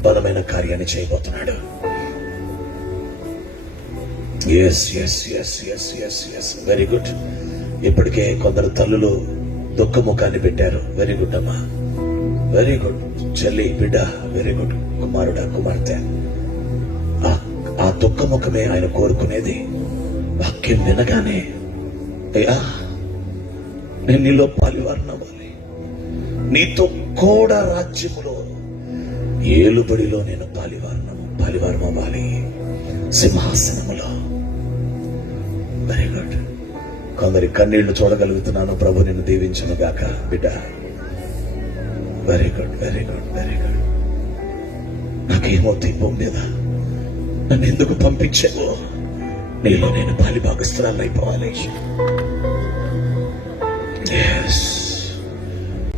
బలమైన కార్యాన్ని చేయబోతున్నాడు. Yes yes yes yes yes yes very good. ఇప్పటికే కొందరు తల్లులు దుఃఖముఖాన్ని పెట్టారు. వెరీ గుడ్ అమ్మా, వెరీ గుడ్. చెల్లి, బిడ్డ, వెరీ గుడ్. కుమారుడా, కుమార్తె, ఆ దుఃఖముఖమే ఆయన కోరుకునేది. వాక్యం వినగానే అయ్యా నేను నీలో పాలువారనవ్వాలి, నీతో కూడా రాజ్యములో ఏలుబడిలో నేను పాలువారమవ్వాలి, సింహాసనములో. Very good. కొందరి కన్నీళ్లు చూడగలుగుతున్నాను. ప్రభు నిన్ను దీవించును గాక బిడ్డ. Very good, very good, very good. నాకేమవుతాయి భూమి మీద, నన్ను ఎందుకు పంపించావో, నీలో నేను పాలిభాగస్తురాలు అయిపోవాలి.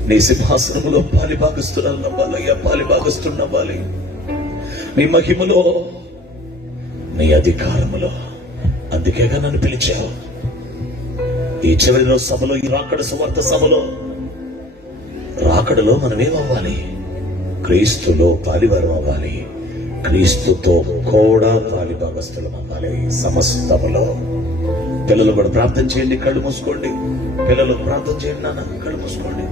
నీ సింహాసనంలో పాలిభాగస్తురాలు అవ్వాలయ్యా, పాలిభాగస్తున్నవ్వాలి. నీ మహిమలో, నీ అధికారములో. అందుకేగా నన్ను పిలిచావు. ఈ చివరి రోజు సభలో, ఈ రాకడ సువార్త సభలో, రాకడలో మనం ఏమవ్వాలి? క్రీస్తులో పాలివారం అవ్వాలి, క్రీస్తుతో కూడా పాలిభాగస్తులం అవ్వాలి సమస్తములో. పిల్లలు కూడా ప్రార్థన చేయండి, కళ్ళు మూసుకోండి. పిల్లలు ప్రార్థన చేయండి నాన్న, కళ్ళు మూసుకోండి.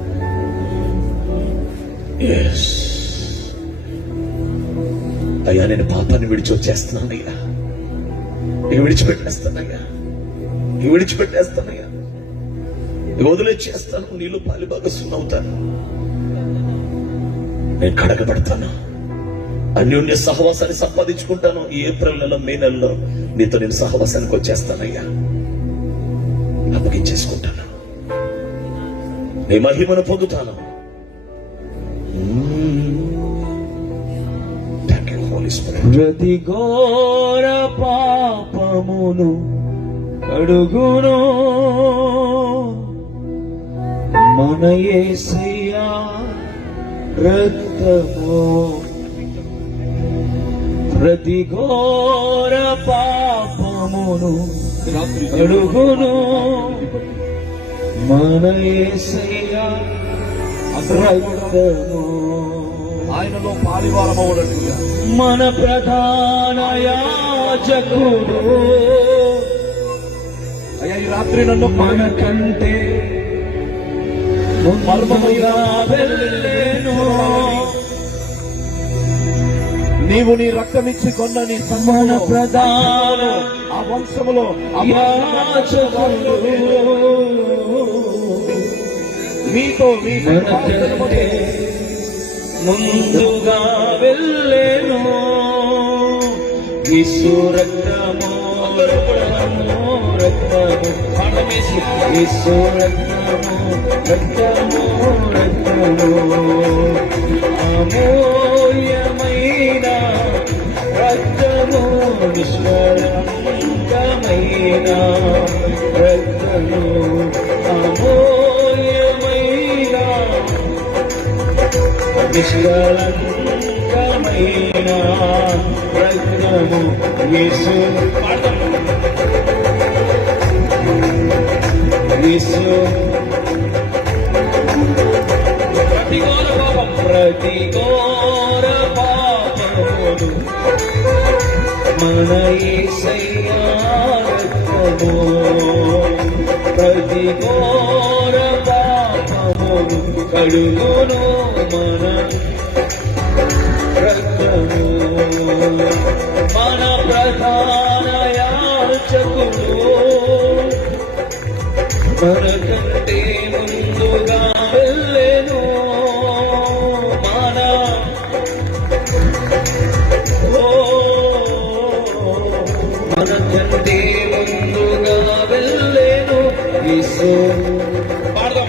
అయ్యా నేను పాపాన్ని విడిచి వచ్చేస్తున్నానయ్యా, ఇక విడిచిపెట్టేస్తానయ్యా, ఇక విడిచిపెట్టేస్తానయ్యా, ఇక వదిలేచేస్తాను. నీళ్ళు పాలిభాగస్తున్నవుతాను. నేను కడగబడతాను, అన్యోన్య సహవాసాన్ని సంపాదించుకుంటాను. ఈ ఏప్రిల్ నెల, మే నెలలో నీతో నేను సహవాసానికి వచ్చేస్తానయ్యా, అప్పగించేసుకుంటాను, నీ మహిమను పొందుతాను. Thank you Holy Spirit. ప్రతి ఘోర పాపమును కడుగును మన యేసయ్యా రక్తము. ప్రతి ఘోర పాపమును కడుగును మన యేసయ్యా రక్తము. ఆయనలో పాలివారమవునట్లుగా మన ప్రధాన యాజకుడు అయ్యా ఈ రాత్రి నన్ను మన కంటే మర్మముగా వెళ్ళేను. నీవు నీ రక్తమిచ్చి కొన్న నీ మన సన్మాన ప్రధాన ఆ వంశములో యాజకుడు మీతో మీ మన కంటే ముందుగా వెళ్ళేను. విసు రక్తము రక్తము రక్తము విసు రక్తము రక్తము రక్తము అమూల్యమైన రక్తము, నిష్కళంకమైన రక్తము, అమూల్యమైన నిష్కళంకమైన రక్తము. యేసు యేసు ప్రతి ఘోర పాపమును మన యేసయ్యా రక్తము. ప్రతి ఘోర పాపమును కడుగును మన రక్తము. మన ప్రధాన యాజకుడు మన కంటే ముందుగా వెళ్ళెను. మన కంటే ముందుగా వెళ్ళెను. యేసు పాడదాం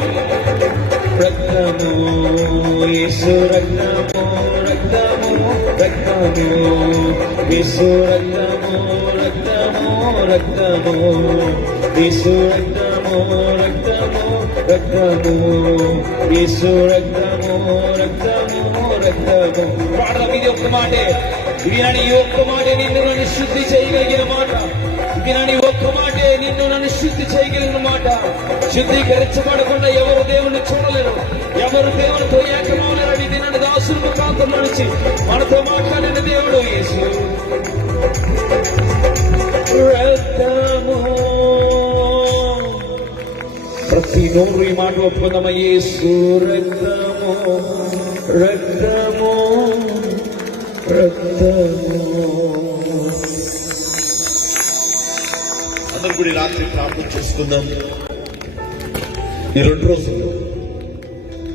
రక్తము యేసు రక్తము రక్తము రక్తము యేసు రక్తము రక్తము రక్తము యేసు రక్తము రక్తము రక్తము యేసు రక్తము రక్తము రక్తము పాడదాం. ఇది ఒక్క మాటే, ఇది నన్ను ఈ ఒక్క మాటే నిన్ను నన్ను శుద్ధి చేయగలిగిన మాట. ఇది నన్ను ఈ ఒక్క మాటే నిన్ను నన్ను శుద్ధి చేయగలిగిన మాట. శుద్ధీకరించబడకుండా ఎవరు దేవుణ్ణి చూడలేరు, ఎవరు దేవునితో ఏకమవలేరు. ఇది నన్ను దాసుల ముఖాంతం నుంచి మనతో మాట్లాడిన దేవుడు యేసు రక్తము. ప్రతి నోరు ఈ మాట ఒప్పుకుందామా? యేసు రక్తము రక్తము రక్తము. అందరూ కూడా ఈ రాత్రి ప్రార్థన చేసుకుందాం. ఈ 2 రోజులు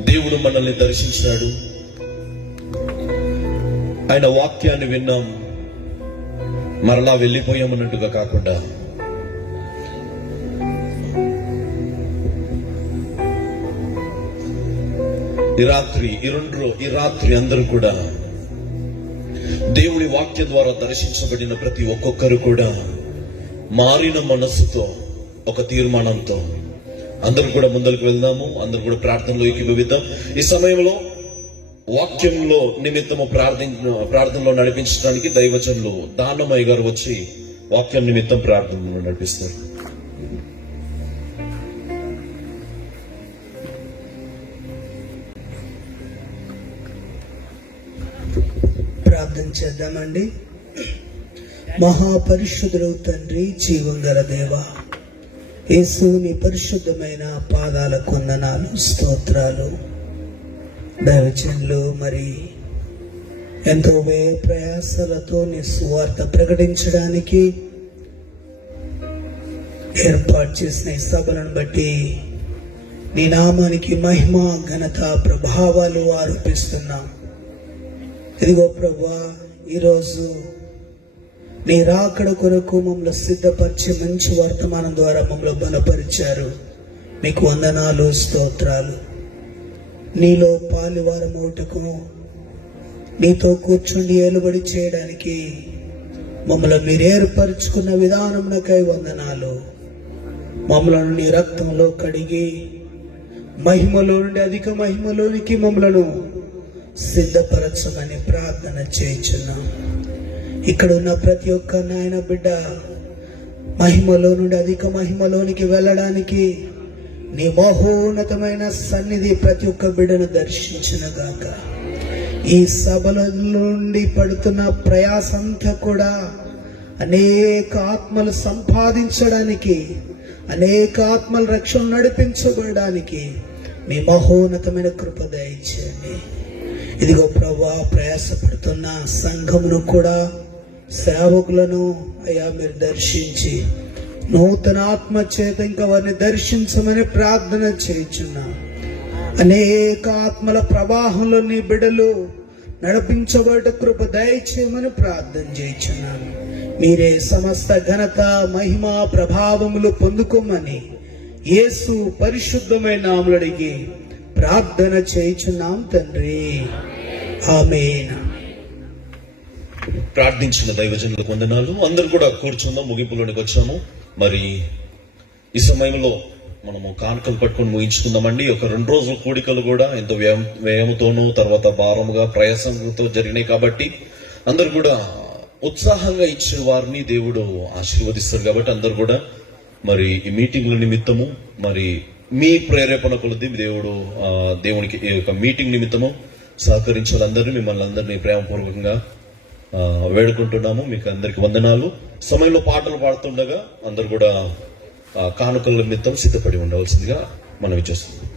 దేవుడు మనల్ని దర్శించాడు, ఆయన వాక్యాన్ని విన్నాం, మరలా వెళ్ళిపోయామన్నట్టుగా కాకుండా ఈ రాత్రి అందరూ కూడా దేవుడి వాక్యం ద్వారా దర్శించబడిన ప్రతి ఒక్కొక్కరు కూడా మారిన మనస్సుతో, ఒక తీర్మానంతో అందరూ కూడా ముందరికి వెళ్దాము. అందరూ కూడా ప్రార్థనలో ఏకీభవిద్దాం. ఈ సమయంలో వాక్యంలో నిమిత్తము ప్రార్థనలో నడిపించడానికి దైవజనులు దానమయ్య గారు వచ్చి వాక్యం నిమిత్తం ప్రార్థనలో నడిపిస్తారు. ప్రార్థన చేద్దామండి. మహాపరిశుద్ధుడవు తండ్రి, జీవం గల దేవ యేసు, నీ పరిశుద్ధమైన పాదాలకు వందనాలు, స్తోత్రాలు. దైవజనులు మరి ఎంతో వ్యయ ప్రయాసాలతో నీ సువార్త ప్రకటించడానికి ఏర్పాటు చేసిన ఈ సభలను బట్టి నీ నామానికి మహిమ, ఘనత, ప్రభావాలు ఆరోపిస్తున్నాం. ఇదిగో ప్రభువా, ఈరోజు నీ రాకడ కొరకు మమ్మల్ని సిద్ధపరిచి మంచి వర్తమానం ద్వారా మమ్మల్ని బలపరిచారు. మీకు వందనాలు, స్తోత్రాలు. నీలో పాలువారమవుటకు, నీతో కూర్చుండి ఏలుబడి చేయడానికి మమ్మల్ని మీరు ఏర్పరచుకున్న విధానమునకై వందనాలు. మమ్మలను నీ రక్తంలో కడిగి మహిమలో నుండి అధిక మహిమలోనికి మమ్మలను సిద్ధపరచమని ప్రార్థన చేయుచున్నాం. ఇక్కడ ఉన్న ప్రతి ఒక్క నాయన బిడ్డ మహిమలో నుండి అధిక మహిమలోనికి వెళ్ళడానికి నీ మహోన్నతమైన సన్నిధి ప్రతి ఒక్క బిడ్డను దర్శించునుగాక. ఈ సభల నుండి పడుతున్న ప్రయాసంతా కూడా అనేక ఆత్మలు సంపాదించడానికి, అనేక ఆత్మల రక్షణ నడిపించబడడానికి మీ మహోన్నతమైన కృప దయచేయండి. ఇదిగో ప్రభువా, ప్రయాసపడుతున్న సంఘమును కూడా, సేవకులను అయ్యా మీరు దర్శించి నూతన ఆత్మ చేత ఇంకా వారిని దర్శించమని ప్రార్థన చేయుచున్నా. అనేక ఆత్మల ప్రవాహంలో నీ బిడ్డలు నడిపించబడ్డ కృప దయచేయమని ప్రార్థన చేయుచున్నాను. మీరే సమస్త ఘనత, మహిమ, ప్రభావములు పొందుకోమని యేసు పరిశుద్ధమైన నామములో అడిగి ప్రార్థన చేయుచున్నాం తండ్రి, ఆమేన్. ప్రార్థించిన దైవజనులకు వందనాలు. అందరూ కూడా కూర్చుందాం. ముగింపులోనికి వచ్చాము. మరి ఈ సమయంలో మనము కానుకలు పట్టుకొని ముగించుకుందామండి. ఒక 2 రోజుల కూడికలు కూడా ఎంతో వ్యయముతోనూ, తర్వాత భారముగా, ప్రయాసంతో జరిగినాయి కాబట్టి అందరూ కూడా ఉత్సాహంగా ఇచ్చిన వారిని దేవుడు ఆశీర్వదిస్తారు. కాబట్టి అందరూ కూడా మరి ఈ మీటింగ్ల నిమిత్తము, మరి మీ ప్రేరేపణ కొలది దేవునికి ఈ యొక్క మీటింగ్ నిమిత్తము సహకరించాలందరినీ, మిమ్మల్ని అందరినీ ప్రేమపూర్వకంగా వేడుకుంటున్నాము. మీకు అందరికి వందనాలు. సమయంలో పాటలు పాడుతుండగా అందరు కూడా కానుకల నిమిత్తం సిద్ధపడి ఉండవలసిందిగా మనవి చేస్తున్నాం.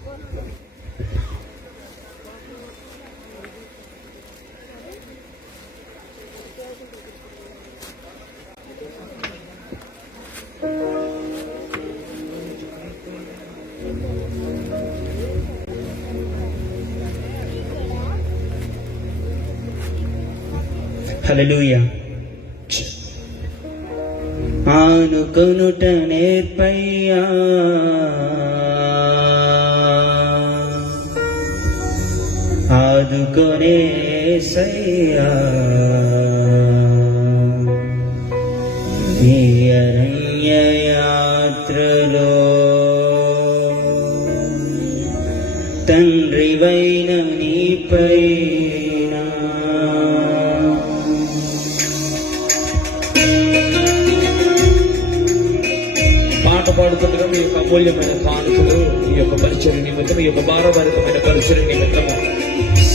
హల్లెలూయా. ఆనుకొనుట నేర్పయ్యా ఆదుకొనే సయ్యా ఈ అరణ్య యాత్రలో తండ్రివైన నీపైన పాట పాడుతుండగా మీ యొక్క అమూల్యమైన కానుకలు ఈ యొక్క పరిచయం నిమిత్తం, ఈ యొక్క భారభరితమైన పరిచయం నిమిత్తము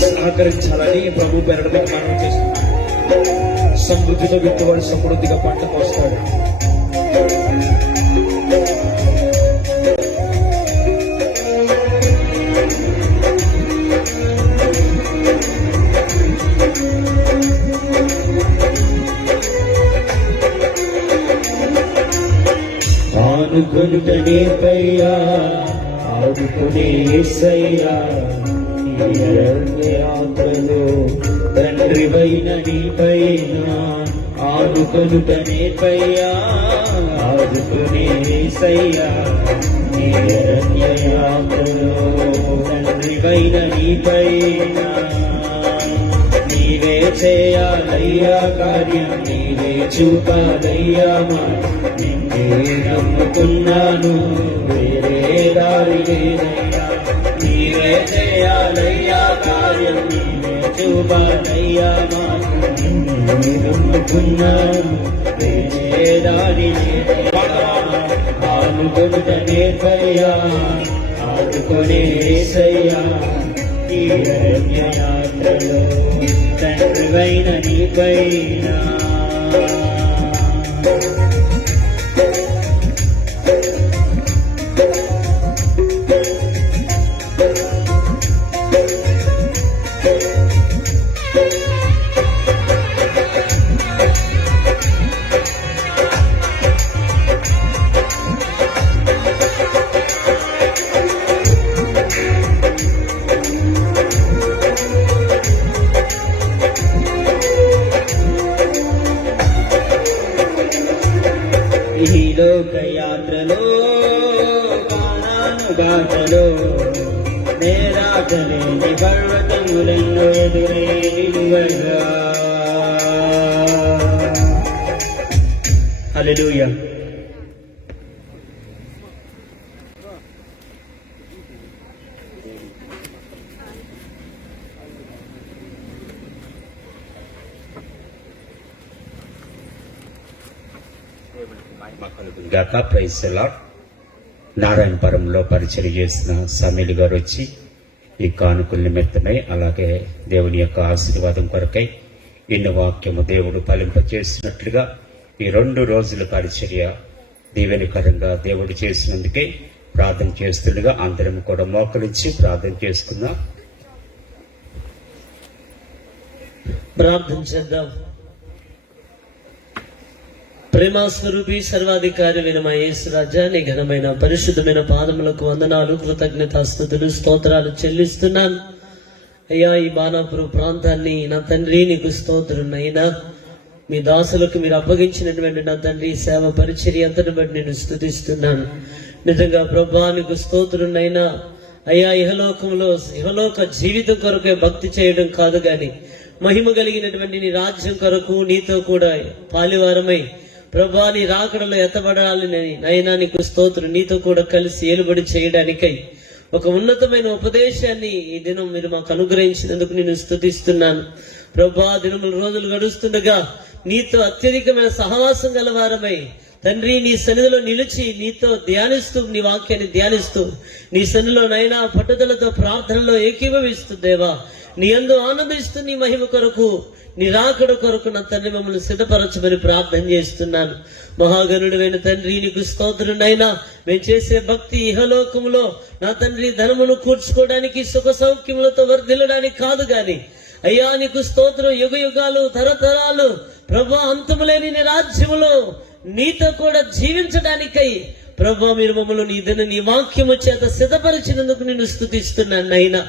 సహకరించాలని ప్రభు పేరట మనం చేస్తున్నాం. సమృద్ధితో విత్తవాడు సమృద్ధిగా పంటకు వస్తాడు. ఆనుకొనుట నేర్పయ్యా ఆదుకునే యేసయ్యా ఈ అరణ్య యాత్రలో తండ్రివైన నీపైన ఆనుకొనుట నేర్పయ్యా ఆదుకునే యేసయ్యా ఈ అరణ్య యాత్రలో తండ్రివైన నీపైన నీవే చేయాలయ్యా కార్యం, నీవే చూపాలయ్యా మాట, నిన్నే నమ్ముకున్నాను వేరే దారి లేదయ్యా. నీవే చేయాలయ్యా కార్యం, నీవే చూపాలయ్యా మాట, నిన్నే నమ్ముకున్నాను వేరే దారి లేదయ్యా. ఆనుకొనుట నేర్పయ్యా ఆదుకొనే యేసయ్యా ఈ అరణ్య యాత్రలో తండ్రివైన నీపైన. ఈ లోక యాత్రలో కానాను గాటలో నేరాటలేని పర్వతములెన్నో ఎదురే నిలువగా. హల్లెలూయా. గాక ప్రైజ్ ది లార్డ్. నారాయణపురంలో పరిచయం చేసిన సమీల్ గారు వచ్చి ఈ కానుకల నిమిత్తమై, అలాగే దేవుని యొక్క ఆశీర్వాదం కొరకై ఇన్న వాక్యము దేవుడు ఫలింపచేసినట్లుగా ఈ 2 రోజుల పరిచర్య దీవెనకరంగా దేవుడు చేసినందుకే ప్రార్థన చేస్తుండగా అందరం కూడా మోకరించి ప్రార్థన చేసుకుందాం. ప్రార్థన చేద్దాం. ప్రేమాస్వరూపి సర్వాధికారి వినమ యేసు రాజా, నీ ఘనమైన పరిశుద్ధమైన పాదములకు వందనాలు, కృతజ్ఞతాస్తుతులు, స్తోత్రాలు చెల్లిస్తున్నాను. అయ్యా, ఈ బాణాపురం ప్రాంతాన్ని నా తండ్రి నీకు స్తోత్రునైనా, మీ దాసులకు మీరు అప్పగించినటువంటి నా తండ్రి సేవ పరిచర్య అంతటి బట్టి నేను స్తుతిస్తున్నాను. నిజంగా ప్రభా నీకు స్తోత్రునైనా. అయ్యా, ఇహలోక జీవితం కొరకే భక్తి చేయడం కాదు గాని మహిమ కలిగినటువంటి నీ రాజ్యం కొరకు నీతో కూడా పాలివారమై ప్రభా నీ రాకడలో ఎత్తబడాలని నైనా నీకు స్తోత్రం. నీతో కూడా కలిసి ఏలుబడి చేయడానికై ఒక ఉన్నతమైన ఉపదేశాన్ని ఈ దినం మీరు మాకు అనుగ్రహించినందుకు నేను స్తుతిస్తున్నాను. ప్రభా, దినముల రోజులు గడుస్తుండగా నీతో అత్యధికమైన సహవాసం గలవారమై తండ్రి నీ సన్నిధిలో నిలిచి నీతో ధ్యానిస్తూ, నీ వాక్యాన్ని ధ్యానిస్తూ, నీ సన్నిధిలో నైనా పట్టుదలతో ప్రార్థనలో ఏకీభవిస్తూ దేవా నీ యందు ఆనందిస్తూ నీ మహిమ కొరకు నీ రాకడ కొరకు నా తండ్రి మమ్మల్ని సిద్ధపరచమని ప్రార్థన చేస్తున్నాను. మహాగణుడైన తండ్రి నీకు స్తోత్రునైనా. మేము చేసే భక్తి ఇహలోకములో నా తండ్రి ధనమును కూర్చుకోవడానికి, సుఖ సౌఖ్యములతో వర్ధిల్లడానికి కాదు గాని అయ్యా నీకు స్తోత్రం, యుగ యుగాలు తరతరాలు ప్రభా అంతములేని నీ రాజ్యములో నీతో కూడా జీవించడానికై ప్రభా మీరు మమ్మల్ని నీ వాక్యము చేత సిద్ధపరిచినందుకు నేను స్తుతిస్తున్నాను. అయినా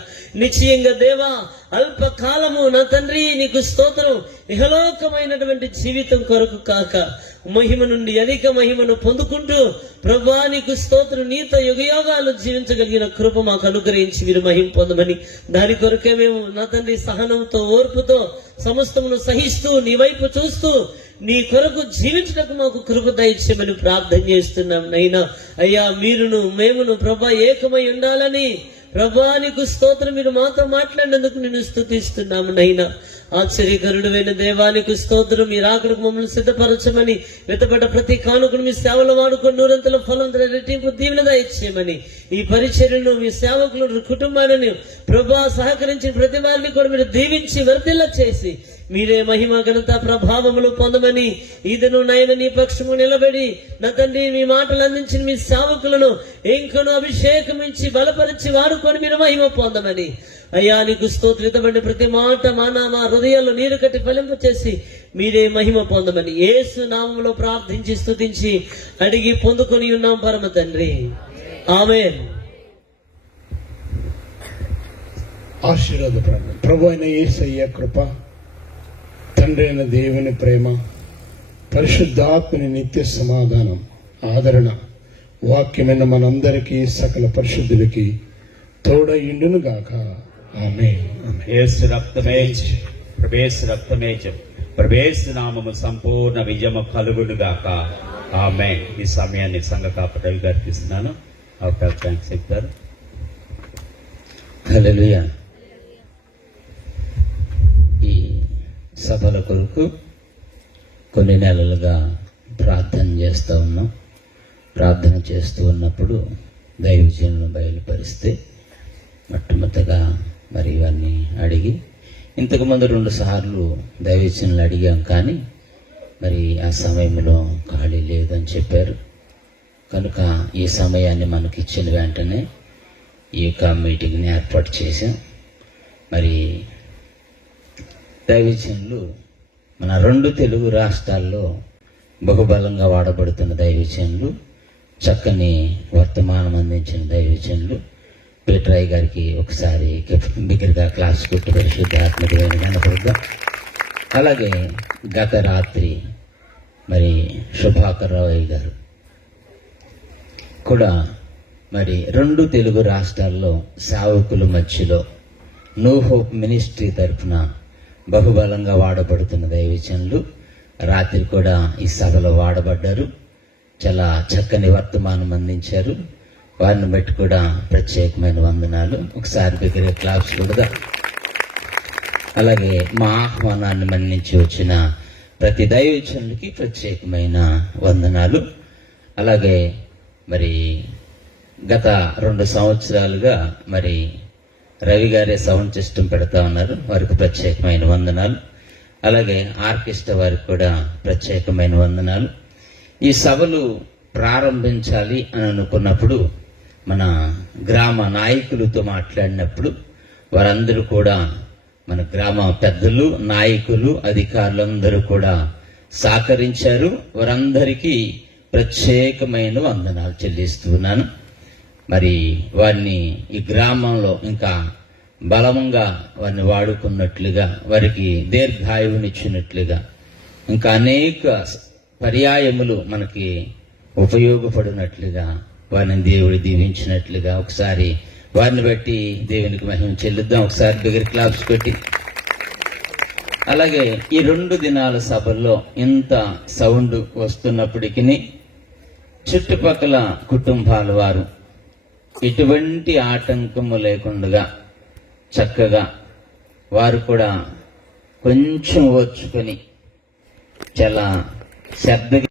నిశ్చయంగా దేవా అల్పకాలము నా తండ్రి నీకు స్తోత్రం, ఇహలోకమైనటువంటి జీవితం కొరకు కాక మహిమ నుండి అధిక మహిమను పొందుకుంటూ ప్రభువా నీకు స్తోత్రం, నీతో యుగయోగాలు జీవించగలిగిన కృప మాకు అనుగ్రహించి మీరు మహిమ పొందమని, దాని కొరకే మేము నా తండ్రి సహనంతో ఓర్పుతో సమస్తమును సహిస్తూ నీ వైపు చూస్తూ నీ కొరకు జీవించడానికి మాకు కృప దయచేయమని ప్రార్థన చేస్తున్నాం నైనా. అయ్యా మీరును మేమును ప్రభా ఏకమై ఉండాలని ప్రభా నీకు స్తోత్రం, మీరు మాతో మాట్లాడినందుకు నేను స్తుతిస్తున్నాము నైనా. ఆశ్చర్యకరుడైన దేవానికి స్తోత్రం, మీరు ఆకలికి మమ్మల్ని సిద్ధపరచమని, వెతబడ్డ ప్రతి కానుకను మీ సేవలు వాడుకొని నూరంతల ఫలం రెట్టింపు దీవెన దయచేయమని, ఈ పరిచర్యను మీ సేవకులను కుటుంబాలను ప్రభా సహకరించిన ప్రతి వారిని కూడా మీరు దీవించి వర్ధిల్ల చేసి మీరే మహిమ ఘనత ప్రభావములు పొందమని, ఈదను నయన నీ పక్షము నిలబడి నా తండ్రి మీ మాటలు అందించిన మీ సేవకులను ఇంకను అభిషేకమించి బలపరిచి వాడుకొని మీరు మహిమ పొందమని, అయ్యా నీకు స్తోత్రితమైన ప్రతి మాట మా హృదయాల్లో నీరు కట్టి ఫలింపు చేసి మీరే మహిమ పొందమని యేసు నామములో ప్రార్థించి స్తుతించి అడిగి పొందుకొని ఉన్నాం పరమ తండ్రి, ఆమేన్. ఆశీర్వాద ప్రభు అయిన యేసయ్య కృప, తండ్రి అయిన దేవుని ప్రేమ, పరిశుద్ధాత్మని నిత్య సమాధానం, ఆదరణ వాక్యమైన మనందరికీ సకల పరిశుద్ధులకి తోడయుండును గాక. ఆమేన్. యేసు రక్తమే ప్రభేసు రక్తమే ప్రభేసు నామము సంపూర్ణ విజయము కలుగును గాక. ఆమేన్. ఈ సమయాన్ని సంఘ కాపరి రవి గారికి ఇస్తున్నాను. అవకాశం థ్యాంక్స్ చెప్తారు. హల్లెలూయా. ఈ సభల కొరకు కొన్ని నెలలుగా ప్రార్థన చేస్తూ ఉన్నాం. ప్రార్థన చేస్తూ ఉన్నప్పుడు దైవజనులను బయలుపరిస్తే మొట్టమొదటిగా మరి ఇవన్నీ అడిగి, ఇంతకుముందు 2 సార్లు దైవజనులు అడిగాం, కానీ మరి ఆ సమయంలో ఖాళీ లేదని చెప్పారు. కనుక ఈ సమయాన్ని మనకి ఇచ్చిన వెంటనే ఈ యొక్క మీటింగ్ని ఏర్పాటు చేశాం. మరి దైవజనులు మన 2 తెలుగు రాష్ట్రాల్లో బహుబలంగా వాడబడుతున్న దైవజనులు, చక్కని వర్తమానం అందించిన దైవజనులు పీటరాయ్ గారికి ఒకసారి బిగ్గరగా క్లాస్ కొట్టి పరిశుద్ధాత్మక కనపడదాం. అలాగే గత రాత్రి మరి శుభాకర్ రావు గారు కూడా మరి 2 తెలుగు రాష్ట్రాల్లో సేవకుల మధ్యలో న్యూ హోప్ మినిస్ట్రీ తరఫున బహుబలంగా వాడబడుతున్న దైవజనులు రాత్రి కూడా ఈ సభలో వాడబడ్డారు. చాలా చక్కని వర్తమానం అందించారు. వారిని బట్టి కూడా ప్రత్యేకమైన వందనాలు. ఒకసారి దగ్గర క్లాస్ కూడా. అలాగే మా ఆహ్వానాన్ని మన్నించి వచ్చిన ప్రతి దైవజనులకి ప్రత్యేకమైన వందనాలు. అలాగే మరి గత 2 సంవత్సరాలుగా మరి రవి గారే సౌండ్ సిస్టమ్ పెడతా ఉన్నారు, వారికి ప్రత్యేకమైన వందనాలు. అలాగే ఆర్కెస్ట్రా వారికి కూడా ప్రత్యేకమైన వందనాలు. ఈ సభలు ప్రారంభించాలి అని అనుకున్నప్పుడు మన గ్రామ నాయకులతో మాట్లాడినప్పుడు వారందరూ కూడా మన గ్రామ పెద్దలు, నాయకులు, అధికారులందరూ కూడా సహకరించారు. వారందరికీ ప్రత్యేకమైన వందనాలు చెల్లిస్తున్నాను. మరి వారిని ఈ గ్రామంలో ఇంకా బలంగా వారిని వాడుకున్నట్లుగా, వారికి దీర్ఘాయువునిచ్చినట్లుగా, ఇంకా అనేక పర్యాయములు మనకి ఉపయోగపడినట్లుగా వారిని దేవుడు దీవించినట్లుగా ఒకసారి వారిని బట్టి దేవునికి మహిమ చెల్లిద్దాం. ఒకసారి బిగ్గర క్లాప్స్ పెట్టి. అలాగే ఈ 2 దినాల సభల్లో ఇంత సౌండ్ వస్తున్నప్పటికీ చుట్టుపక్కల కుటుంబాల వారు ఎటువంటి ఆటంకము లేకుండా చక్కగా వారు కూడా కొంచెం ఓర్చుకొని చాలా శబ్ద